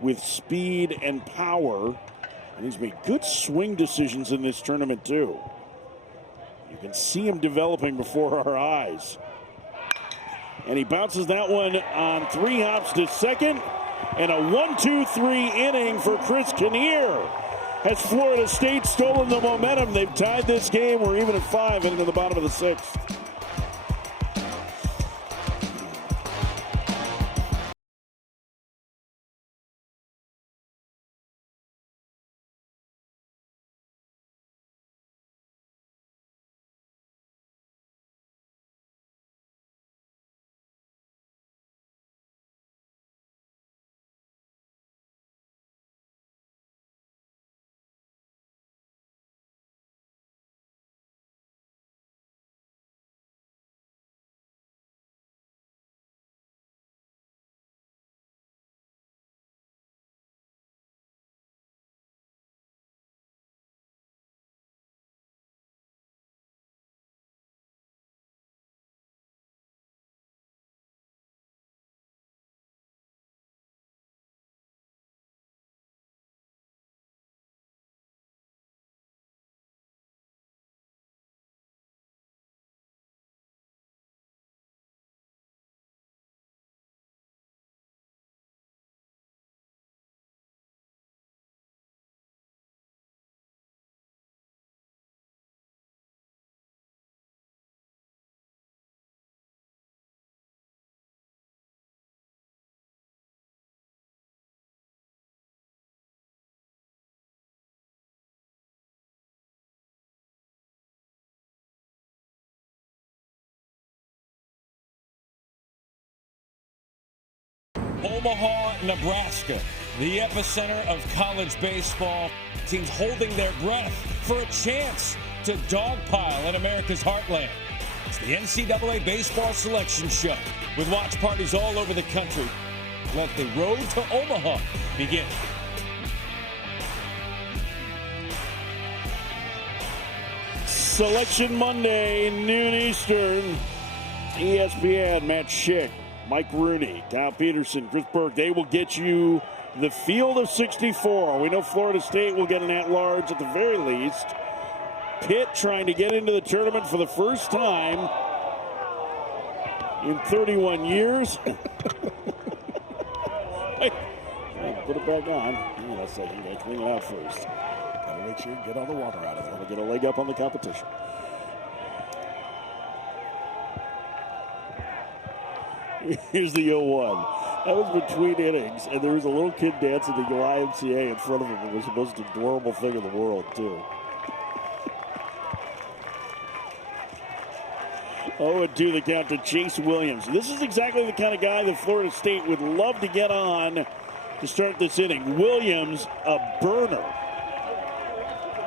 with speed and power. And he's made good swing decisions in this tournament, too. You can see him developing before our eyes. And he bounces that one on 3 hops to second. And a 1-2-3 inning for Chris Kinnear. Has Florida State stolen the momentum? They've tied this game. We're even at 5 into the bottom of the 6th. Omaha, Nebraska, the epicenter of college baseball. Teams holding their breath for a chance to dogpile in America's heartland. It's the NCAA Baseball Selection Show with watch parties all over the country. Let the road to Omaha begin. Selection Monday, noon Eastern. ESPN, Matt Schick, Mike Rooney, Kyle Peterson, Chris Burke. They will get you the field of 64. We know Florida State will get an at-large at the very least. Pitt trying to get into the tournament for the first time in 31 years. Hey, put it back on. Hang on a second. You gotta clean it out first. Gotta make sure you get all the water out of there. We'll get a leg up on the competition. Here's the 0-1. That was between innings, and there was a little kid dancing the YMCA in front of him. It was the most adorable thing in the world, too. 0-2 the count to Chase Williams. This is exactly the kind of guy that Florida State would love to get on to start this inning. Williams, a burner.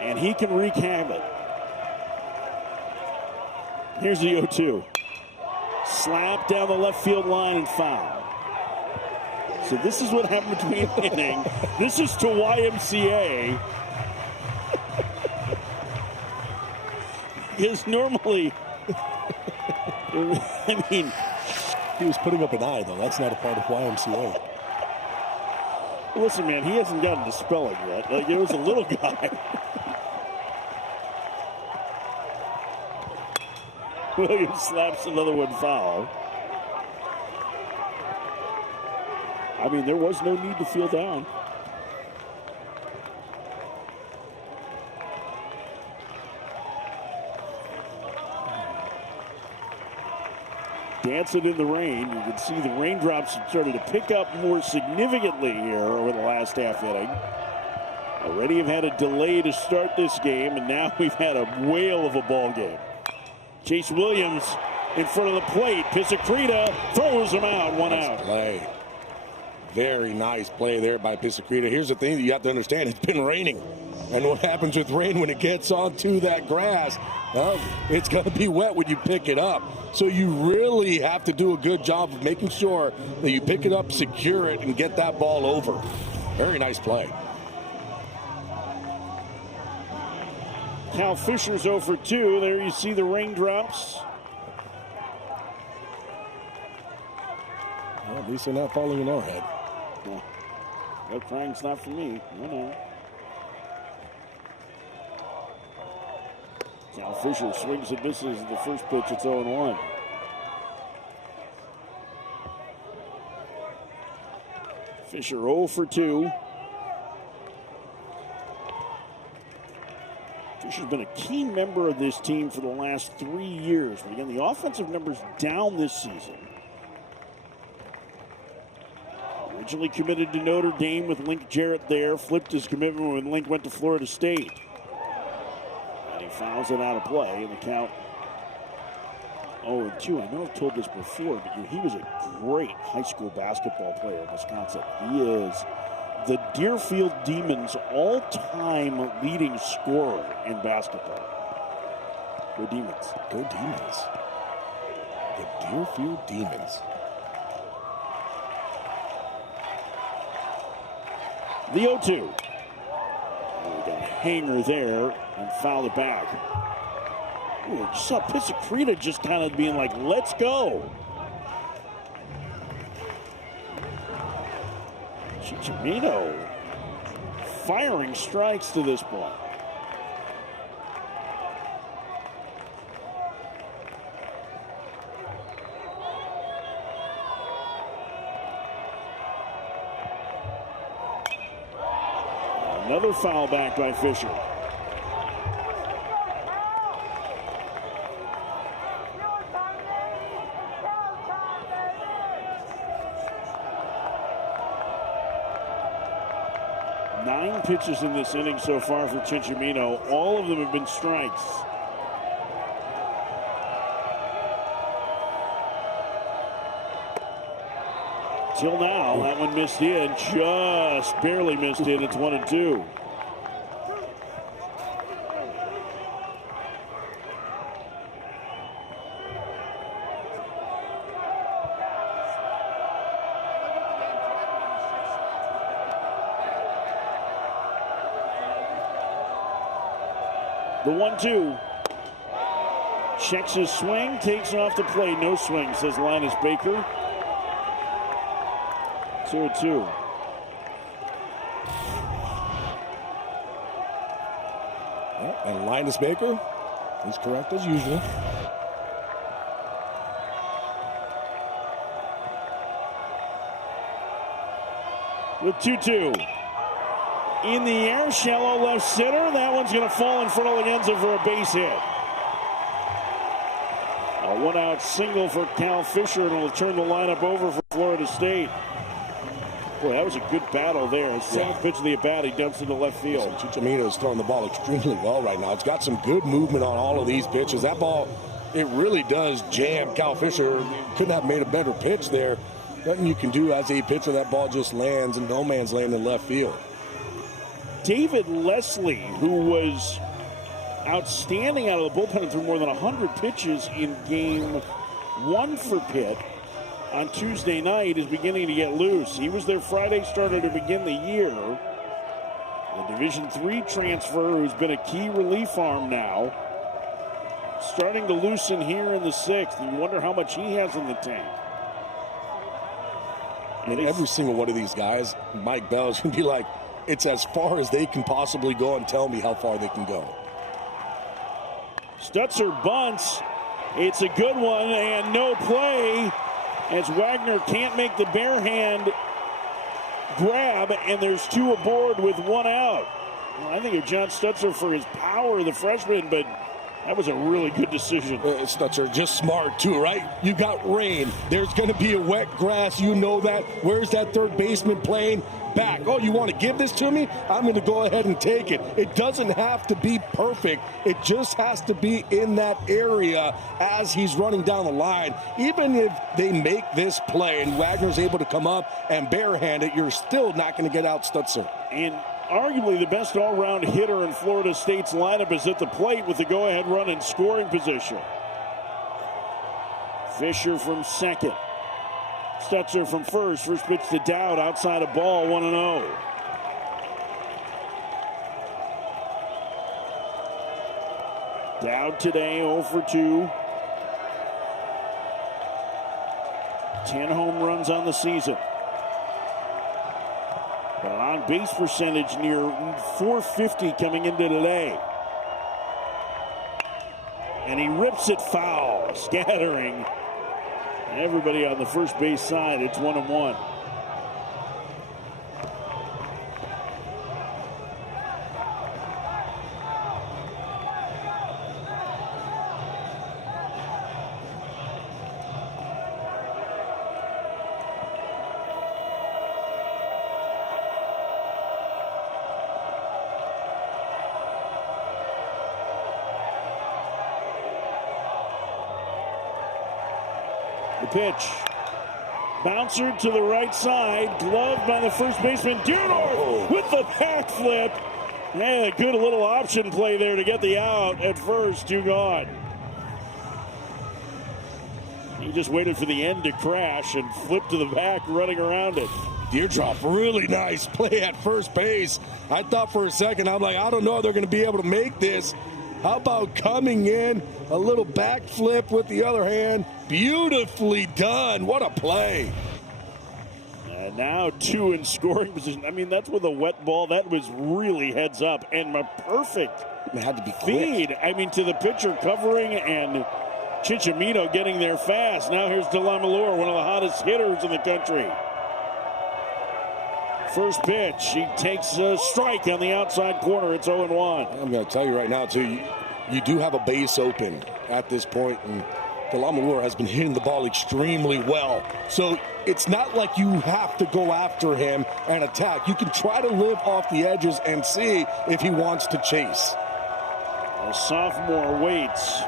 And he can wreak havoc. Here's the 0-2. Slap down the left field line and foul. So this is what happened between inning. This is to YMCA. Because normally, I mean, he was putting up an eye, though. That's not a part of YMCA. Listen, man, he hasn't gotten to spelling yet. Like, it was a little guy. Williams slaps another one foul. I mean, there was no need to feel down. dancing in the rain. You can see the raindrops have started to pick up more significantly here over the last half inning. Already have had a delay to start this game, and now we've had a whale of a ball game. Chase Williams in front of the plate. Pisacreta throws him out. One out. Play. Very nice play there by Pisacreta. Here's the thing that you have to understand. It's been raining. And what happens with rain when it gets onto that grass, well, it's going to be wet when you pick it up. So you really have to do a good job of making sure that you pick it up, secure it, and get that ball over. Very nice play. Cal Fisher's 0 for 2. There you see the raindrops. Well, at least they're not falling in our head. Well, no crying's not for me. No. Cal Fisher swings and misses the first pitch. It's 0-1. Fisher 0 for 2. Fisher's been a key member of this team for the last 3 years. But again, the offensive numbers down this season. Originally committed to Notre Dame with Link Jarrett there. Flipped his commitment when Link went to Florida State. And he fouls it out of play. And the count 0-2. I know I've told this before, but he was a great high school basketball player in Wisconsin. He is the Deerfield Demons' all-time leading scorer in basketball. Go Demons. Go Demons. The Deerfield Demons. The 0-2. We got a hanger there and fouled it back. Ooh, just saw Pisacreta just kind of being like, let's go. Chicharito firing strikes to this point. Another foul back by Fisher. Nine pitches in this inning so far for Chinchimino. All of them have been strikes. Till now, that one missed in. Just barely missed in. It's 1-2. The 1-2. Checks his swing, takes off the plate. No swing, says Linus Baker. 2-2. And Linus Baker, he's correct as usual. With 2-2. In the air, shallow left center. That one's going to fall in front of Leyenza for a base hit. A one-out single for Cal Fisher, and it'll turn the lineup over for Florida State. Boy, that was a good battle there. Seventh pitch of the at-bat, he dumps into left field. Chicharito is throwing the ball extremely well right now. It's got some good movement on all of these pitches. That ball, it really does jam Cal Fisher. Couldn't have made a better pitch there. Nothing you can do as a pitcher. That ball just lands in no man's land in left field. David Leslie, who was outstanding out of the bullpen and threw more than 100 pitches in game one for Pitt on Tuesday night, is beginning to get loose. He was their Friday starter to begin the year. The Division III transfer, who's been a key relief arm now, starting to loosen here in the sixth. You wonder how much he has in the tank. And every single one of these guys, Mike Bell is going to be like, it's as far as they can possibly go and tell me how far they can go. Stutzer bunts. It's a good one and no play as Wagner can't make the bare hand grab, and there's two aboard with one out. Well, I think of John Stutzer for his power, the freshman, but That was a really good decision. Stutzer just smart too, right? You got rain. There's going to be a wet grass. You know that. Where's that third baseman playing? Back. Oh, you want to give this to me? I'm going to go ahead and take it. It doesn't have to be perfect. It just has to be in that area as he's running down the line. Even if they make this play and Wagner's able to come up and barehand it, you're still not going to get out Stutzer. And arguably the best all-round hitter in Florida State's lineup is at the plate with the go-ahead run in scoring position. Fisher from second. Stutzer from first. First pitch to Dowd outside of ball, 1-0. Dowd today 0 for 2. 10 home runs on the season. But on base percentage near 450 coming into today. And he rips it foul, scattering everybody on the first base side. It's 1-1. The pitch. Bouncer to the right side. Gloved by the first baseman. Dudor with the backflip. And a good little option play there to get the out at first. 2 gone. He just waited for the end to crash and flipped to the back, running around it. Deerdorf, really nice play at first base. I thought for a second, I'm like, I don't know if they're going to be able to make this. How about coming in, a little backflip with the other hand. Beautifully done. What a play. And now 2 in scoring position. I mean, that's with a wet ball. That was really heads up and a perfect It had to be feed. quick. I mean, to the pitcher covering and Chichimino getting there fast. Now here's DeLamalure, one of the hottest hitters in the country. First pitch, he takes a strike on the outside corner. It's 0-1. I'm going to tell you right now, too, you do have a base open at this point, and DeLamalure has been hitting the ball extremely well. So it's not like you have to go after him and attack. You can try to live off the edges and see if he wants to chase. The sophomore waits.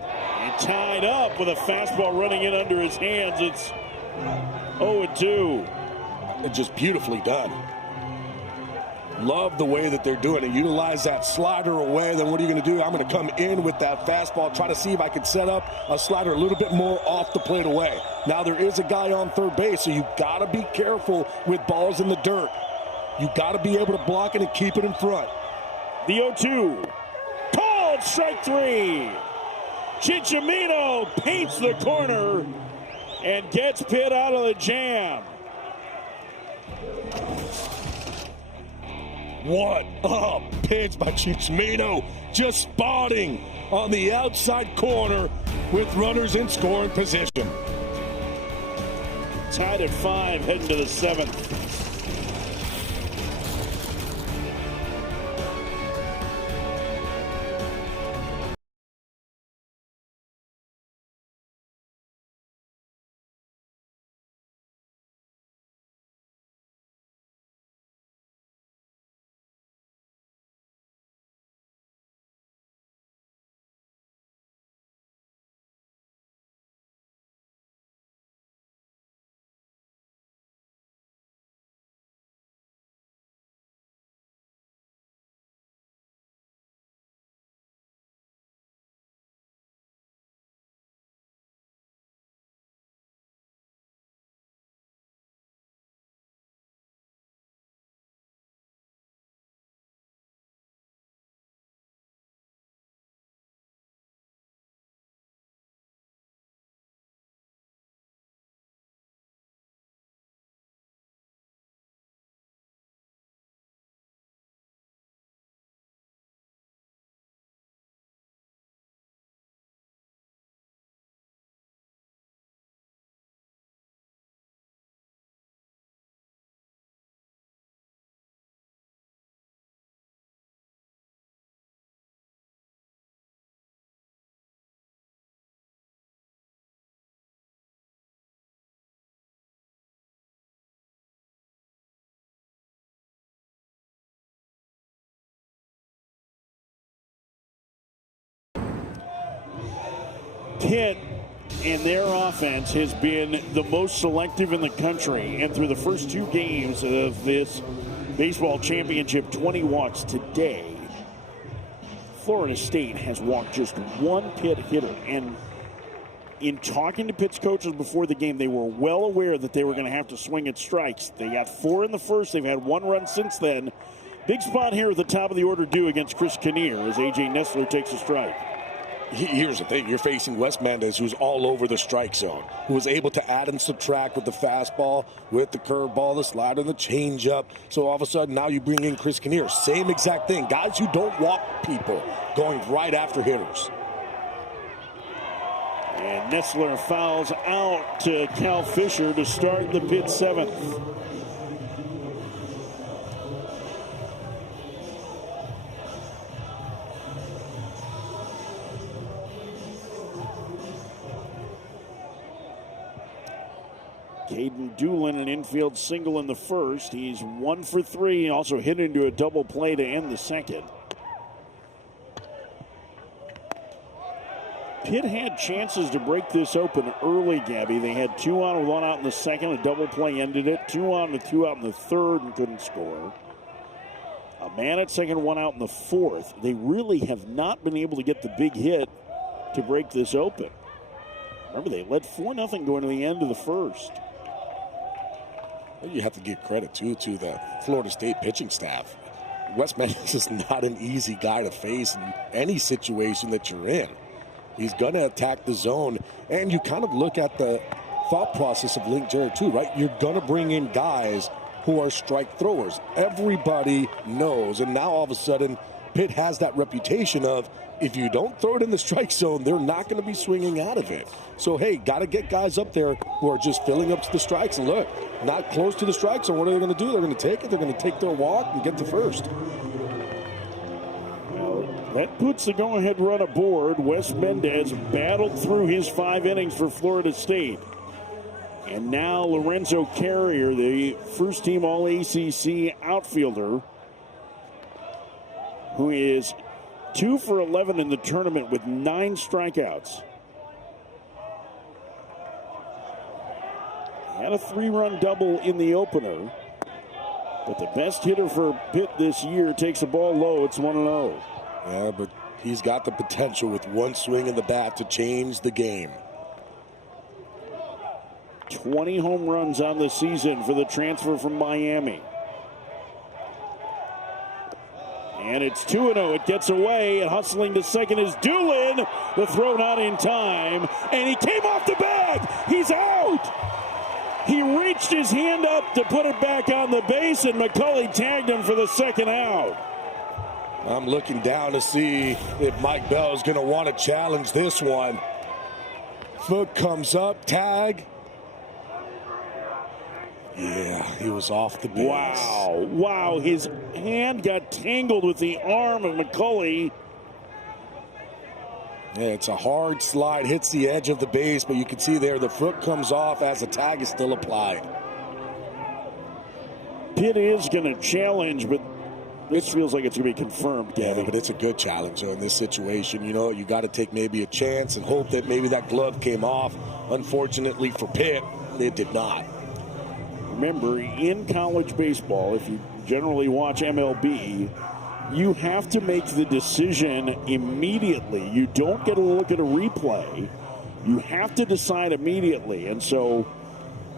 And tied up with a fastball running in under his hands. It's 0-2. It's just beautifully done. Love the way that they're doing it. Utilize that slider away. Then what are you going to do? I'm going to come in with that fastball, try to see if I can set up a slider a little bit more off the plate away. Now there is a guy on third base, so you got to be careful with balls in the dirt. You got to be able to block it and keep it in front. The 0-2. Called strike 3. Chichimino paints the corner and gets Pitt out of the jam. What a pitch by Chichimino, just spotting on the outside corner with runners in scoring position. Tied at 5, heading to the 7th. Pitt and their offense has been the most selective in the country. And through the first 2 games of this baseball championship, 20 walks today, Florida State has walked just 1 Pitt hitter. And in talking to Pitt's coaches before the game, they were well aware that they were going to have to swing at strikes. They got 4 in the first. They've had 1 run since then. Big spot here at the top of the order due against Chris Kinnear as A.J. Nestler takes a strike. Here's the thing. You're facing Wes Mendez, who's all over the strike zone, who was able to add and subtract with the fastball, with the curveball, the slider, the changeup. So all of a sudden, now you bring in Chris Kinnear. Same exact thing. Guys who don't walk people going right after hitters. And Nestler fouls out to Cal Fisher to start the Pitt 7th. Caden Doolin, an infield single in the first. He's 1 for 3. Also hit into a double play to end the second. Pitt had chances to break this open early, Gabby. They had 2 on with 1 out in the second. A double play ended it. 2 on with 2 out in the third and couldn't score. A man at second, 1 out in the fourth. They really have not been able to get the big hit to break this open. Remember, they led 4-0 going to the end of the first. You have to give credit, too, to the Florida State pitching staff. Wes Mendez is not an easy guy to face in any situation that you're in. He's going to attack the zone. And you kind of look at the thought process of Link Jarrett, too, right? You're going to bring in guys who are strike throwers. Everybody knows. And now, all of a sudden, Pitt has that reputation of, if you don't throw it in the strike zone, they're not going to be swinging out of it. So, hey, got to get guys up there who are just filling up to the strikes. And look, not close to the strike zone. What are they going to do? They're going to take it. They're going to take their walk and get to first. Well, that puts the go-ahead run aboard. Wes Mendez battled through his 5 innings for Florida State. And now Lorenzo Carrier, the first-team All-ACC outfielder, who is 2 for 11 in the tournament with 9 strikeouts. Had a 3-run double in the opener. But the best hitter for Pitt this year takes the ball low. It's 1-0. Yeah, but he's got the potential with one swing of the bat to change the game. 20 home runs on the season for the transfer from Miami. And it's 2-0. It gets away, and hustling to second is Doolin. The throw not in time, and he came off the bag. He's out. He reached his hand up to put it back on the base, and McCulley tagged him for the second out. I'm looking down to see if Mike Bell is going to want to challenge this one. Foot comes up, tag. Yeah, he was off the base. Wow. His hand got tangled with the arm of McCulley. Yeah, it's a hard slide, hits the edge of the base, but you can see there the foot comes off as the tag is still applied. Pitt is going to challenge, but this feels like it's going to be confirmed, Gavin. Yeah, but it's a good challenge in this situation. You know, you got to take maybe a chance and hope that maybe that glove came off. Unfortunately for Pitt, it did not. Remember, in college baseball, if you generally watch MLB, you have to make the decision immediately. You don't get a look at a replay. You have to decide immediately. And so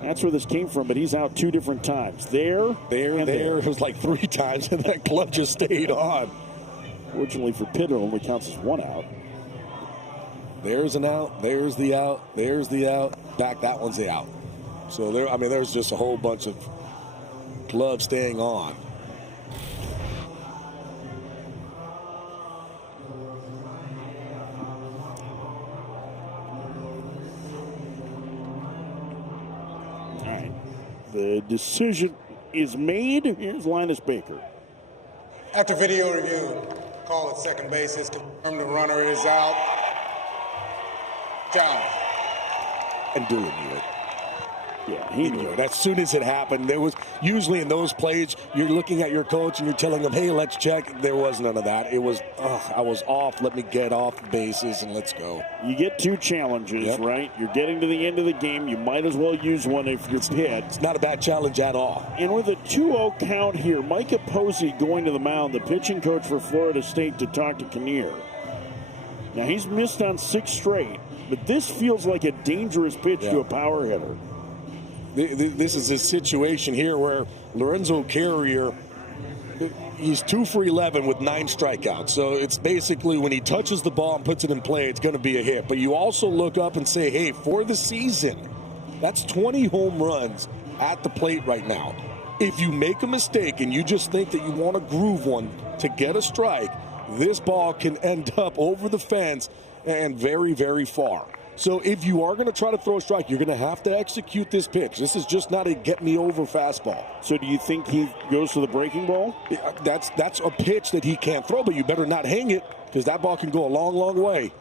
that's where this came from, but he's out 2 different times. There. It was like 3 times, and that glove just stayed on. Fortunately for Pitt, it only counts as 1 out. There's an out. There's the out. There's the out. Back, that one's the out. So there's just a whole bunch of gloves staying on. All right. The decision is made. Here's Linus Baker. After video review, call at second base is confirmed. The runner is out. Down. And Doolin knew it. Yeah, he knew. And as soon as it happened, there was usually in those plays, you're looking at your coach and you're telling him, hey, let's check. There was none of that. It was, I was off. Let me get off the bases and let's go. You get 2 challenges, right? You're getting to the end of the game. You might as well use one if you're hit. It's not a bad challenge at all. And with a 2-0 count here, Micah Posey going to the mound, the pitching coach for Florida State, to talk to Kinnear. Now, he's missed on 6 straight, but this feels like a dangerous pitch to a power hitter. This is a situation here where Lorenzo Carrier, he's 2 for 11 with 9 strikeouts. So it's basically when he touches the ball and puts it in play, it's going to be a hit. But you also look up and say, hey, for the season, that's 20 home runs at the plate right now. If you make a mistake and you just think that you want to groove one to get a strike, this ball can end up over the fence and very, very far. So if you are going to try to throw a strike, you're going to have to execute this pitch. This is just not a get-me-over fastball. So do you think he goes to the breaking ball? That's a pitch that he can't throw, but you better not hang it because that ball can go a long, long way.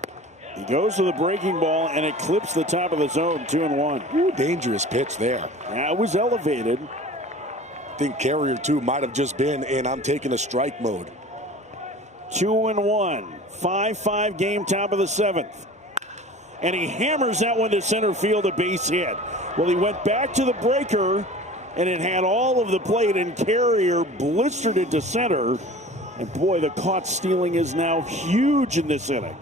He goes to the breaking ball, and it clips the top of the zone, 2-1. Ooh, dangerous pitch there. That was elevated. I think Carrier, too, might have just been in I'm taking a strike mode. 2-1. 5-5 game, top of the 7th. And he hammers that one to center field, a base hit. Well, he went back to the breaker, and it had all of the plate, and Carrier blistered it to center. And boy, the caught stealing is now huge in this inning.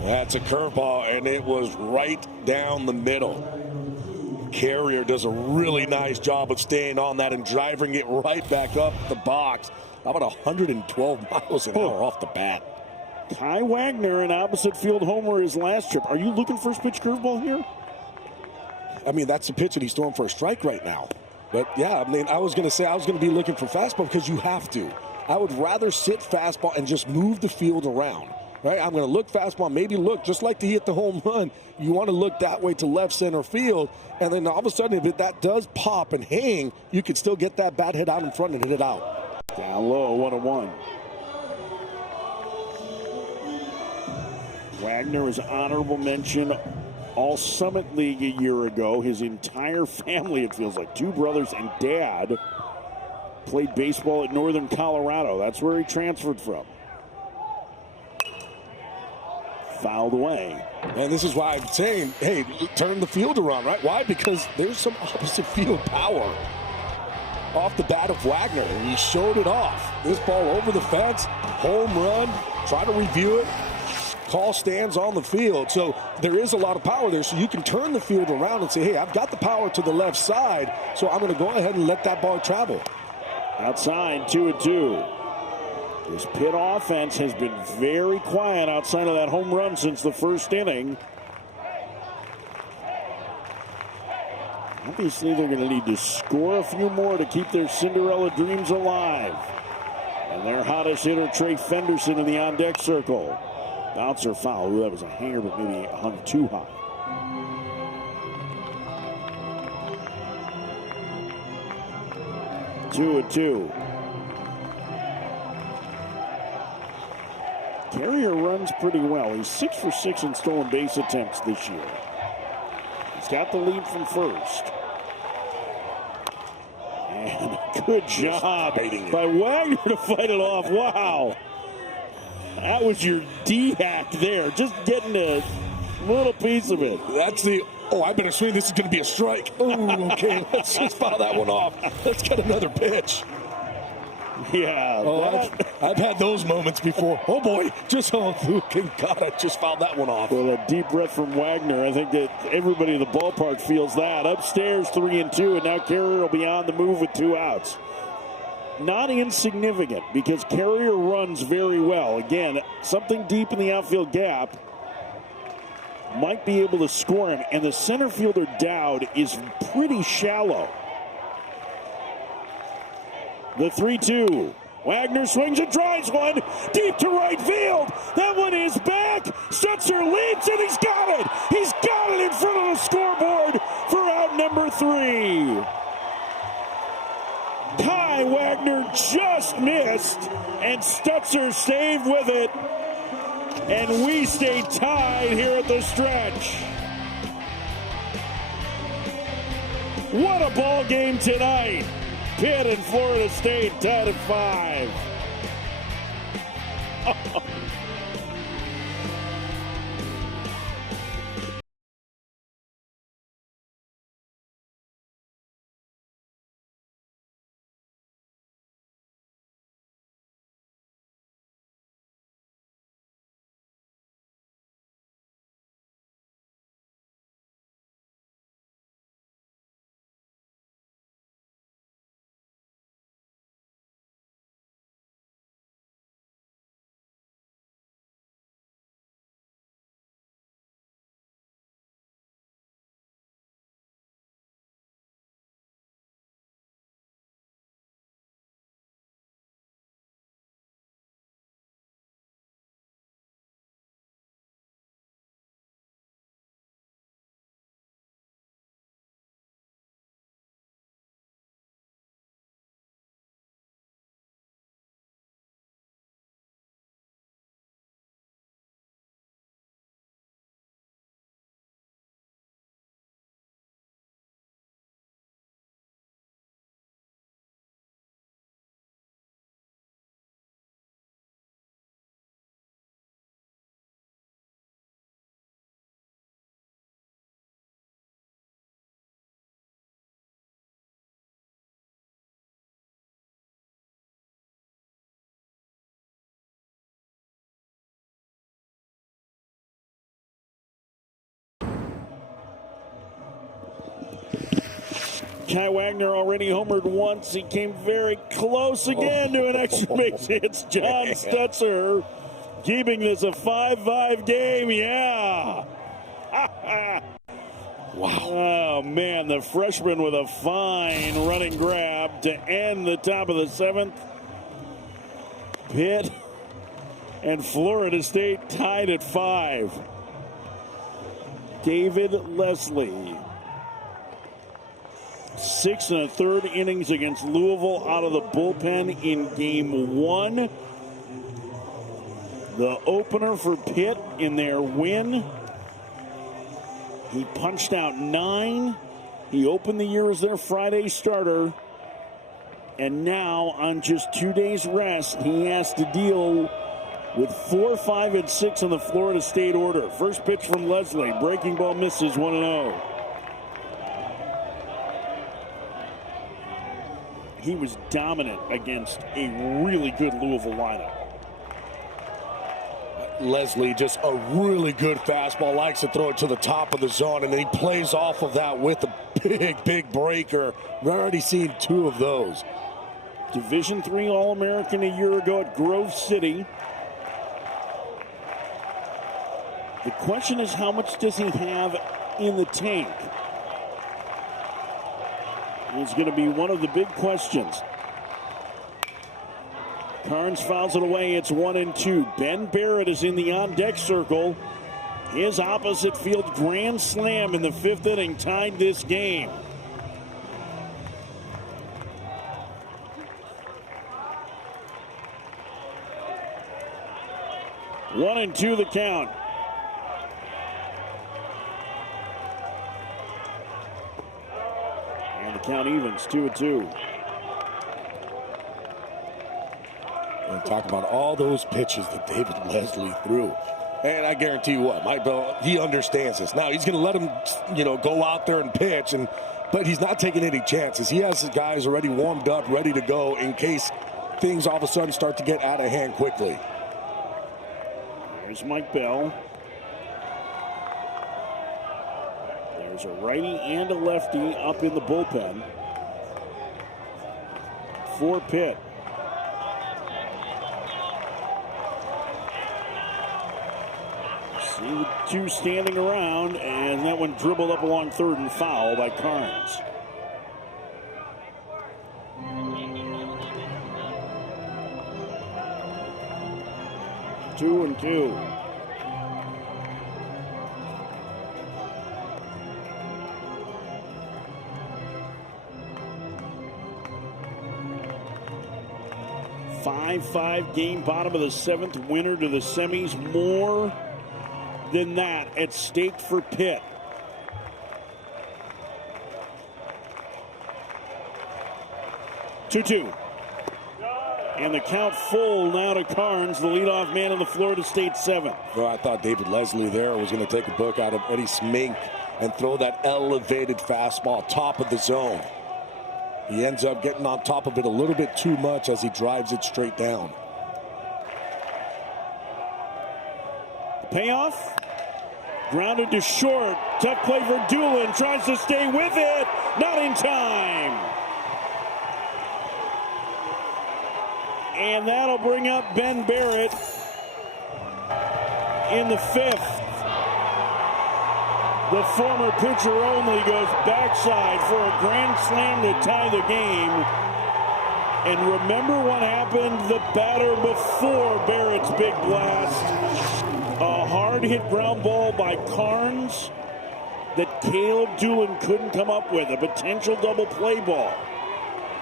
That's a curveball, and it was right down the middle. Carrier does a really nice job of staying on that and driving it right back up the box. How about 112 miles an hour off the bat? Kai Wagner, an opposite field homer his last trip. Are you looking first pitch curveball here? I mean, that's the pitch that he's throwing for a strike right now. But, yeah, I mean, I was going to be looking for fastball because you have to. I would rather sit fastball and just move the field around, right? I'm going to look fastball, maybe look, just like to hit the home run. You want to look that way to left center field. And then all of a sudden, if that does pop and hang, you can still get that bat hit out in front and hit it out. Down low, 1-1. Wagner was honorable mention All Summit League a year ago. His entire family, it feels like, 2 brothers and dad, played baseball at Northern Colorado. That's where he transferred from. Fouled away. And this is why I'm saying, hey, turn the field around, right? Why? Because there's some opposite field power off the bat of Wagner, and he showed it off. This ball over the fence, home run, try to review it. Call stands on the field. So there is a lot of power there. So you can turn the field around and say, hey, I've got the power to the left side, so I'm going to go ahead and let that ball travel. Outside, 2-2. This Pitt offense has been very quiet outside of that home run since the first inning. Obviously, they're going to need to score a few more to keep their Cinderella dreams alive. And their hottest hitter, Trey Fenderson, in the on-deck circle. Bouncer foul. Ooh, that was a hanger, but maybe hung too high. 2-2. Carrier runs pretty well. He's 6 for 6 in stolen base attempts this year. He's got the lead from first. And good job by Wagner to fight it off. Wow. That was your D-hack there. Just getting a little piece of it. That's the, I better swing. This is going to be a strike. Oh, okay. Let's just foul that one off. Let's get another pitch. Yeah. I've had those moments before. Oh, boy. God, I just fouled that one off. Well, a deep breath from Wagner. I think that everybody in the ballpark feels that. Upstairs, 3-2, and now Carrier will be on the move with 2 outs. Not insignificant because Carrier runs very well. Again, something deep in the outfield gap might be able to score him. And the center fielder, Dowd, is pretty shallow. The 3-2. Wagner swings and drives one deep to right field. That one is back. Stutzer leads and he's got it. He's got it in front of the scoreboard for out number 3. Kai Wagner just missed, and Stutzer saved with it. And we stay tied here at the stretch. What a ball game tonight. Pitt and Florida State tied at 5. Kai Wagner already homered once. He came very close again to an extra base hit. It's John Stetzer keeping this a 5-5 game. Yeah. Wow. Oh, man, the freshman with a fine running grab to end the top of the 7th. Pitt and Florida State tied at 5. David Leslie. 6 1/3 innings against Louisville out of the bullpen in game 1. The opener for Pitt in their win. He punched out 9. He opened the year as their Friday starter. And now, on just 2 days rest, he has to deal with 4, 5, and 6 on the Florida State order. First pitch from Leslie. Breaking ball misses 1-0. He was dominant against a really good Louisville lineup. Leslie, just a really good fastball, likes to throw it to the top of the zone, and then he plays off of that with a big breaker. We've already seen 2 of those. Division III All-American a year ago at Grove City. The question is, how much does he have in the tank? It's going to be one of the big questions. Carnes fouls it away. It's 1-2. Ben Barrett is in the on-deck circle. His opposite field grand slam in the 5th inning tied this game. One and two the count. And the count evens, 2-2. And talk about all those pitches that David Leslie threw. And I guarantee you what, Mike Bell, he understands this. Now, he's going to let him, go out there and pitch, but he's not taking any chances. He has his guys already warmed up, ready to go in case things all of a sudden start to get out of hand quickly. There's Mike Bell. There's a righty and a lefty up in the bullpen for Pitt. See the two standing around, and that one dribbled up along third and foul by Carnes. Two and two. Five game, bottom of the 7th, winner to the semis. More than that at stake for Pitt. 2-2. And the count full now to Carnes, the leadoff man in the Florida State 7th. Well, I thought David Leslie there was going to take a book out of Eddie Smink and throw that elevated fastball top of the zone. He ends up getting on top of it a little bit too much as he drives it straight down. Payoff. Grounded to short. Tough play for Doolin. Tries to stay with it. Not in time. And that'll bring up Ben Barrett in the 5th. The former pitcher only goes backside for a grand slam to tie the game. And remember what happened the batter before Barrett's big blast. A hard hit ground ball by Carnes that Caleb Doolin couldn't come up with. A potential double play ball.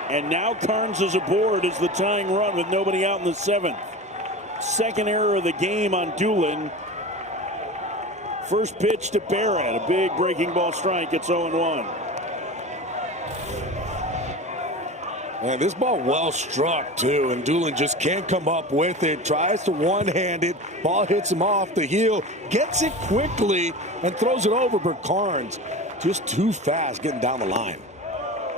And now Carnes is aboard as the tying run with nobody out in the 7th. Second error of the game on Doolin. First pitch to Barrett. A big breaking ball strike. It's 0-1. And this ball well struck, too. And Doolin just can't come up with it. Tries to one-hand it. Ball hits him off the heel. Gets it quickly and throws it over. But Carnes just too fast getting down the line.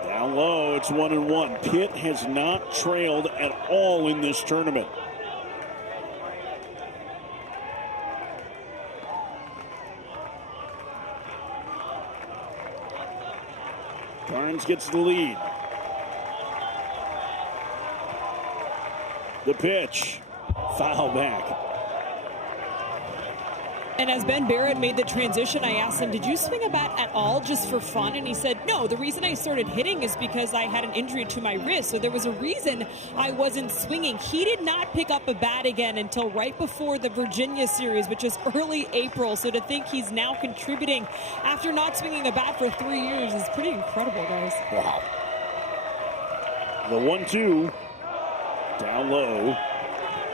Down low, it's 1-1. Pitt has not trailed at all in this tournament. Carnes gets the lead. The pitch. Foul back. And as Ben Barrett made the transition, I asked him, did you swing a bat at all just for fun? And he said, no, the reason I started hitting is because I had an injury to my wrist. So there was a reason I wasn't swinging. He did not pick up a bat again until right before the Virginia series, which is early April. So to think he's now contributing after not swinging a bat for 3 years is pretty incredible, guys. Wow. The 1-2. Down low.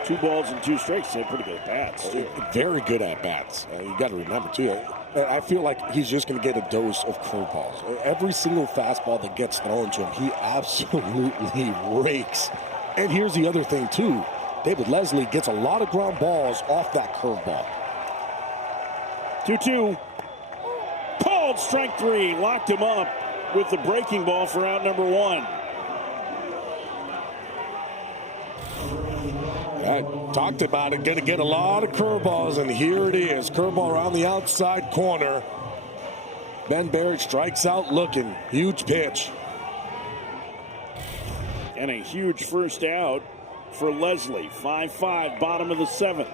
2 balls and 2 strikes. They're pretty good at bats, too. Very good at bats. You got to remember, too. I feel like he's just going to get a dose of curveballs. Every single fastball that gets thrown to him, he absolutely rakes. And here's the other thing, too. David Leslie gets a lot of ground balls off that curveball. 2-2. Called strike 3. Locked him up with the breaking ball for out number 1. I talked about it, going to get a lot of curveballs, and here it is. Curveball around the outside corner. Ben Barrett strikes out looking. Huge pitch. And a huge first out for Leslie. 5-5, bottom of the 7th.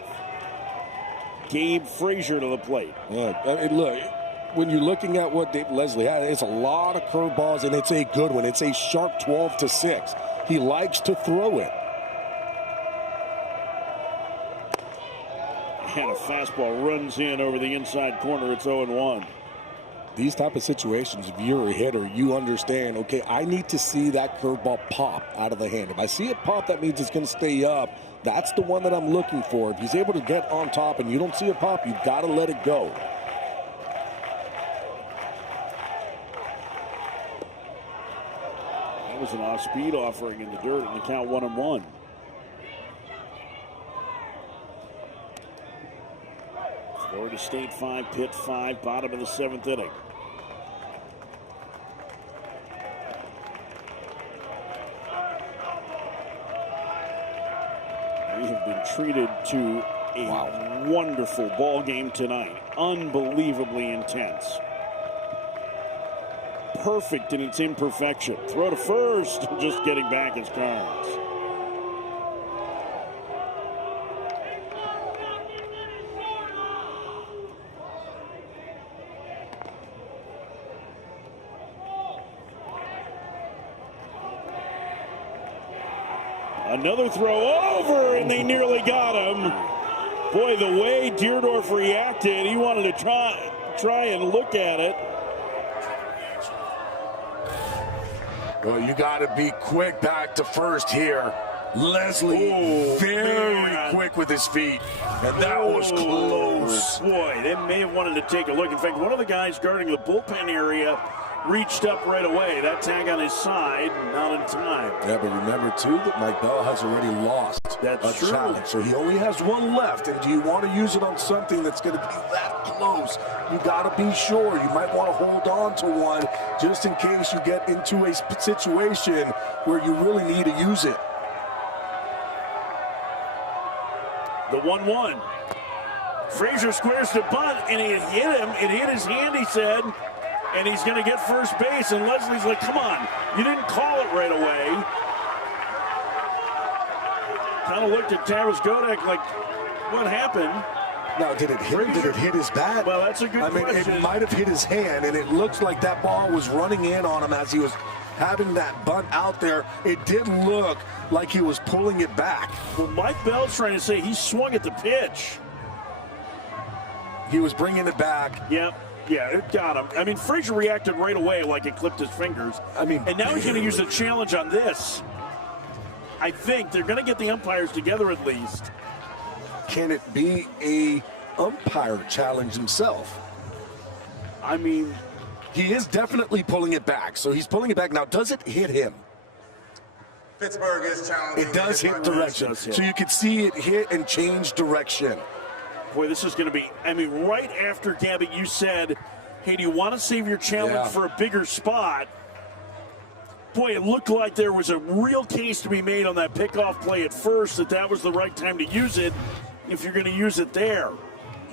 Gabe Frazier to the plate. Yeah, I mean, look, when you're looking at what Dave Leslie had, it's a lot of curveballs, and it's a good one. It's a sharp 12-6. He likes to throw it. And a fastball runs in over the inside corner. It's 0-1. These type of situations, if you're a hitter, you understand, okay, I need to see that curveball pop out of the hand. If I see it pop, that means it's going to stay up. That's the one that I'm looking for. If he's able to get on top and you don't see it pop, you've got to let it go. That was an off-speed offering in the dirt, and the count 1-1. Florida State 5, Pitt 5, bottom of the 7th inning. We have been treated to a wonderful ball game tonight. Unbelievably intense. Perfect in its imperfection. Throw to first, just getting back is Carnes. Another throw over, and they nearly got him. Boy, the way Deerdorf reacted, he wanted to try and look at it. Well, you got to be quick back to first here. Leslie, very quick with his feet, and that was close. Boy, they may have wanted to take a look. In fact, one of the guys guarding the bullpen area reached up right away. That tag on his side, not in time. Yeah, but remember, too, that Mike Bell has already lost That's true. challenge. So he only has one left. And do you want to use it on something that's going to be that close? You got to be sure. You might want to hold on to one just in case you get into a situation where you really need to use it. The 1-1. Frazier squares to bunt, and it hit him. It hit his hand, he said, and he's going to get first base. And Leslie's like, come on, you didn't call it right away. Kind of looked at Taras Godek like, what happened? Now, did it hit him? Did it hit his bat? Well, that's a good question. It might have hit his hand, and it looked like that ball was running in on him as he was having that bunt out there. It did look like he was pulling it back. Well, Mike Bell's trying to say he swung at the pitch. He was bringing it back. Yep. Yeah, it got him. I mean, Frazier reacted right away like it clipped his fingers. I mean, and now he's going to use the challenge on this. I think they're going to get the umpires together at least. Can it be a umpire challenge himself? I mean, he is definitely pulling it back. So he's pulling it back. Now, does it hit him? Pittsburgh is challenging. It does hit direction. So you can see it hit and change direction. Boy, this is going to be, I mean, right after, Gabby, you said, hey, do you want to save your challenge for a bigger spot? Boy, it looked like there was a real case to be made on that pickoff play at first, that was the right time to use it if you're going to use it there.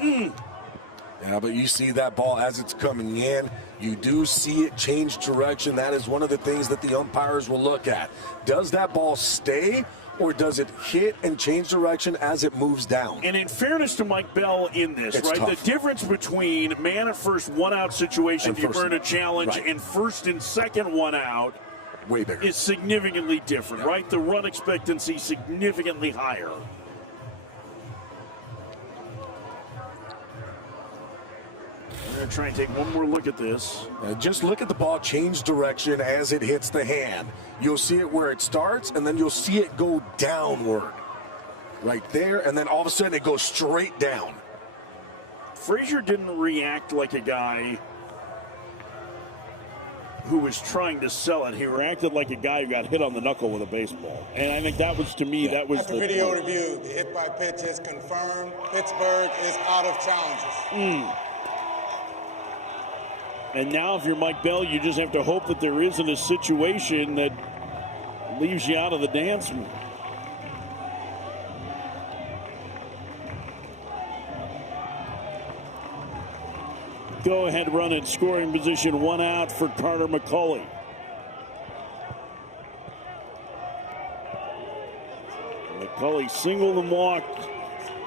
Yeah, but you see that ball as it's coming in. You do see it change direction. That is one of the things that the umpires will look at. Does that ball stay, or does it hit and change direction as it moves down? And in fairness to Mike Bell in this, it's right, tough. the difference between man at first, one out situation, if you earn a challenge, and first and second one out, way bigger, is significantly different, right? The run expectancy significantly higher. We're going to try and take one more look at this. Just look at the ball change direction as it hits the hand. You'll see it where it starts, and then you'll see it go downward. Right there, and then all of a sudden it goes straight down. Frazier didn't react like a guy who was trying to sell it. He reacted like a guy who got hit on the knuckle with a baseball. And I think that was, to me, that was After video review, the hit by pitch is confirmed. Pittsburgh is out of challenges. And now if you're Mike Bell, you just have to hope that there isn't a situation that leaves you out of the dance. Go ahead run in scoring position, one out for Carter McCulley. McCulley singled and walked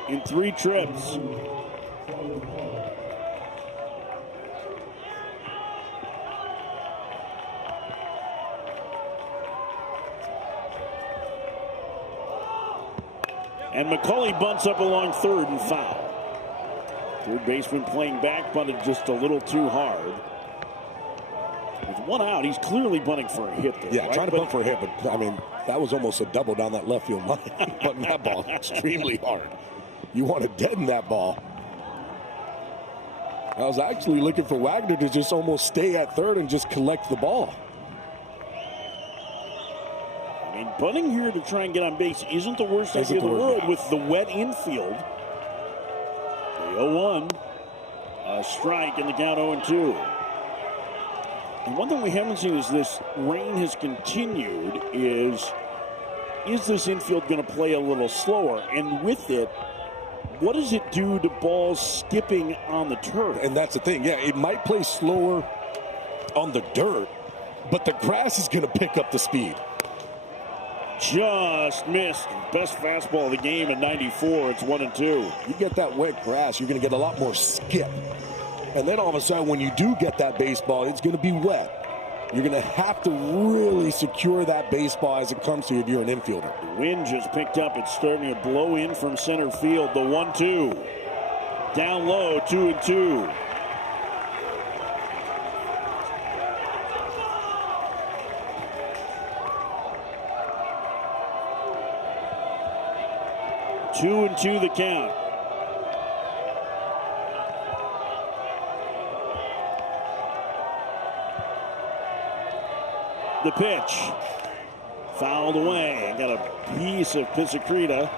in 3 trips. And McCulley bunts up along third and foul. Third baseman playing back, bunted just a little too hard. With one out, he's clearly bunting for a hit there. Yeah, right? trying to bunt for a hit, but I mean, that was almost a double down that left field line. Bunting that ball extremely hard. You want to deaden that ball. I was actually looking for Wagner to just almost stay at third and just collect the ball. I mean, bunting here to try and get on base isn't the worst idea in the world with the wet infield. The 0-1, a strike in the count 0-2. And one thing we haven't seen as this rain has continued is this infield going to play a little slower? And with it, what does it do to balls skipping on the turf? And that's the thing. Yeah, it might play slower on the dirt, but the grass is going to pick up the speed. Just missed. Best fastball of the game at 94. It's 1-2. You get that wet grass, you're going to get a lot more skip. And then all of a sudden, when you do get that baseball, it's going to be wet. You're going to have to really secure that baseball as it comes to you if you're an infielder. The wind just picked up. It's starting to blow in from center field. The 1-2. Down low, 2-2. Two and two the count. The pitch. Fouled away. Got a piece of Pisacreta.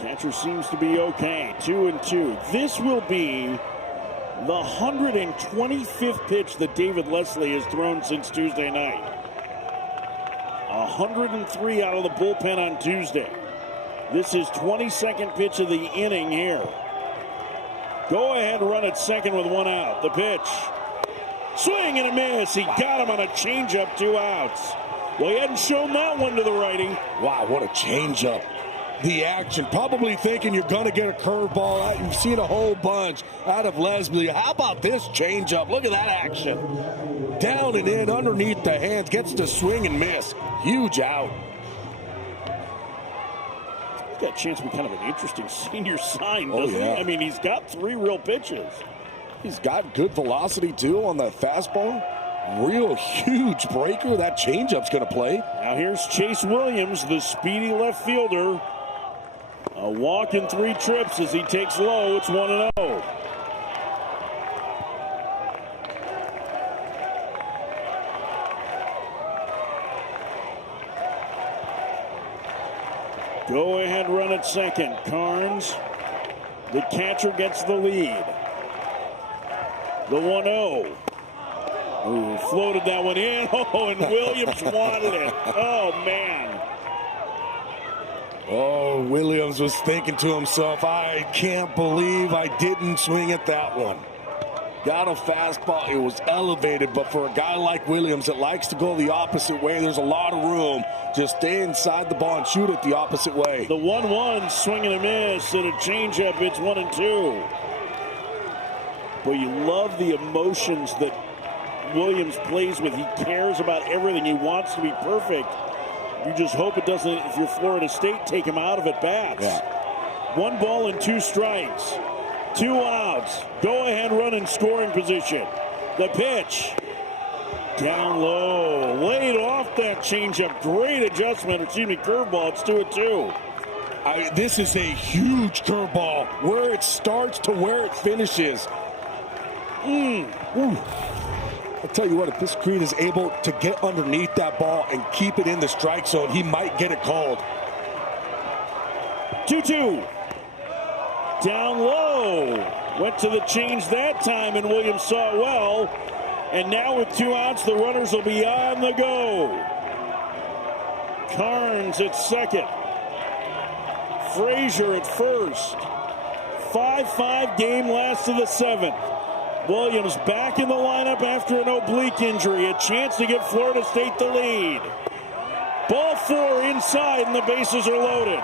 Catcher seems to be okay. 2-2. This will be the 125th pitch that David Leslie has thrown since Tuesday night. 103 out of the bullpen on Tuesday. This is 22nd pitch of the inning here. Go ahead, run at second with one out. The pitch. Swing and a miss. He got him on a changeup, 2 outs. Well, he hadn't shown that one to the righty. Wow, what a changeup. The action, probably thinking you're going to get a curveball out. You've seen a whole bunch out of Leslie. How about this changeup? Look at that action. Down and in, underneath the hands, gets to swing and miss. Huge out. He's got a chance to be kind of an interesting senior sign, Oh, doesn't yeah. he? I mean, he's got 3 real pitches. He's got good velocity, too, on the fastball. Real huge breaker. That changeup's going to play. Now here's Chase Williams, the speedy left fielder. A walk in 3 trips as he takes low. It's 1-0. Go ahead, run at second. Carnes, the catcher, gets the lead. The 1-0. Ooh, floated that one in. Oh, and Williams wanted it. Oh, man. Oh, Williams was thinking to himself, I can't believe I didn't swing at that one. Got a fastball. It was elevated, but for a guy like Williams that likes to go the opposite way, there's a lot of room. Just stay inside the ball and shoot it the opposite way. The 1-1, swing and a miss, and a changeup. It's 1-2. But you love the emotions that Williams plays with. He cares about everything. He wants to be perfect. You just hope it doesn't, if you're Florida State, take him out of at bats. Yeah. 1 ball and 2 strikes. 2 outs. Go ahead, run in scoring position. The pitch. Down low. Laid off that changeup. Great adjustment. Curveball. It's 2-2. This is a huge curveball. Where it starts to where it finishes. Ooh. I tell you what, if this Creed is able to get underneath that ball and keep it in the strike zone, he might get it called. 2-2. Down low. Went to the change that time, and Williams saw it well. And now with 2 outs, the runners will be on the go. Carnes at second. Frazier at first. 5-5 game, last of the 7th. Williams back in the lineup after an oblique injury. A chance to give Florida State the lead. Ball 4 inside, and the bases are loaded.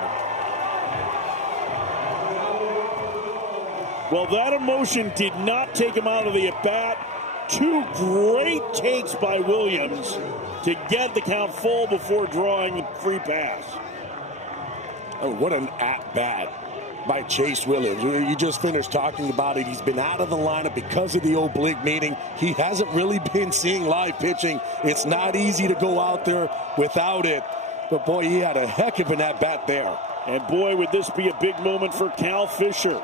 Well, that emotion did not take him out of the at-bat. 2 great takes by Williams to get the count full before drawing the free pass. Oh, what an at-bat by Chase Williams. You just finished talking about it. He's been out of the lineup because of the oblique meeting. He hasn't really been seeing live pitching. It's not easy to go out there without it. But, boy, he had a heck of an at-bat there. And, boy, would this be a big moment for Cal Fisher.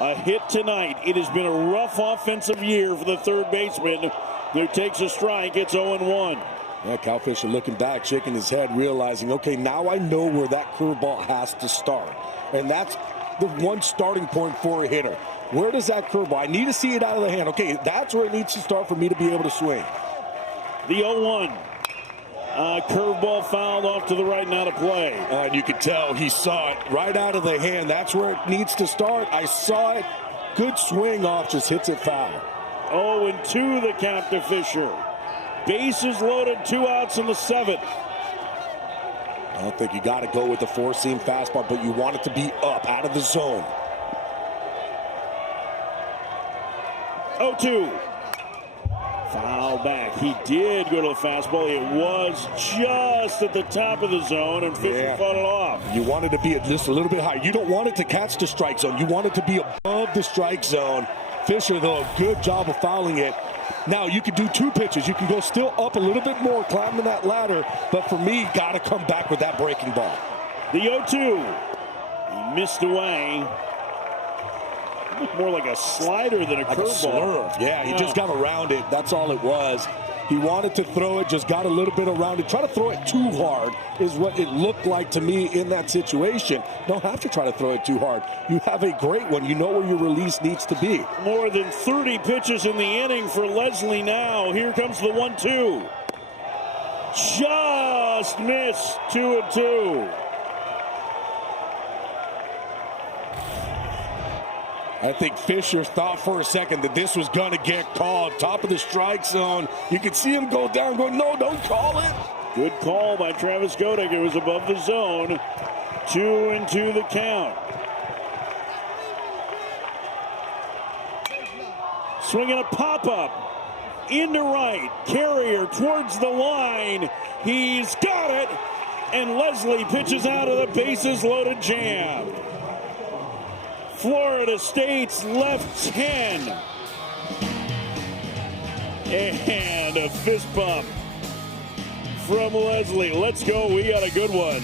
A hit tonight. It has been a rough offensive year for the third baseman who takes a strike. It's 0-1. Yeah, Cal Fisher looking back, shaking his head, realizing, okay, now I know where that curveball has to start. And that's the one starting point for a hitter. Where does that curveball? I need to see it out of the hand. Okay, that's where it needs to start for me to be able to swing. The 0-1. Curveball fouled off to the right, now to play. And you could tell he saw it right out of the hand. That's where it needs to start. I saw it. Good swing off, just hits it foul. 0-2 the count to Fisher. Bases loaded, 2 outs in the 7th. I don't think you got to go with the 4-seam fastball, but you want it to be up, out of the zone. 0-2. Foul back. He did go to the fastball. It was just at the top of the zone, and Fisher fought it off. You want it to be just a little bit higher. You don't want it to catch the strike zone. You want it to be above the strike zone. Fisher, though, a good job of fouling it. Now, you can do 2 pitches. You can go still up a little bit more, climbing that ladder. But for me, got to come back with that breaking ball. The 0-2. He missed away. More like a slider than a Like a curveball. slurve. Yeah, he just got around it. That's all it was. He wanted to throw it, just got a little bit around it. Try to throw it too hard is what it looked like to me in that situation. Don't have to try to throw it too hard. You have a great one. You know where your release needs to be. More than 30 pitches in the inning for Leslie now. Here comes the 1-2. Just missed. 2-2. I think Fisher thought for a second that this was going to get called. Top of the strike zone. You could see him go down, going, no, don't call it. Good call by Travis Kodak. It was above the zone. 2-2 the count. Swinging a pop-up. Into right. Carrier towards the line. He's got it. And Leslie pitches out of the bases-loaded jam. Florida State's left 10. And a fist bump from Leslie. Let's go. We got a good one.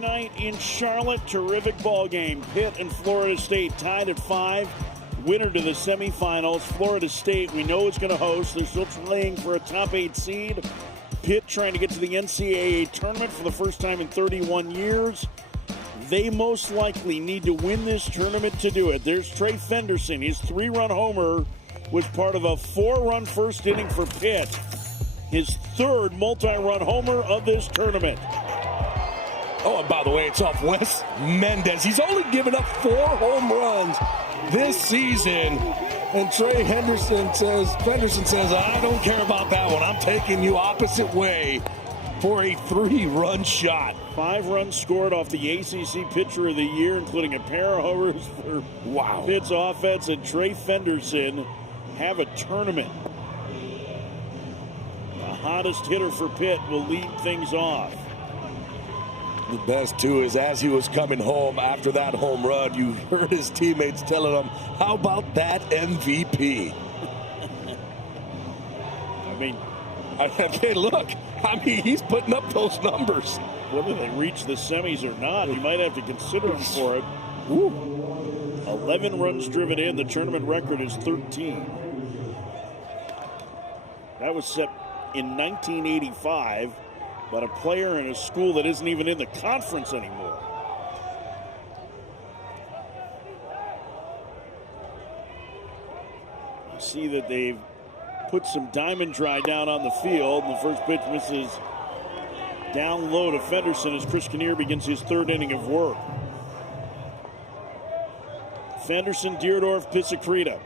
Night in Charlotte. Terrific ball game. Pitt and Florida State tied at 5. Winner to the semifinals. Florida State, we know, is going to host. They're still playing for a top 8 seed. Pitt trying to get to the NCAA tournament for the first time in 31 years. They most likely need to win this tournament to do it. There's Trey Fenderson. His 3-run homer was part of a 4-run first inning for Pitt. His 3rd multi-run homer of this tournament. Oh, and by the way, it's off Wes Mendez. He's only given up 4 home runs this season. And Trey Fenderson says, I don't care about that one. I'm taking you opposite way for a 3-run shot. 5 runs scored off the ACC Pitcher of the Year, including a pair of homers for Pitt's offense. And Trey Fenderson have a tournament. The hottest hitter for Pitt will lead things off. The best, too, is as he was coming home after that home run, you heard his teammates telling him, how about that MVP? Look, he's putting up those numbers. Whether they reach the semis or not, you might have to consider him for it. Ooh. 11 runs driven in. The tournament record is 13. That was set in 1985. But a player in a school that isn't even in the conference anymore. You see that they've put some diamond dry down on the field. The first pitch misses down low to Fenderson as Chris Kinnear begins his 3rd inning of work. Fenderson, Deerdorf, Pisacreta.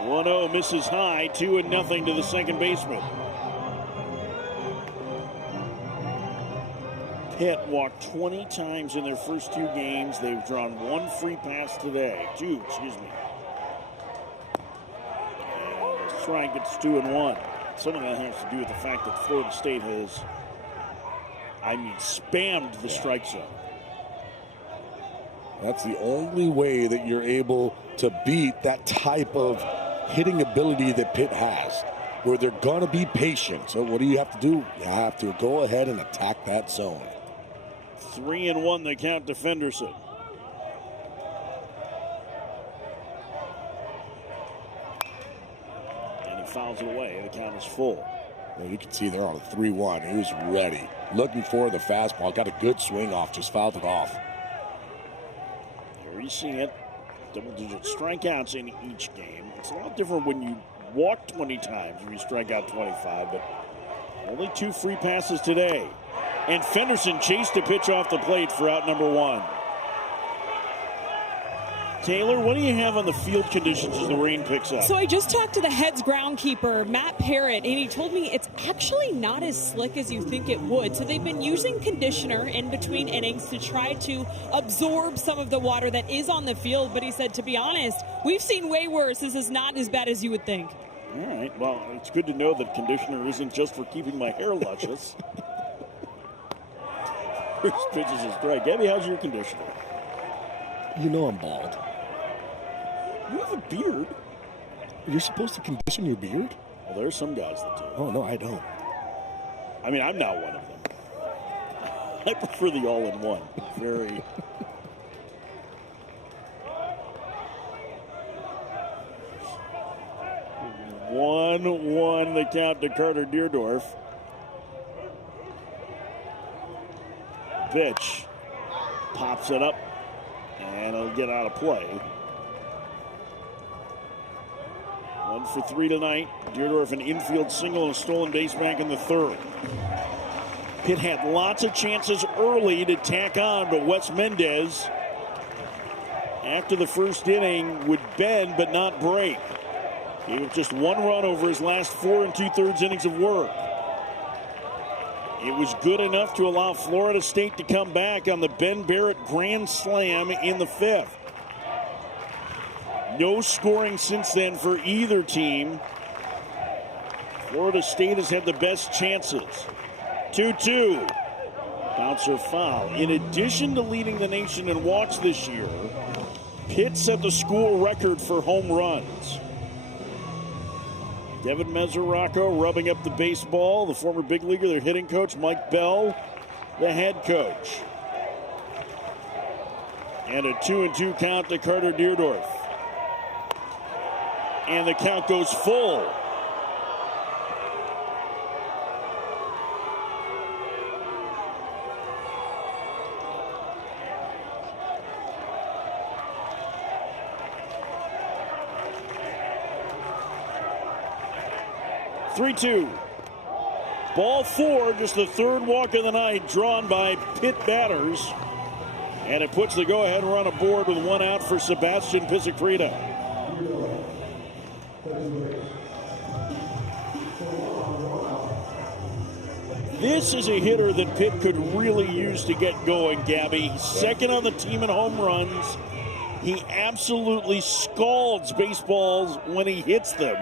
1-0 misses high, 2-0 to the second baseman. Pitt walked 20 times in their first 2 games. They've drawn 1 free pass today. 2, excuse me. And the strike gets 2-1. Some of that has to do with the fact that Florida State has, spammed the strike zone. That's the only way that you're able to beat that type of hitting ability that Pitt has, where they're going to be patient. So what do you have to do? You have to go ahead and attack that zone. 3-1 the count to Fenderson. And he fouls it away. The count is full. Well, you can see there on a 3-1. He was ready. Looking for the fastball. Got a good swing off. Just fouled it off. There you see it. Double-digit strikeouts in each game. It's a lot different when you walk 20 times or you strike out 25, but only 2 free passes today. And Fenderson chased a pitch off the plate for out number 1. Taylor, what do you have on the field conditions as the rain picks up? So I just talked to the Heads groundkeeper, Matt Parrott, and he told me it's actually not as slick as you think it would. So they've been using conditioner in between innings to try to absorb some of the water that is on the field. But he said, to be honest, we've seen way worse. This is not as bad as you would think. All right. Well, it's good to know that conditioner isn't just for keeping my hair luscious. First pitch is a strike. Gabby, how's your conditioner? You know I'm bald. You have a beard. You're supposed to condition your beard? Well, there's some guys that do. Oh, no, I don't. I mean, I'm not one of them. I prefer the all-in-one. Very... 1-1 the count to Carter Deerdorf. Pitch. Pops it up. And it'll get out of play. 1 for 3 tonight. Deerdorf an infield single and a stolen base back in the 3rd. Pitt had lots of chances early to tack on, but Wes Mendez, after the first inning, would bend but not break. He was just 1 run over his last 4 2/3 innings of work. It was good enough to allow Florida State to come back on the Ben Barrett grand slam in the 5th. No scoring since then for either team. Florida State has had the best chances. 2-2. Bouncer foul. In addition to leading the nation in walks this year, Pitt set the school record for home runs. Devin Mesoraco rubbing up the baseball. The former big leaguer, their hitting coach, Mike Bell, the head coach. And a 2-2 count to Carter Deerdorf. And the count goes full. Three-two. Ball 4, just the 3rd walk of the night drawn by Pitt batters. And it puts the go-ahead run aboard with 1 out for Sebastian Pisacreta. This is a hitter that Pitt could really use to get going, Gabby. 2nd on the team in home runs. He absolutely scalds baseballs when he hits them.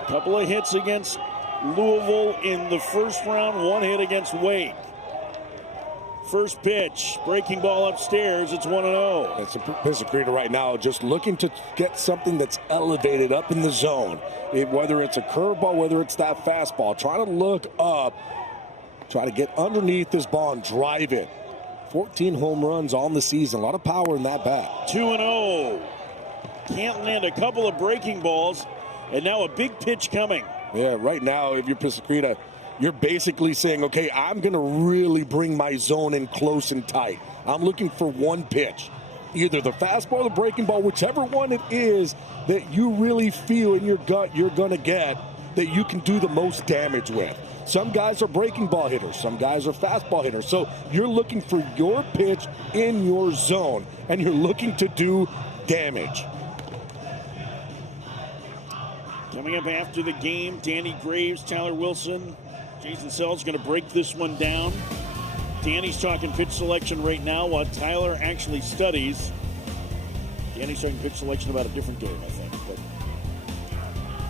A couple of hits against Louisville in the 1st round, 1 hit against Wake. First pitch, breaking ball upstairs, it's 1-0. That's a Pisacreta right now, just looking to get something that's elevated up in the zone. Whether it's a curveball, whether it's that fastball, trying to look up, try to get underneath this ball and drive it. 14 home runs on the season, a lot of power in that bat. 2-0. Can't land a couple of breaking balls, and now a big pitch coming. Yeah, right now, if you're Pisacreta, you're basically saying, okay, I'm going to really bring my zone in close and tight. I'm looking for one pitch, either the fastball or the breaking ball, whichever one it is that you really feel in your gut you're going to get that you can do the most damage with. Some guys are breaking ball hitters. Some guys are fastball hitters. So you're looking for your pitch in your zone, and you're looking to do damage. Coming up after the game, Danny Graves, Tyler Wilson, Jason Sells going to break this one down. Danny's talking pitch selection right now while Tyler actually studies. Danny's talking pitch selection about a different game, I think. But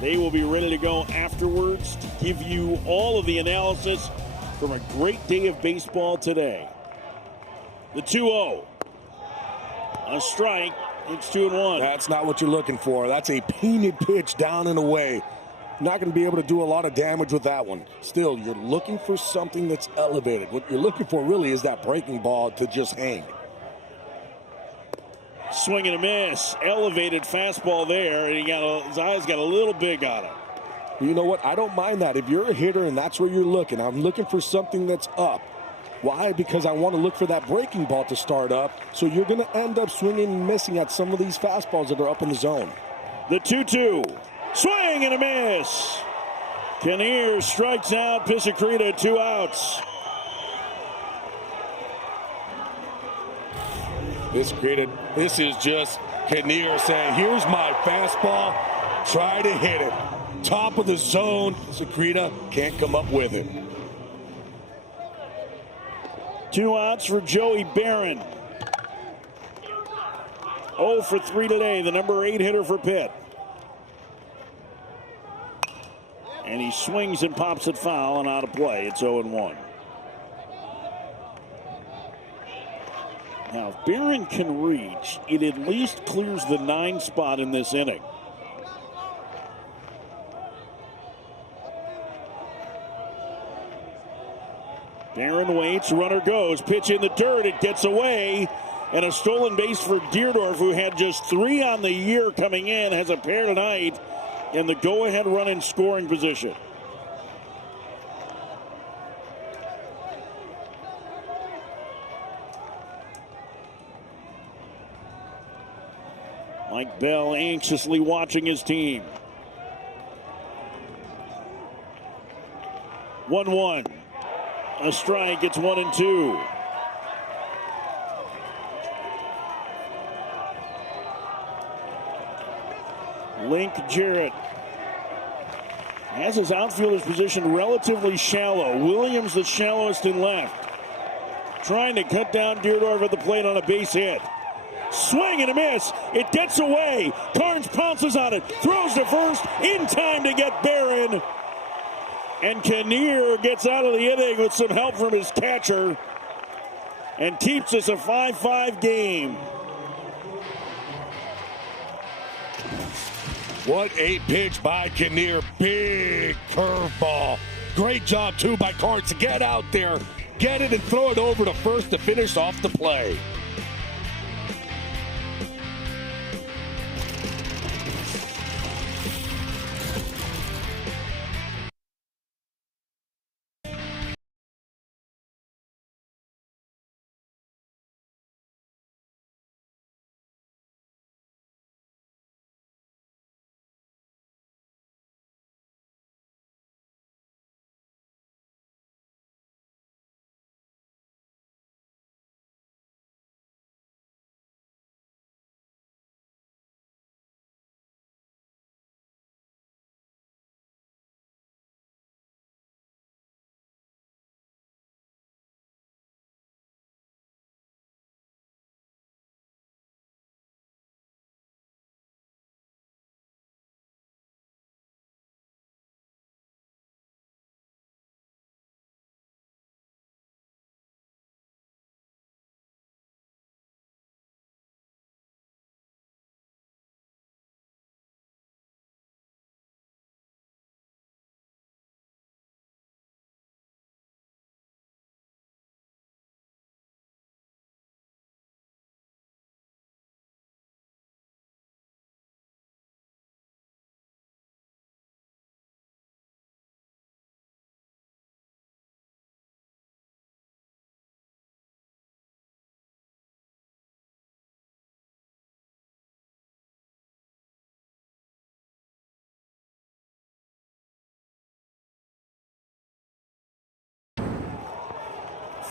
They will be ready to go afterwards to give you all of the analysis from a great day of baseball today. The 2-0. A strike. It's 2-1. That's not what you're looking for. That's a painted pitch down and away. Not going to be able to do a lot of damage with that one. Still, you're looking for something that's elevated. What you're looking for really is that breaking ball to just hang. Swing and a miss. Elevated fastball there, and his eyes got a little big on it. You know what? I don't mind that. If you're a hitter and that's where you're looking, I'm looking for something that's up. Why? Because I want to look for that breaking ball to start up. So you're going to end up swinging and missing at some of these fastballs that are up in the zone. The 2-2. Swing and a miss. Kinnear strikes out. Pisacreta, 2 outs. This is just Kinnear saying, here's my fastball. Try to hit it. Top of the zone. Pisacreta can't come up with it. 2 outs for Joey Barron. 0 for 3 today, the number 8 hitter for Pitt. And he swings and pops it foul and out of play. It's 0-1. Now, if Barron can reach, it at least clears the 9 spot in this inning. Barron waits, runner goes, pitch in the dirt, it gets away, and a stolen base for Deerdorf, who had just 3 on the year coming in, has a pair tonight, and the go-ahead run in scoring position. Mike Bell anxiously watching his team. 1-1. A strike, it's 1-2. Link Jarrett has his outfielder's position relatively shallow. Williams the shallowest in left. Trying to cut down Deerdorf at the plate on a base hit. Swing and a miss. It gets away. Carnes pounces on it. Throws to first in time to get Barron. And Kinnear gets out of the inning with some help from his catcher and keeps us a 5-5 game. What a pitch by Kinnear. Big curveball. Great job, too, by Carnes to get out there, get it, and throw it over to first to finish off the play.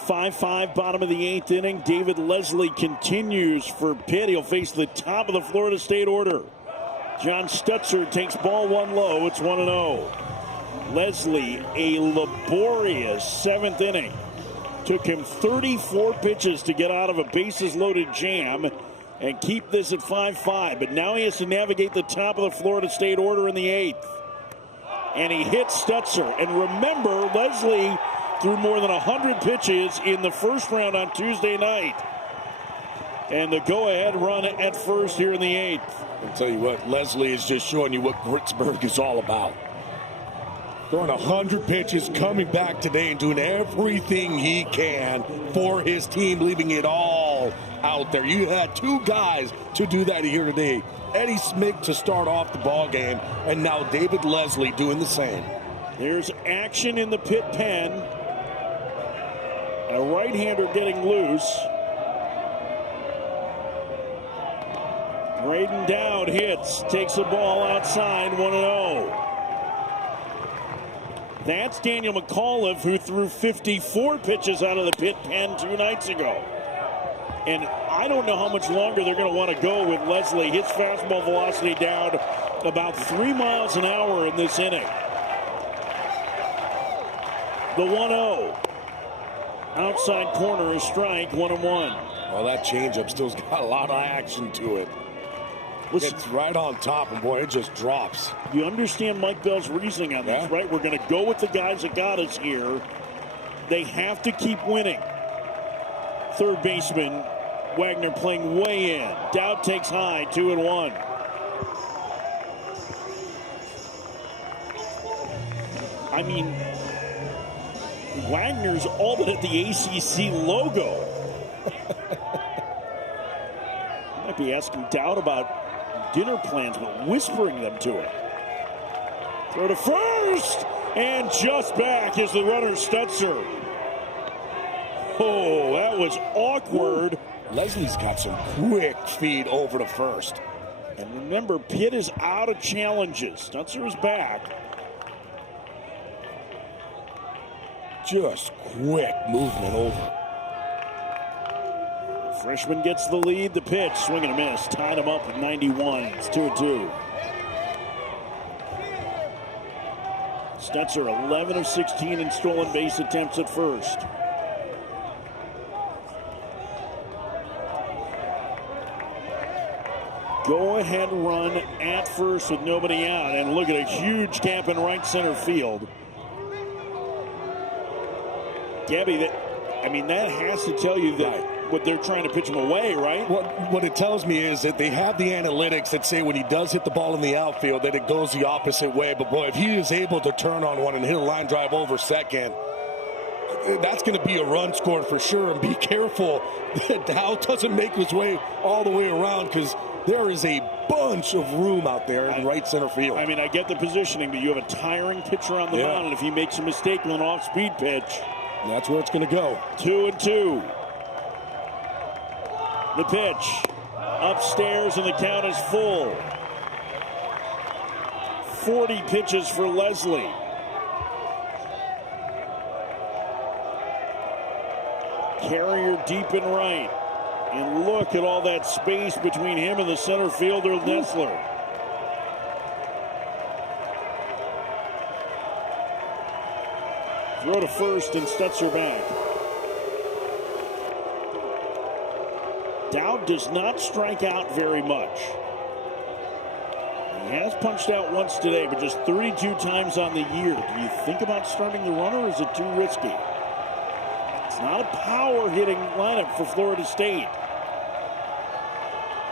Five, bottom of the 8th inning. David Leslie continues for Pitt. He'll face the top of the Florida State order. John Stetzer takes ball 1 low. It's 1-0. Leslie, a laborious 7th inning. Took him 34 pitches to get out of a bases-loaded jam and keep this at 5-5. But now he has to navigate the top of the Florida State order in the 8th. And he hits Stutzer. And remember, Leslie threw more than 100 pitches in the first round on Tuesday night. And the go-ahead run at first here in the 8th. I'll tell you what, Leslie is just showing you what Gritzberg is all about. Throwing 100 pitches, coming back today and doing everything he can for his team, leaving it all out there. You had 2 guys to do that here today. Eddie Smith to start off the ball game, and now David Leslie doing the same. There's action in the pit pen. A right-hander getting loose. Braden Dowd hits, takes the ball outside, 1-0. That's Daniel McAuliffe, who threw 54 pitches out of the pit pen 2 nights ago. And I don't know how much longer they're going to want to go with Leslie. His fastball velocity down about 3 miles an hour in this inning. The 1-0. Outside corner is strike, 1-1. Well, that changeup still's got a lot of action to it. Listen, it's right on top, and boy, it just drops. You understand Mike Bell's reasoning on this, right? We're going to go with the guys that got us here. They have to keep winning. Third baseman Wagner playing way in. Dowd takes high, 2-1. I mean, Wagner's all but at the ACC logo. Might be asking Dowd about dinner plans, but whispering them to him. Throw to first, and just back is the runner, Stutzer. Oh, that was awkward. Leslie's got some quick feed over to first. And remember, Pitt is out of challenges. Stutzer is back. Just quick movement over. Freshman gets the lead. The pitch, swing and a miss. Tied him up at 91. It's 2-2. Stutzer 11 of 16 in stolen base attempts at first. Go-ahead run at first with nobody out. And look at a huge gap in right center field. Gabby, that has to tell you that what they're trying to pitch him away, right? What it tells me is that they have the analytics that say when he does hit the ball in the outfield that it goes the opposite way. But boy, if he is able to turn on one and hit a line drive over second, that's going to be a run scored for sure. And be careful that Dowd doesn't make his way all the way around, because there is a bunch of room out there in right center field. I mean, I get the positioning, but you have a tiring pitcher on the mound, and if he makes a mistake with an off-speed pitch, that's where it's going to go. 2-2. The pitch upstairs, and the count is full. 40 pitches for Leslie. Carrier deep and right. And look at all that space between him and the center fielder, Nessler. Throw to first, and Stutzer back. Dowd does not strike out very much. He has punched out once today, but just 32 times on the year. Do you think about starting the runner, or is it too risky? It's not a power-hitting lineup for Florida State.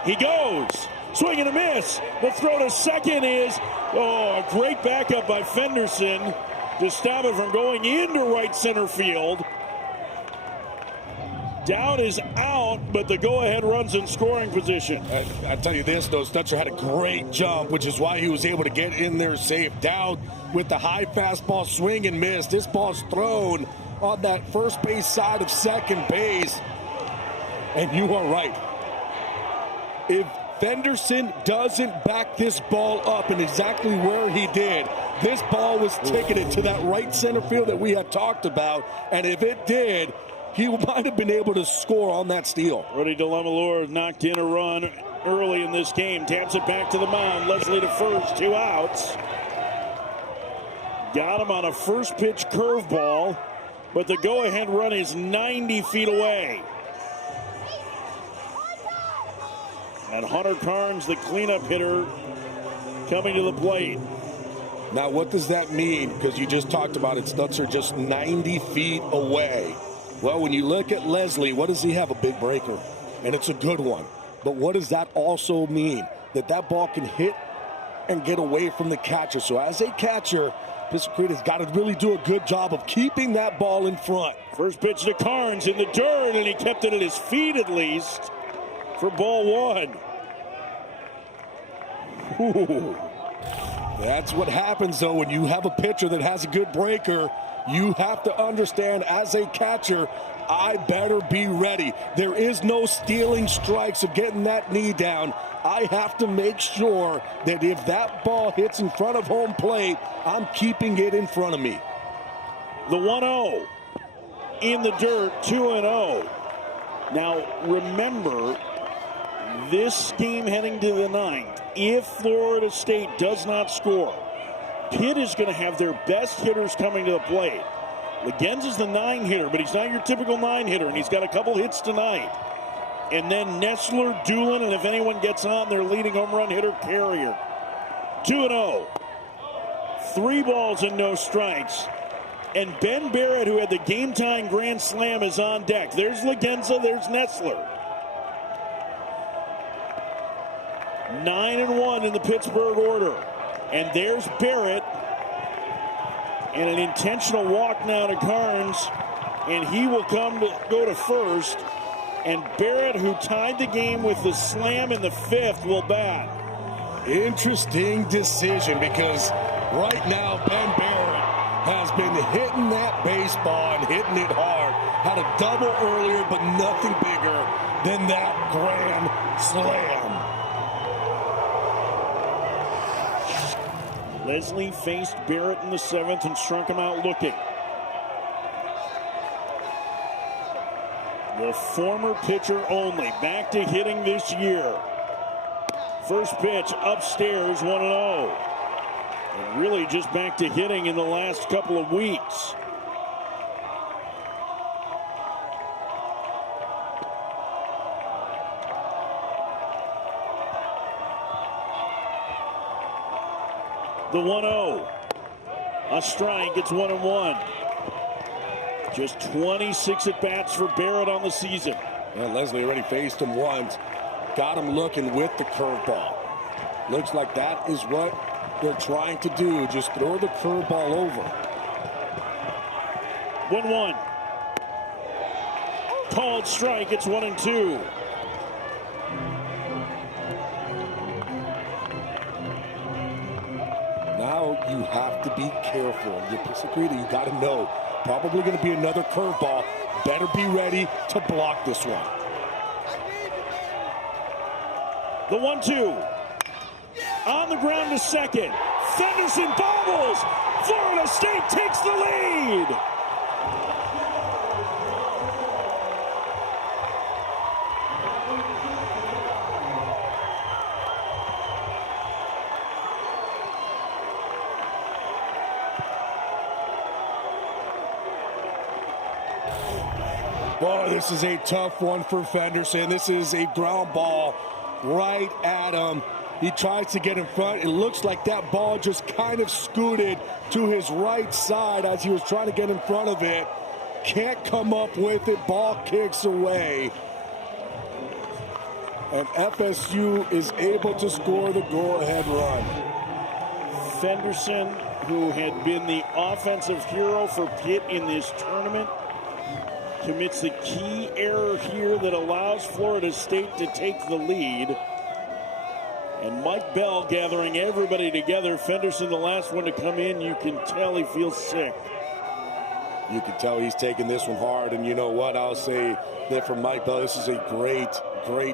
He goes. Swing and a miss. The throw to second is, a great backup by Fenderson to stop it from going into right center field. Dowd is out, but the go-ahead run's in scoring position. I tell you this, though, Stutzer had a great jump, which is why he was able to get in there safe. Dowd with the high fastball, swing and miss. This ball's thrown on that first base side of second base. And you are right. If Fenderson doesn't back this ball up in exactly where he did, this ball was ticketed to that right center field that we had talked about. And if it did, he might have been able to score on that steal. Rudy DeLamelore knocked in a run early in this game. Taps it back to the mound. Leslie to first, 2 outs. Got him on a first pitch curveball, but the go-ahead run is 90 feet away. And Hunter Carnes, the cleanup hitter, coming to the plate. Now, what does that mean? Because you just talked about it, Studs are just 90 feet away. Well, when you look at Leslie, what does he have? A big breaker, and it's a good one. But what does that also mean? That ball can hit and get away from the catcher. So as a catcher, Piscicreta's got to really do a good job of keeping that ball in front. First pitch to Carnes in the dirt, and he kept it at his feet at least for ball one. Ooh. That's what happens, though, when you have a pitcher that has a good breaker. You have to understand, as a catcher, I better be ready. There is no stealing strikes of getting that knee down. I have to make sure that if that ball hits in front of home plate, I'm keeping it in front of me. The 1-0 in the dirt, 2-0. Now, remember, this game heading to the ninth, if Florida State does not score, Pitt is going to have their best hitters coming to the plate. Legends is the 9 hitter, but he's not your typical 9 hitter, and he's got a couple hits tonight. And then Nestler, Doolin, and if anyone gets on, their leading home run hitter, Carrier. 2-0. 3 balls and no strikes. And Ben Barrett, who had the game-tying grand slam, is on deck. There's Legenza, there's Nestler. 9-1 in the Pittsburgh order. And there's Barrett. And an intentional walk now to Carnes. And he will go to first. And Barrett, who tied the game with the slam in the 5th, will bat. Interesting decision, because right now Ben Barrett has been hitting that baseball and hitting it hard. Had a double earlier, but nothing bigger than that grand slam. Leslie faced Barrett in the 7th and struck him out looking. The former pitcher only, back to hitting this year. First pitch upstairs, 1-0. And really just back to hitting in the last couple of weeks. The 1-0. A strike, it's 1-1. Just 26 at-bats for Barrett on the season. Well, Leslie already faced him once. Got him looking with the curveball. Looks like that is what they're trying to do. Just throw the curveball over. 1-1. Called strike, it's 1-2. Now you have to be careful. You're Piscicreta, you got to know. Probably going to be another curveball. Better be ready to block this one. The 1-2. On the ground to second. Fenderson bobbles. Florida State takes the lead. Boy, this is a tough one for Fenderson. This is a ground ball right at him. He tries to get in front. It looks like that ball just kind of scooted to his right side as he was trying to get in front of it. Can't come up with it. Ball kicks away. And FSU is able to score the go-ahead run. Fenderson, who had been the offensive hero for Pitt in this tournament, commits the key error here that allows Florida State to take the lead. And Mike Bell gathering everybody together. Fenderson, the last one to come in. You can tell he feels sick. You can tell he's taking this one hard. And you know what? I'll say that for Mike Bell, this is a great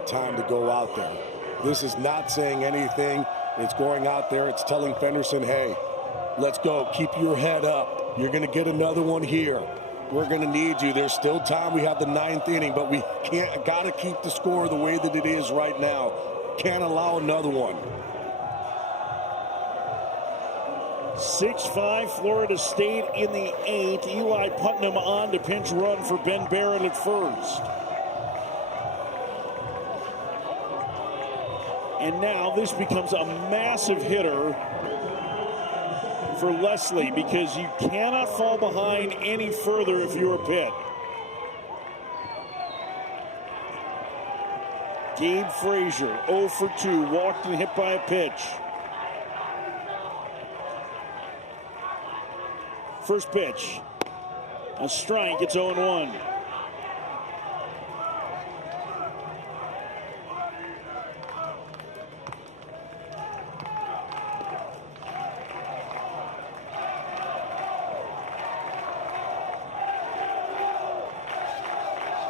time to go out there. This is not saying anything. It's going out there. It's telling Fenderson, hey, let's go. Keep your head up. You're going to get another one here. We're going to need you. There's still time. We have the 9th inning, but we got to keep the score the way that it is right now. Can't allow another one. 6-5 Florida State in the 8th. Eli Putnam on to pinch run for Ben Barrett at first. And now this becomes a massive hitter for Leslie because you cannot fall behind any further if you're a Pitt. Gabe Frazier, 0 for 2, walked and hit by a pitch. First pitch, a strike, it's 0-1.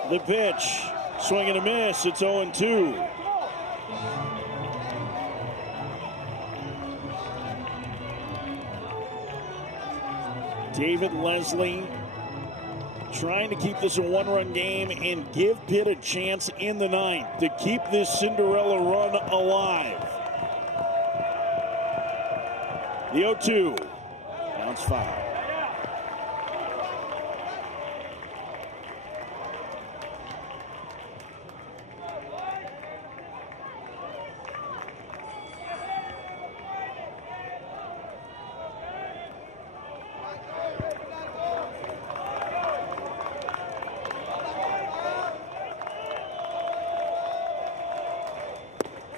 The pitch, swing and a miss, it's 0-2. David Leslie trying to keep this a one-run game and give Pitt a chance in the ninth to keep this Cinderella run alive. The 0-2, bounce foul.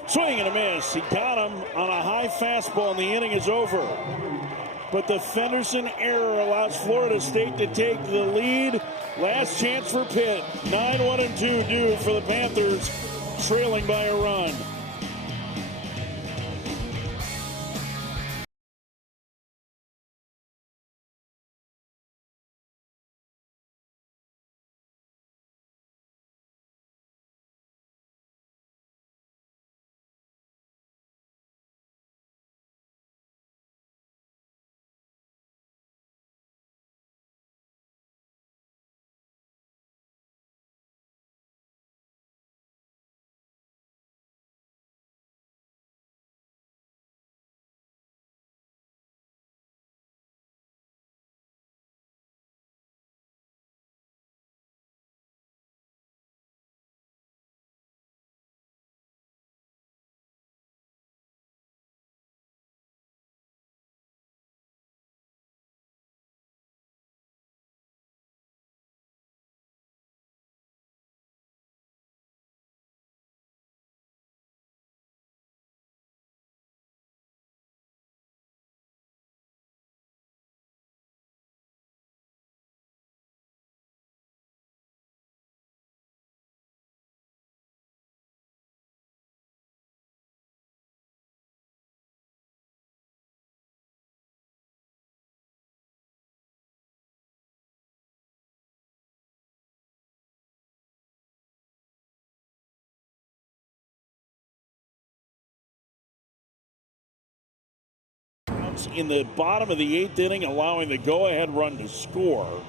Swing and a miss. He got him on a high fastball, and the inning is over. But the Fenderson error allows Florida State to take the lead. Last chance for Pitt. 9-1-2 due for the Panthers, trailing by a run. In the bottom of the 8th inning, allowing the go-ahead run to score.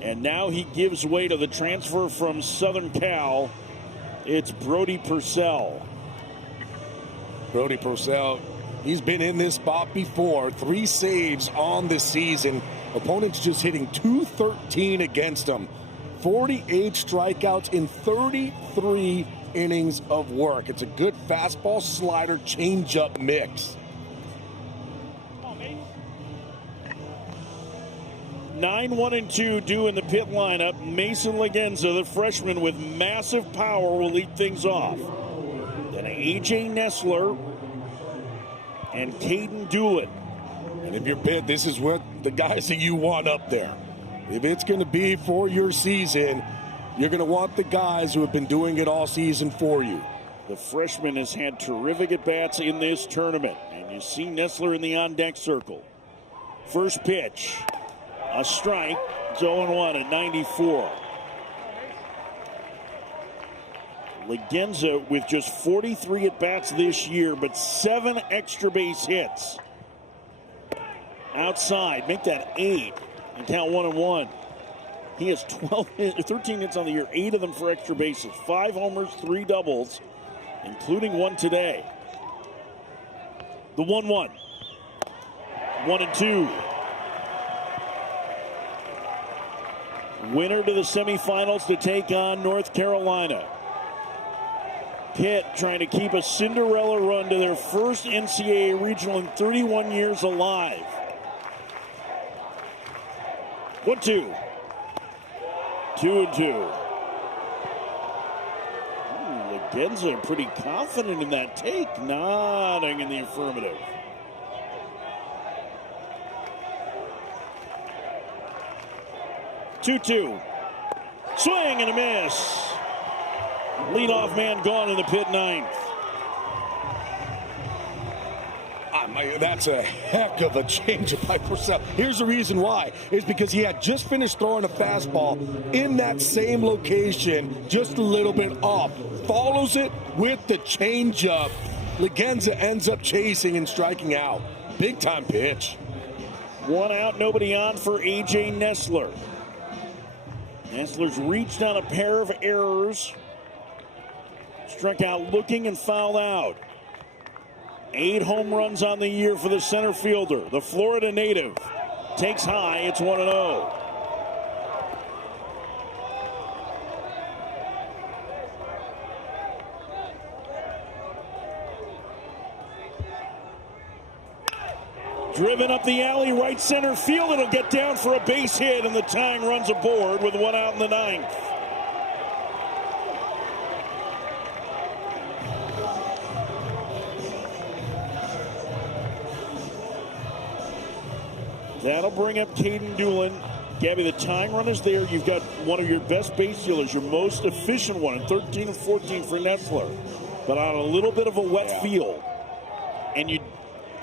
And now he gives way to the transfer from Southern Cal. It's Brody Purcell. Brody Purcell, he's been in this spot before. 3 saves on the season. Opponents just hitting .213 against him. 48 strikeouts in 33 innings of work. It's a good fastball, slider, changeup mix. 9-1-2 due in the Pitt lineup. Mason Legenza, the freshman with massive power, will lead things off. Then A.J. Nessler and Caden Doolett. And if you're Pitt, this is what the guys that you want up there. If it's going to be for your season, you're going to want the guys who have been doing it all season for you. The freshman has had terrific at-bats in this tournament. And you see Nessler in the on-deck circle. First pitch. A strike. It's 0-1 at 94. Legenza with just 43 at-bats this year, but 7 extra base hits. Outside, make that 8 and count 1-1. He has 13 hits on the year, 8 of them for extra bases. 5 homers, 3 doubles, including 1 today. The 1-1. 1-2. Winner to the semifinals to take on North Carolina. Pitt trying to keep a Cinderella run to their first NCAA regional in 31 years alive. 1-2. 2-2. Legenza pretty confident in that take, nodding in the affirmative. Two. Swing and a miss. Leadoff man gone in the Pitt ninth. That's a heck of a change by Purcell. Here's the reason why. It's because he had just finished throwing a fastball in that same location, just a little bit off. Follows it with the changeup. Legenza ends up chasing and striking out. Big time pitch. 1 out, nobody on for A.J. Nestler. Nestler's reached on a pair of errors. Struck out looking and fouled out. 8 home runs on the year for the center fielder. The Florida native takes high. It's 1-0. Driven up the alley, right center field. It'll get down for a base hit, and the tying run's aboard with 1 out in the ninth. That'll bring up Caden Doolin. Gabby, the tying run is there. You've got one of your best base stealers, your most efficient one, 13 and 14 for Nestler. But on a little bit of a wet field. And you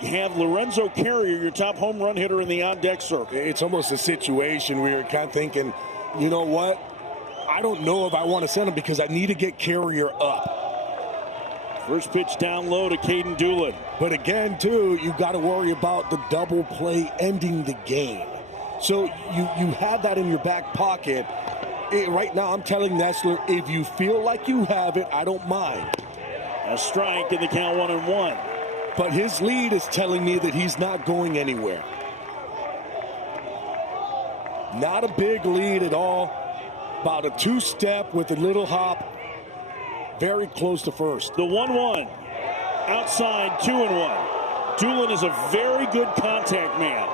have Lorenzo Carrier, your top home run hitter in the on-deck circle. It's almost a situation where you're kind of thinking, you know what? I don't know if I want to send him because I need to get Carrier up. First pitch down low to Caden Doolin. But again, too, you've got to worry about the double play ending the game. So you have that in your back pocket. Right now, I'm telling Nestler, if you feel like you have it, I don't mind. A strike in the count, 1-1. But his lead is telling me that he's not going anywhere. Not a big lead at all. About a 2-step with a little hop. Very close to first. The 1-1. Outside, 2-1. Doolin is a very good contact man.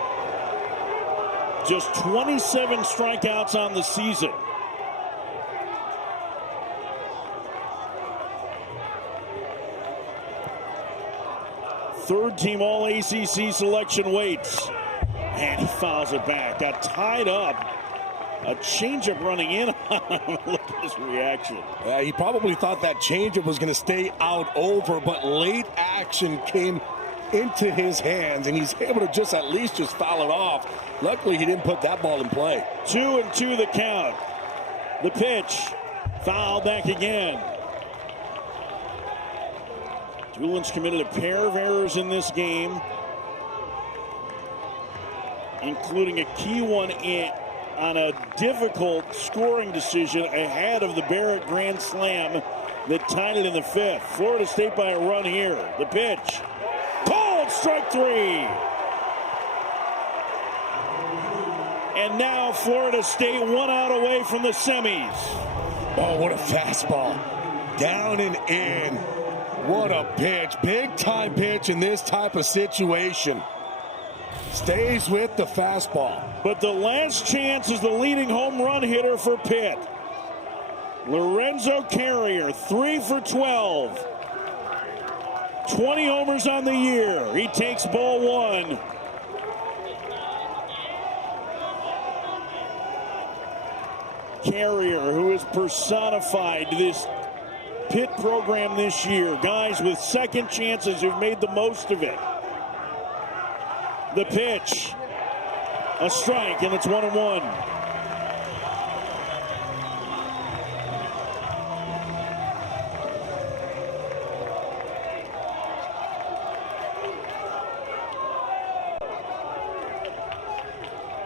Just 27 strikeouts on the season. Third team All-ACC selection waits. And he fouls it back. Got tied up. A changeup running in on him. Look at his reaction. He probably thought that changeup was going to stay out over, but late action came into his hands, and he's able to just at least just foul it off. Luckily, he didn't put that ball in play. 2-2 the count. The pitch. Foul back again. Doolin's committed a pair of errors in this game, including a key one on a difficult scoring decision ahead of the Barrett Grand Slam that tied it in the fifth. Florida State by a run here. The pitch. Called strike 3. And now Florida State 1 out away from the semis. Oh, what a fastball. Down and in. What a pitch. Big time pitch in this type of situation. Stays with the fastball. But the last chance is the leading home run hitter for Pitt. Lorenzo Carrier, 3 for 12. 20 homers on the year. He takes ball 1. Carrier, who has personified this Pitt program this year. Guys with second chances who've made the most of it. The pitch. A strike, and it's 1-1.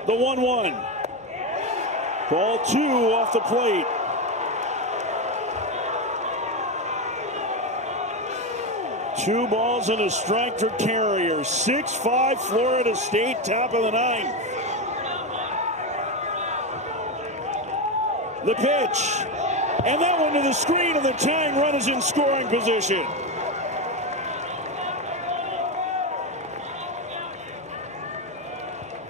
The 1-1. Ball 2 off the plate. Two balls and a strike for Carrier. 6-5 Florida State, top of the ninth. The pitch. And that one to the screen, and the tying run is in scoring position.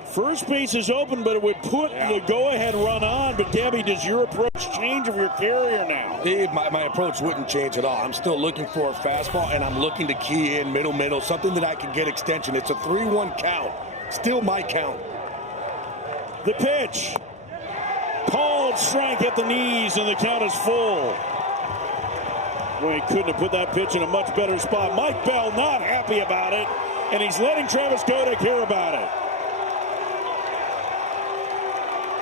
First base is open, but it would put the go-ahead run on. But, Gabby, does your approach change of your carrier now? My approach wouldn't change at all. I'm still looking for a fastball, and I'm looking to key in middle, something that I can get extension. It's a 3-1 count. Still my count. The pitch. Called strike at the knees, and the count is full. Well, he couldn't have put that pitch in a much better spot. Mike Bell not happy about it, and he's letting Travis Kodak hear about it.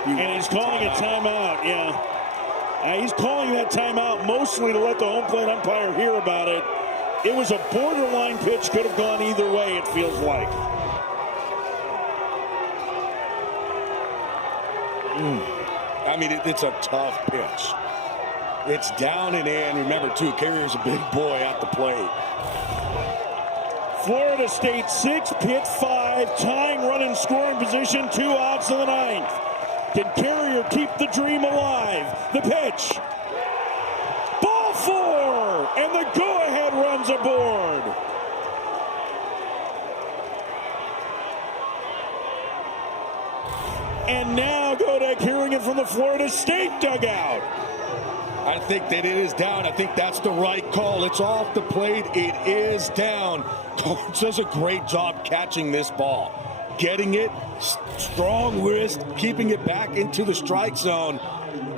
And he's calling a timeout, yeah. He's calling that timeout mostly to let the home plate umpire hear about it. It was a borderline pitch, could have gone either way, it feels like. I mean, it's a tough pitch. It's down and in. Remember, too, carrier's a big boy at the plate. Florida State 6, Pitt 5, tying run in scoring position, 2 outs in the 9th. Can Carrier keep the dream alive? The pitch. Ball 4, and the go-ahead runs aboard. And now Kodak hearing it from the Florida State dugout. I think that it is down. I think that's the right call. It's off the plate. It is down. Coach does a great job catching this ball. Getting it, strong wrist, keeping it back into the strike zone.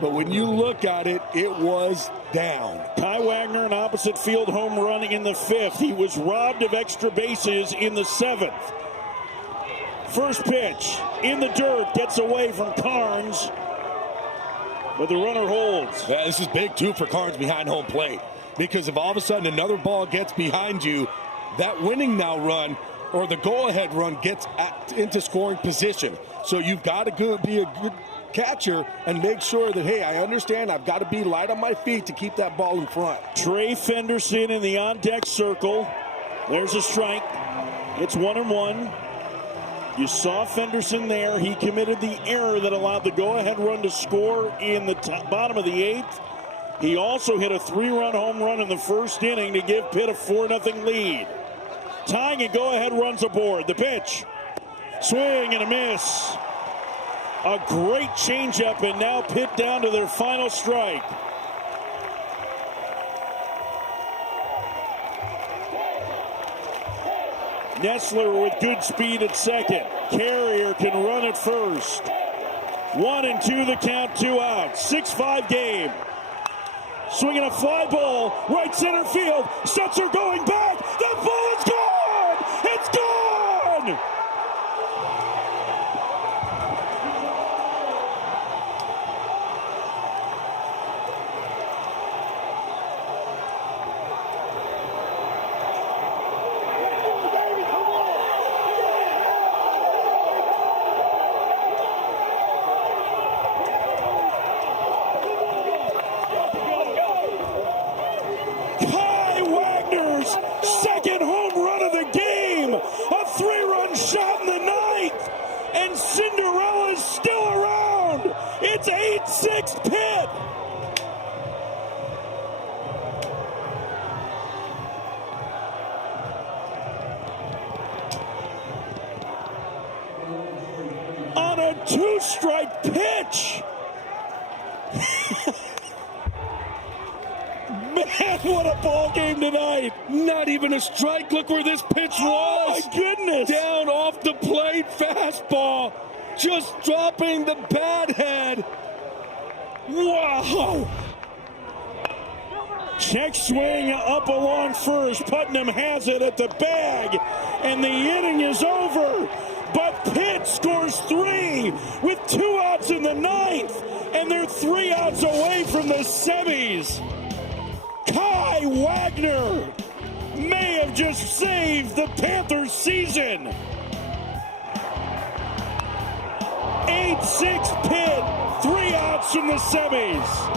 But when you look at it, it was down. Kai Wagner, an opposite field home run in the 5th. He was robbed of extra bases in the 7th. First pitch in the dirt, gets away from Carnes, but the runner holds. Yeah, this is big, too, for Carnes behind home plate. Because if all of a sudden another ball gets behind you, that winning now run or the go-ahead run gets into scoring position. So you've got to be a good catcher and make sure that, hey, I understand I've got to be light on my feet to keep that ball in front. Trey Fenderson in the on-deck circle. There's a strike. It's 1-1. You saw Fenderson there. He committed the error that allowed the go-ahead run to score in the bottom of the 8th. He also hit a 3-run home run in the first inning to give Pitt a 4-0 lead. Tying and go-ahead runs aboard. The pitch. Swing and a miss. A great changeup, and now Pitt down to their final strike. Nestler with good speed at second. Carrier can run at first. 1-2 the count, 2 outs. 6-5 game. Swinging a fly ball, right center field. Setzer going back. That ball is gone! It's gone! Kai Wagner's second home run of the game. A 3-run shot in the 9th. And Cinderella's still around. It's 8-6 Pitt. On a 2-strike pitch. Man, what a ball game tonight. Not even a strike. Look where this pitch was. Oh, my goodness. Down off the plate, fastball. Just dropping the bat head. Wow. Check swing up along first. Putnam has it at the bag. And the inning is over. But Pitt scores 3 with 2 outs in the 9th. And they're 3 outs away from the semis. Kai Wagner may have just saved the Panthers season. 8-6 Pitt, 3 outs in the semis.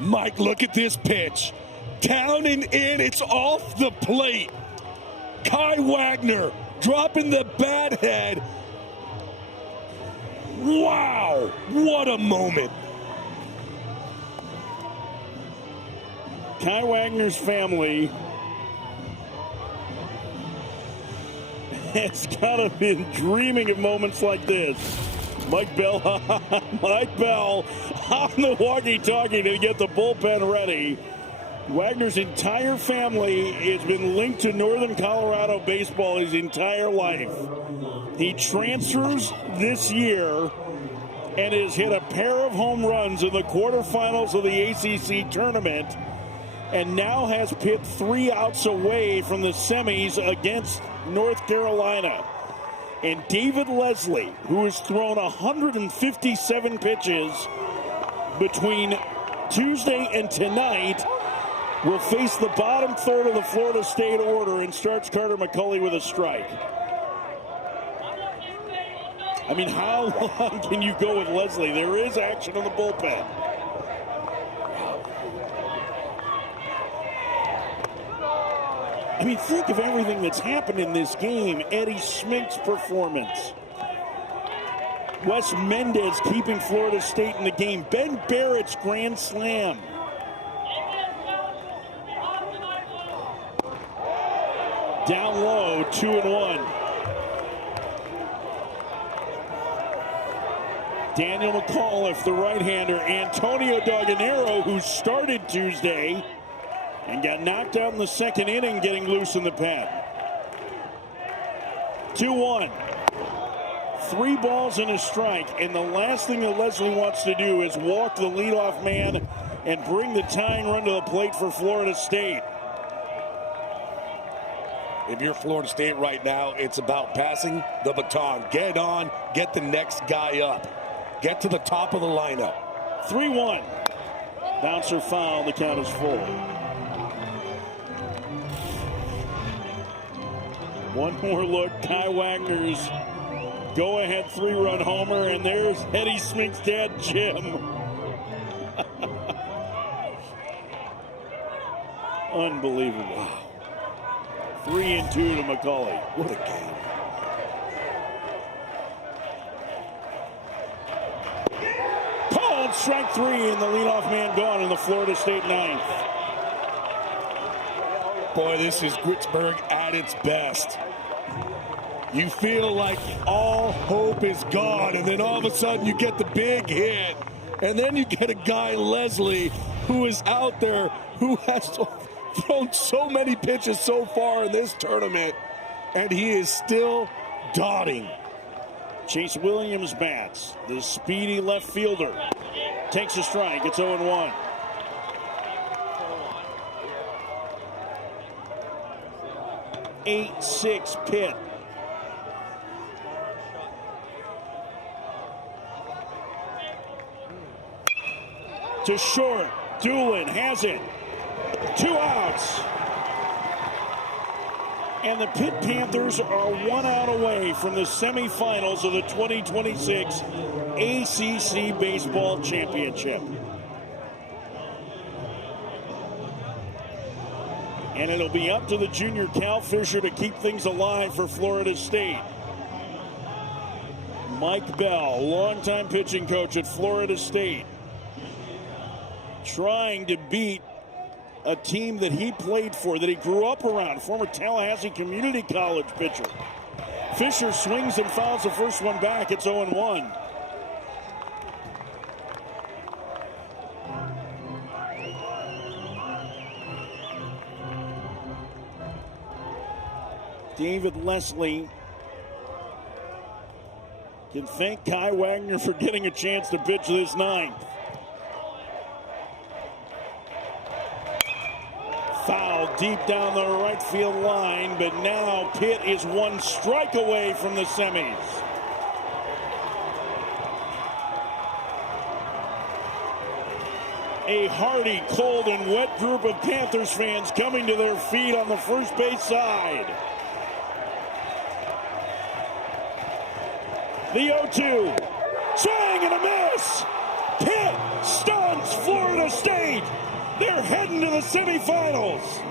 Mike, look at this pitch. Down and in, it's off the plate. Kai Wagner dropping the bat head. Wow, what a moment. Kai Wagner's family has got to have been dreaming of moments like this. Mike Bell on the walkie-talkie to get the bullpen ready. Wagner's entire family has been linked to Northern Colorado baseball his entire life. He transfers this year and has hit a pair of home runs in the quarterfinals of the ACC tournament, and now has Pitt 3 outs away from the semis against North Carolina. And David Leslie, who has thrown 157 pitches between Tuesday and tonight, will face the bottom third of the Florida State order and starts Carter McCulley with a strike. I mean, how long can you go with Leslie? There is action in the bullpen. I mean, think of everything that's happened in this game. Eddie Smink's performance. Wes Mendez keeping Florida State in the game. Ben Barrett's grand slam. Down low, 2-1. Daniel McAuliffe, the right-hander. Antonio Daganero, who started Tuesday and got knocked out in the second inning, getting loose in the pen. 2-1. 3 balls and a strike. And the last thing that Leslie wants to do is walk the leadoff man and bring the tying run to the plate for Florida State. If you're Florida State right now, it's about passing the baton. Get on, get the next guy up. Get to the top of the lineup. 3-1. Bouncer foul, the count is full. One more look, Kai Wagner's go-ahead 3-run homer, and there's Eddie Smink's dad, Jim. Unbelievable. Wow. 3-2 to McCulley. What a game. Called strike 3, and the leadoff man gone in the Florida State ninth. Boy, this is Gritzberg at its best. You feel like all hope is gone, and then all of a sudden you get the big hit. And then you get a guy, Leslie, who is out there, who has thrown so many pitches so far in this tournament, and he is still dotting. Chase Williams bats. The speedy left fielder takes a strike. It's 0-1. Eight-six Pitt. To short. Doolin has it. 2 outs. And the Pitt Panthers are 1 out away from the semifinals of the 2026 ACC Baseball Championship. And it'll be up to the junior Cal Fisher to keep things alive for Florida State. Mike Bell, longtime pitching coach at Florida State, trying to beat a team that he played for, that he grew up around, former Tallahassee Community College pitcher. Fisher swings and fouls the first one back. It's 0-1. David Leslie can thank Kai Wagner for getting a chance to pitch this ninth. Foul deep down the right field line, but now Pitt is 1 strike away from the semis. A hearty, cold, and wet group of Panthers fans coming to their feet on the first base side. The 0-2. Swing and a miss. Pitt stuns Florida State. They're heading to the semifinals.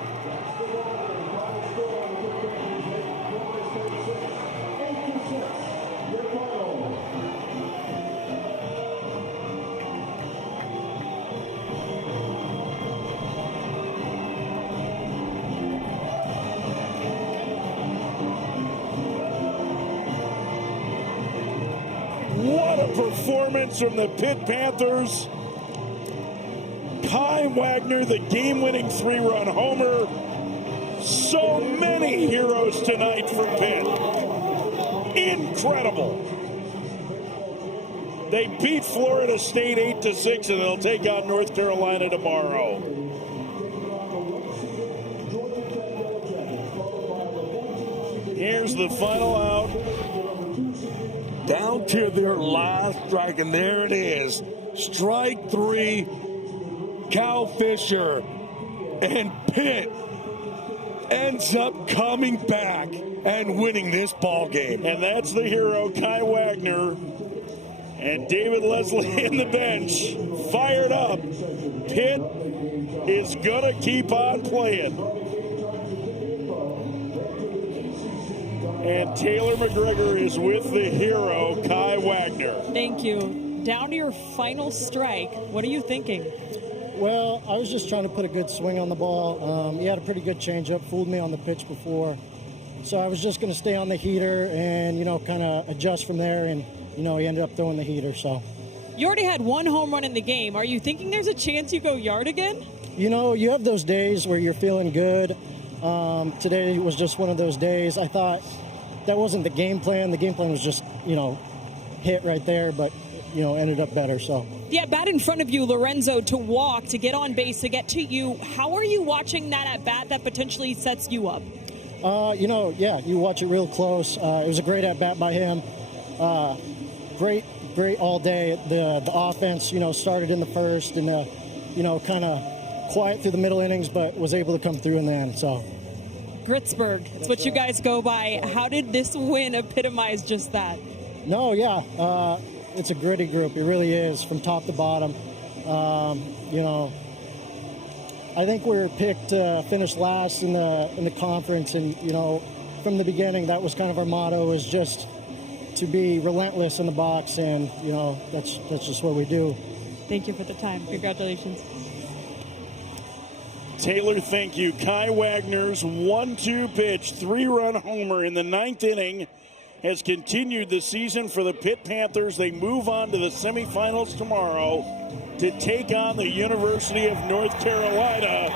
What a performance from the Pitt Panthers. Kai Wagner, the game-winning 3-run homer. So many heroes tonight for Pitt. Incredible. They beat Florida State 8-6, and they'll take on North Carolina tomorrow. Here's the final out. Down to their last strike, and there it is. Strike 3, Cal Fisher, and Pitt ends up coming back and winning this ball game. And that's the hero, Kai Wagner. And David Leslie in the bench, fired up. Pitt is going to keep on playing. And Taylor McGregor is with the hero, Kai Wagner. Thank you. Down to your final strike. What are you thinking? Well, I was just trying to put a good swing on the ball. He had a pretty good changeup, fooled me on the pitch before. So I was just going to stay on the heater and, kind of adjust from there. And, he ended up throwing the heater. So You already had one home run in the game. Are you thinking there's a chance you go yard again? You have those days where you're feeling good. Today was just one of those days. I thought that wasn't the game plan. The game plan was just, hit right there, but, ended up better. So Yeah, bat in front of you, Lorenzo, to walk, to get on base, to get to you. How are you watching that at bat that potentially sets you up? You watch it real close. It was a great at bat by him. Great all day. The offense, started in the first and, kind of quiet through the middle innings, but was able to come through in the end. So Gritzberg, it's what you guys go by. How did this win epitomize just that? It's a gritty group. It really is, from top to bottom. I think we were picked to finish last in the conference, and from the beginning, that was kind of our motto, is just to be relentless in the box, and that's just what we do. Thank you for the time. Congratulations. Taylor, thank you. Kai Wagner's 1-2 pitch, 3-run homer in the 9th inning has continued the season for the Pitt Panthers. They move on to the semifinals tomorrow to take on the University of North Carolina.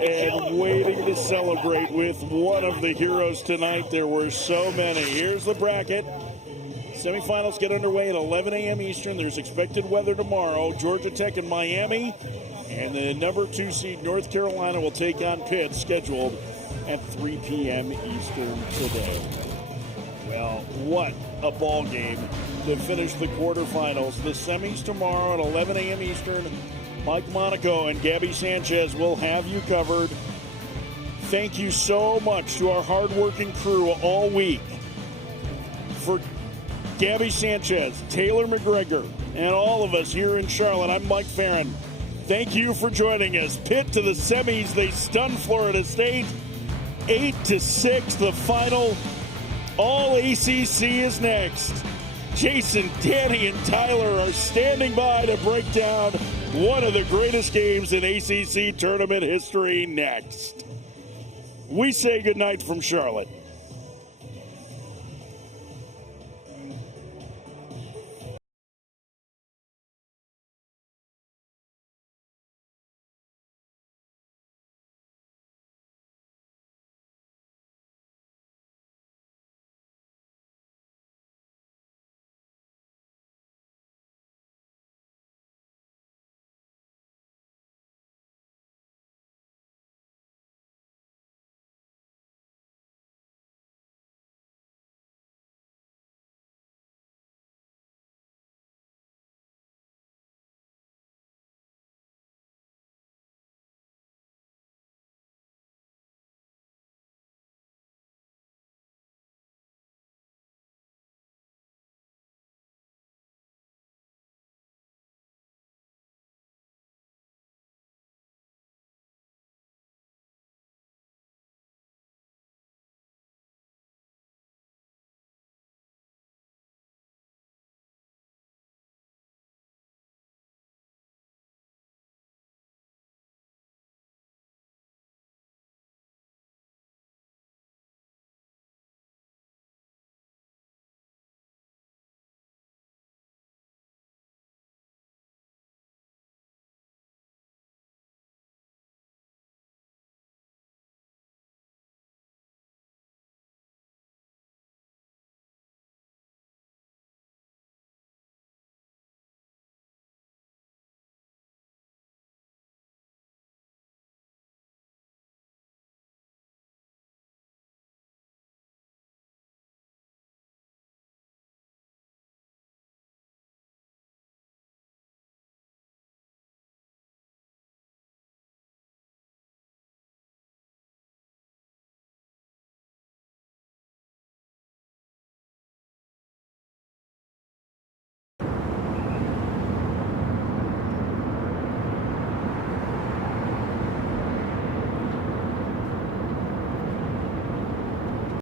And waiting to celebrate with one of the heroes tonight. There were so many. Here's the bracket. Semifinals get underway at 11 a.m. Eastern. There's expected weather tomorrow. Georgia Tech and Miami. And the number 2 seed North Carolina will take on Pitt, scheduled at 3 p.m. Eastern today. Well, what a ball game to finish the quarterfinals. The semis tomorrow at 11 a.m. Eastern. Mike Monaco and Gabby Sanchez will have you covered. Thank you so much to our hardworking crew all week. For Gabby Sanchez, Taylor McGregor, and all of us here in Charlotte, I'm Mike Farron. Thank you for joining us. Pitt to the semis. They stun Florida State 8-6, the final. All ACC is next. Jason, Danny, and Tyler are standing by to break down one of the greatest games in ACC tournament history next. We say goodnight from Charlotte.